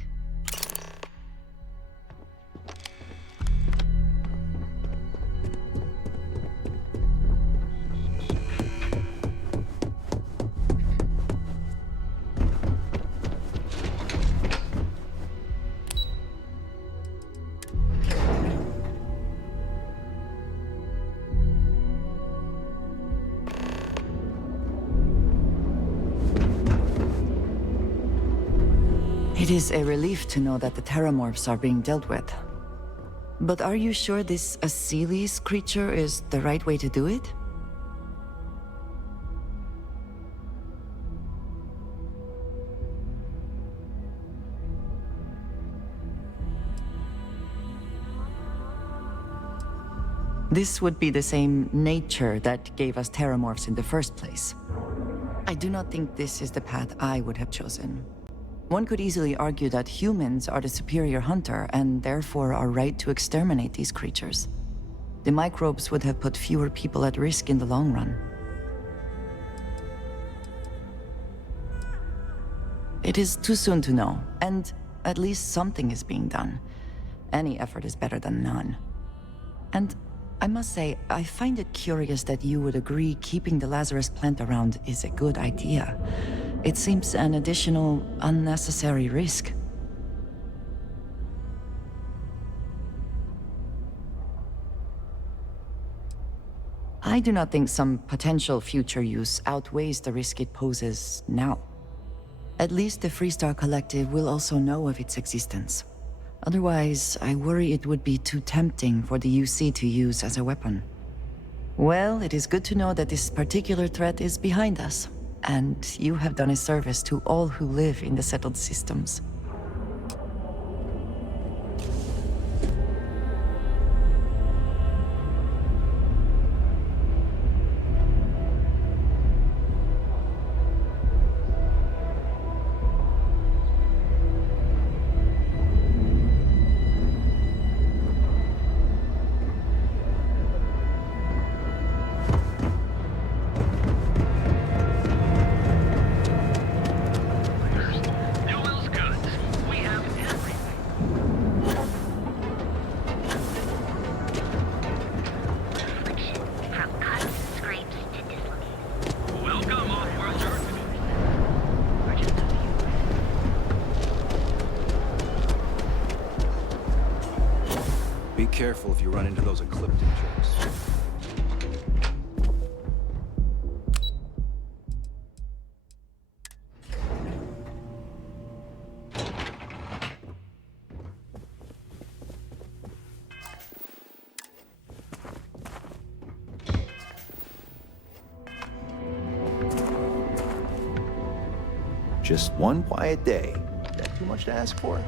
It is a relief to know that the Terramorphs are being dealt with. But are you sure this Asilis creature is the right way to do it? This would be the same nature that gave us Terramorphs in the first place. I do not think this is the path I would have chosen. One could easily argue that humans are the superior hunter and therefore are right to exterminate these creatures. The microbes would have put fewer people at risk in the long run. It is too soon to know, and at least something is being done. any effort is better than none. And I must say, I find it curious that you would agree keeping the Lazarus plant around is a good idea. It seems an additional, unnecessary risk. I do not think some potential future use outweighs the risk it poses now. At least the Freestar Collective will also know of its existence. Otherwise, I worry it would be too tempting for the UC to use as a weapon. Well, it is good to know that this particular threat is behind us, and you have done a service to all who live in the settled systems. Be careful if you run into those ecliptic jerks. Just one quiet day. That too much to ask for?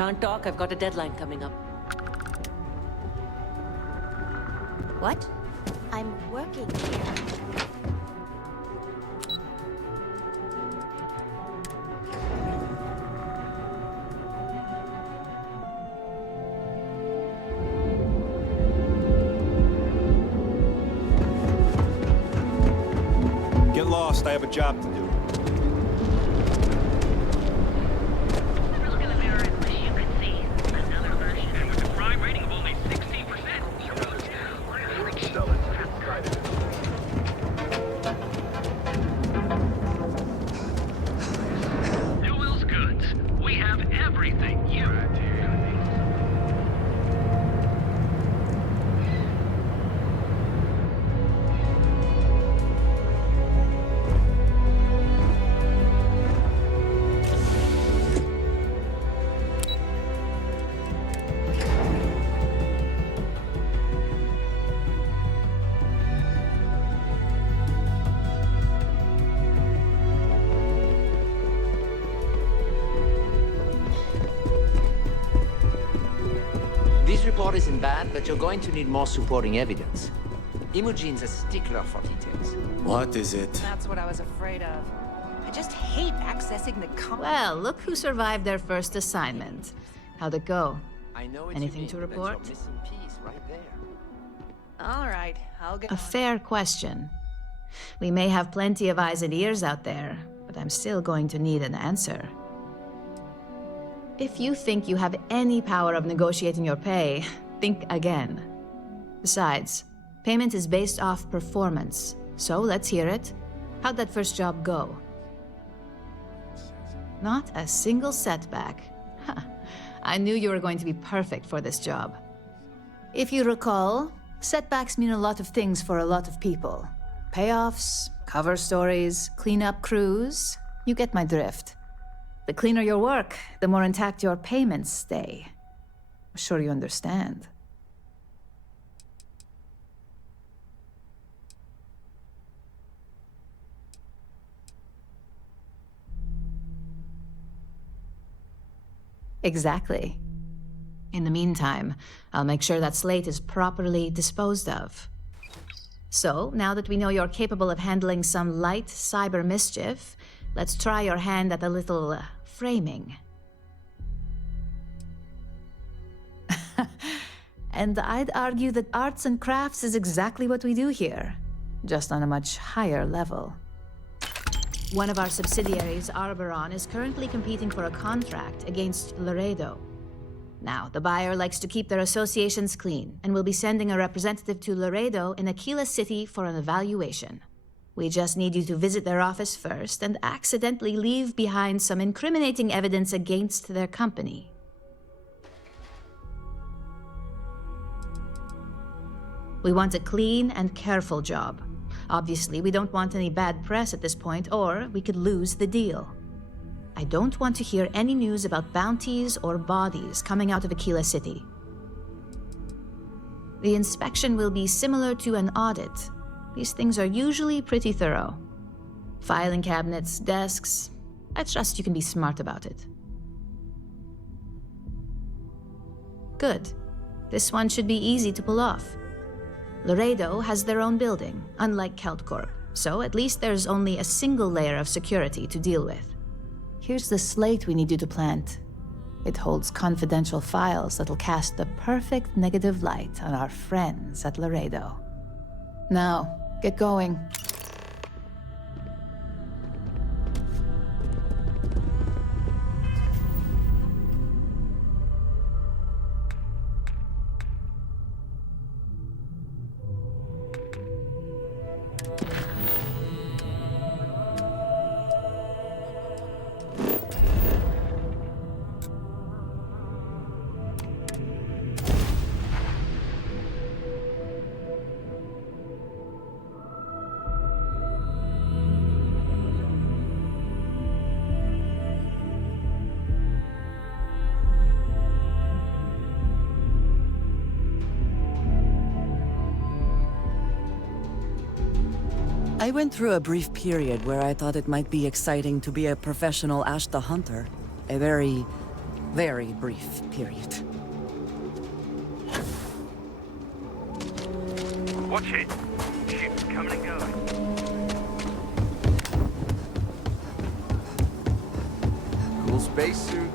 Can't talk, I've got a deadline coming up. What? I'm working here. Get lost, I have a job to do. This report isn't bad, but you're going to need more supporting evidence. Imogene's a stickler for details. What is it? That's what I was afraid of. I just hate accessing the Well, look who survived their first assignment. How'd it go? I know what Anything you to mean, but report? you're missing piece right there. All right, I'll get A fair question. We may have plenty of eyes and ears out there, but I'm still going to need an answer. If you think you have any power of negotiating your pay, think again. Besides, payment is based off performance, so let's hear it. How'd that first job go? Not a single setback. Huh. I knew you were going to be perfect for this job. If you recall, setbacks mean a lot of things for a lot of people. Payoffs, cover stories, cleanup crews. You get my drift. The cleaner your work, the more intact your payments stay. I'm sure you understand. Exactly. In the meantime, I'll make sure that slate is properly disposed of. So, now that we know you're capable of handling some light cyber mischief, let's try your hand at a little framing. And I'd argue that arts and crafts is exactly what we do here, just on a much higher level. One of our subsidiaries, Arboron, is currently competing for a contract against Laredo. Now, the buyer likes to keep their associations clean, and will be sending a representative to Laredo in Aquila City for an evaluation. We just need you to visit their office first and accidentally leave behind some incriminating evidence against their company. We want a clean and careful job. Obviously, we don't want any bad press at this point, or we could lose the deal. I don't want to hear any news about bounties or bodies coming out of Aquila City. The inspection will be similar to an audit. These things are usually pretty thorough. Filing cabinets, desks. I trust you can be smart about it. Good. This one should be easy to pull off. Laredo has their own building, unlike Keltcorp, so at least there's only a single layer of security to deal with. Here's the slate we need you to plant. It holds confidential files that'll cast the perfect negative light on our friends at Laredo. Now, get going. I went through a brief period where I thought it might be exciting to be a professional Ashta hunter. A very, very brief period. Watch it. Ships coming and going. Cool spacesuit.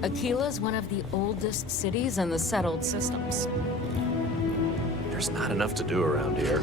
Aquila's one of the oldest cities in the settled systems. There's not enough to do around here.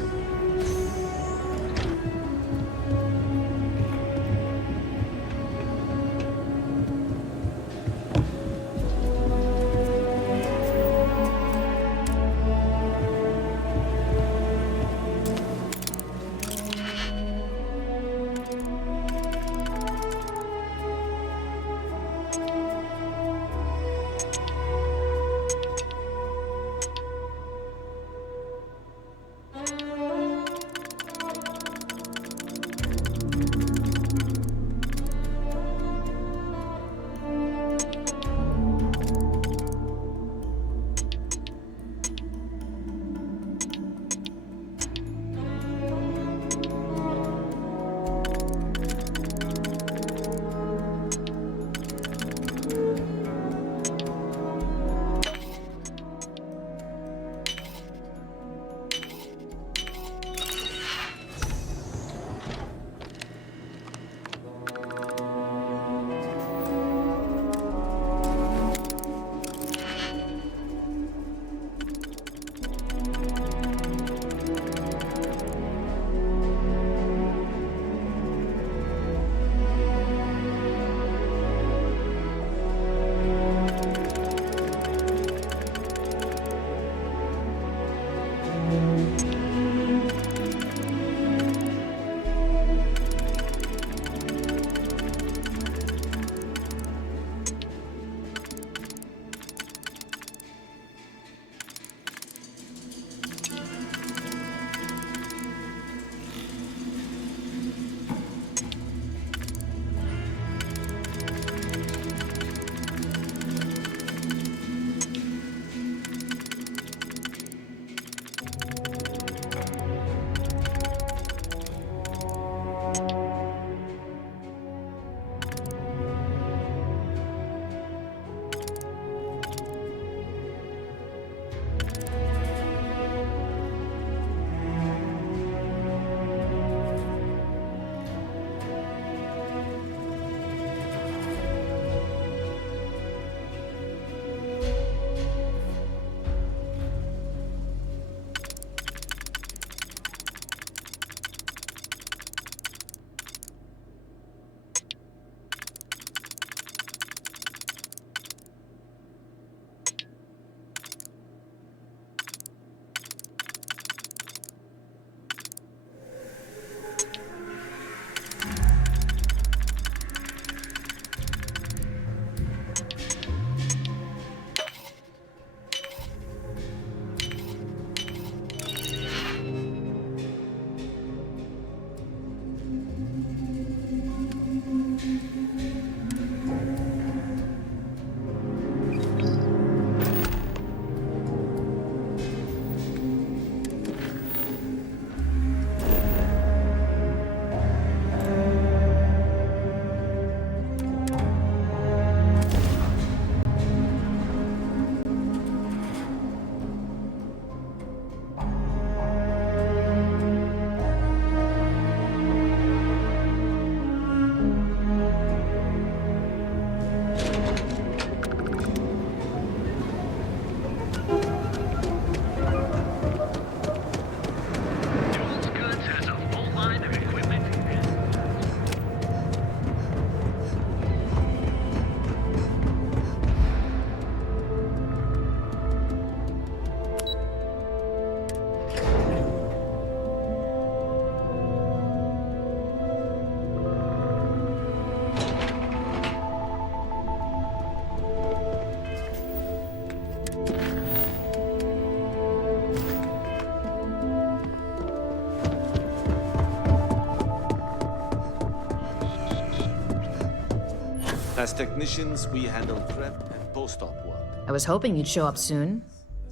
As technicians, we handle prep and post-op work. I was hoping you'd show up soon.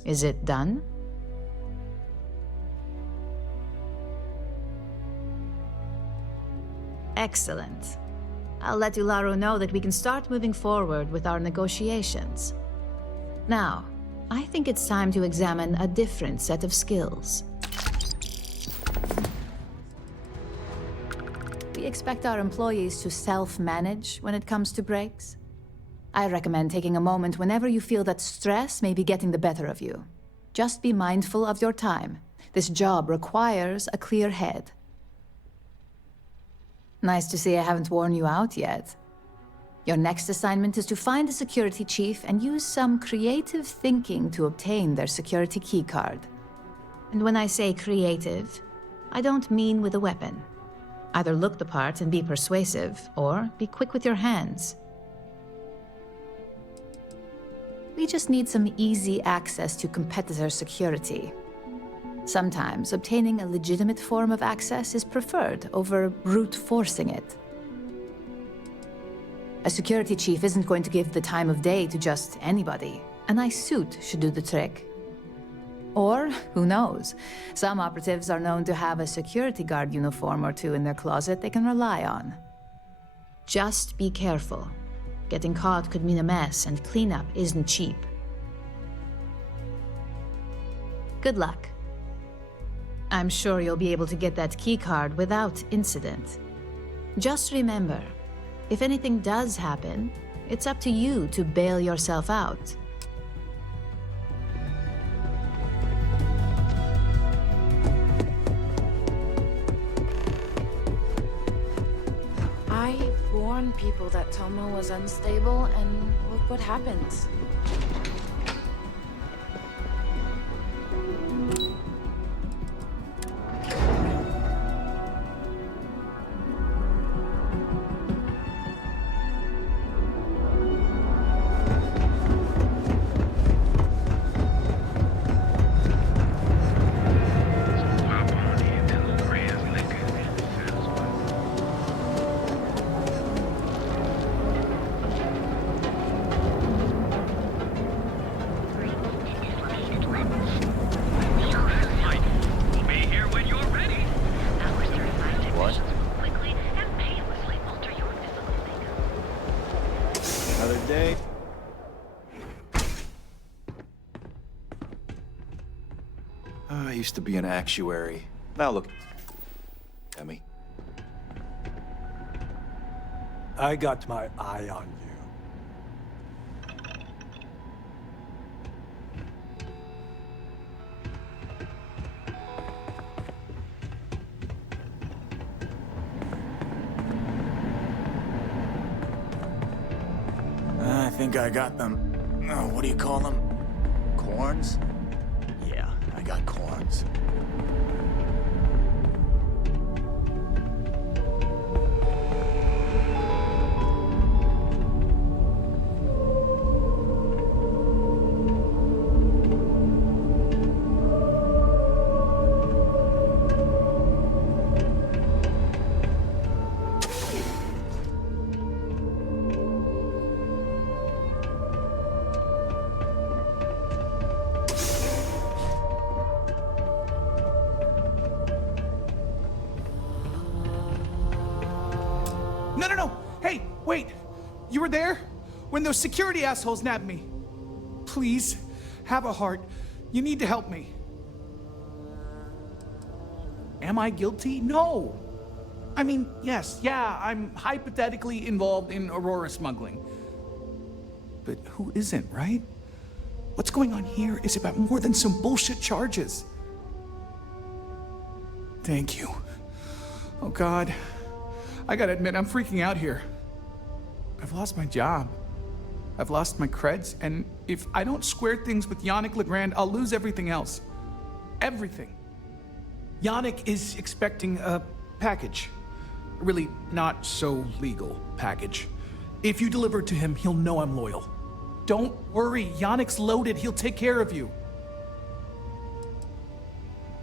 Is it done? Excellent. I'll let Ularo know that we can start moving forward with our negotiations. Now, I think it's time to examine a different set of skills. We expect our employees to self-manage when it comes to breaks. I recommend taking a moment whenever you feel that stress may be getting the better of you. Just be mindful of your time. This job requires a clear head. Nice to see I haven't worn you out yet. Your next assignment is to find a security chief and use some creative thinking to obtain their security keycard. And when I say creative, I don't mean with a weapon. Either look the part and be persuasive, or be quick with your hands. We just need some easy access to competitor security. Sometimes obtaining a legitimate form of access is preferred over brute forcing it. A security chief isn't going to give the time of day to just anybody. A nice suit should do the trick. Or, who knows, some operatives are known to have a security guard uniform or two in their closet they can rely on. Just be careful. Getting caught could mean a mess, and cleanup isn't cheap. Good luck. I'm sure you'll be able to get that keycard without incident. Just remember, if anything does happen, it's up to you to bail yourself out. I warned people that Tomo was unstable, and look what happens. Another day. I used to be an actuary. Now look at me. I got my eye on you. I think I got them. Oh, what do you call them? Corns? Yeah, I got corns. No! Hey, wait! You were there? When those security assholes nabbed me? Please, have a heart. You need to help me. Am I guilty? No! I mean, yes, yeah, I'm hypothetically involved in Aurora smuggling. But who isn't, right? What's going on here is about more than some bullshit charges. Thank you. Oh, God. I gotta admit, I'm freaking out here. I've lost my job. I've lost my creds, and if I don't square things with Yannick Legrand, I'll lose everything else. Everything. Yannick is expecting a package. A really not so legal package. If you deliver it to him, he'll know I'm loyal. Don't worry, Yannick's loaded. He'll take care of you.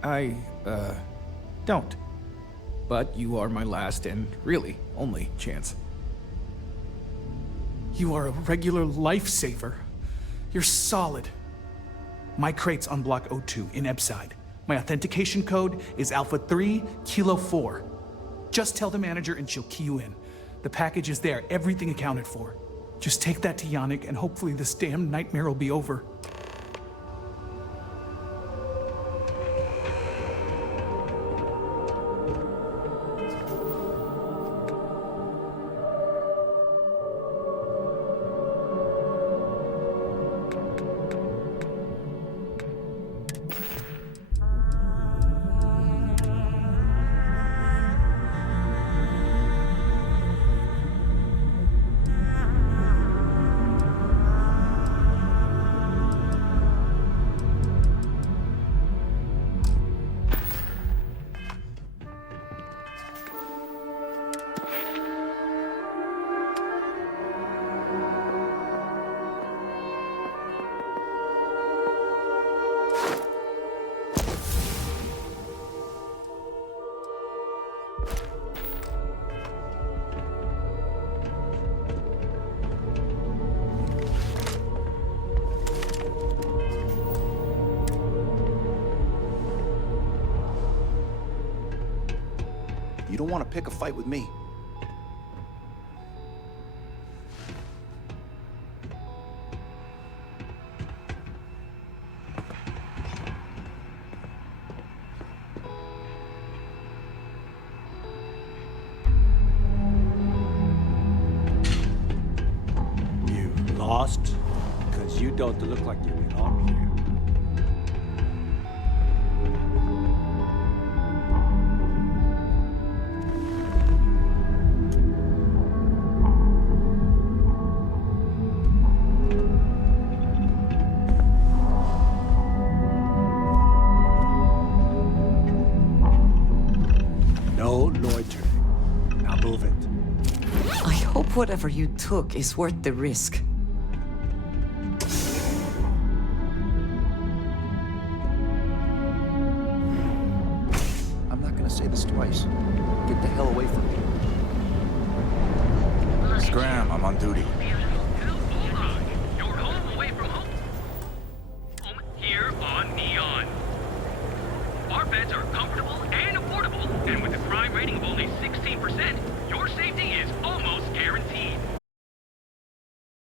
I, don't. But you are my last and really only chance. You are a regular lifesaver. You're solid. My crate's on Block O2 in Ebside. My authentication code is Alpha 3 Kilo 4. Just tell the manager and she'll key you in. The package is there, everything accounted for. Just take that to Yannick and hopefully this damn nightmare will be over. You don't want to pick a fight with me. You lost? Because you don't look like you belong here. No loitering. Now move it. I hope whatever you took is worth the risk. I'm not gonna say this twice. Get the hell away from me. Scram, I'm on duty. You're home away from home. Home here on Neon. Our beds are comfortable and affordable, and with a crime rating of only 16%,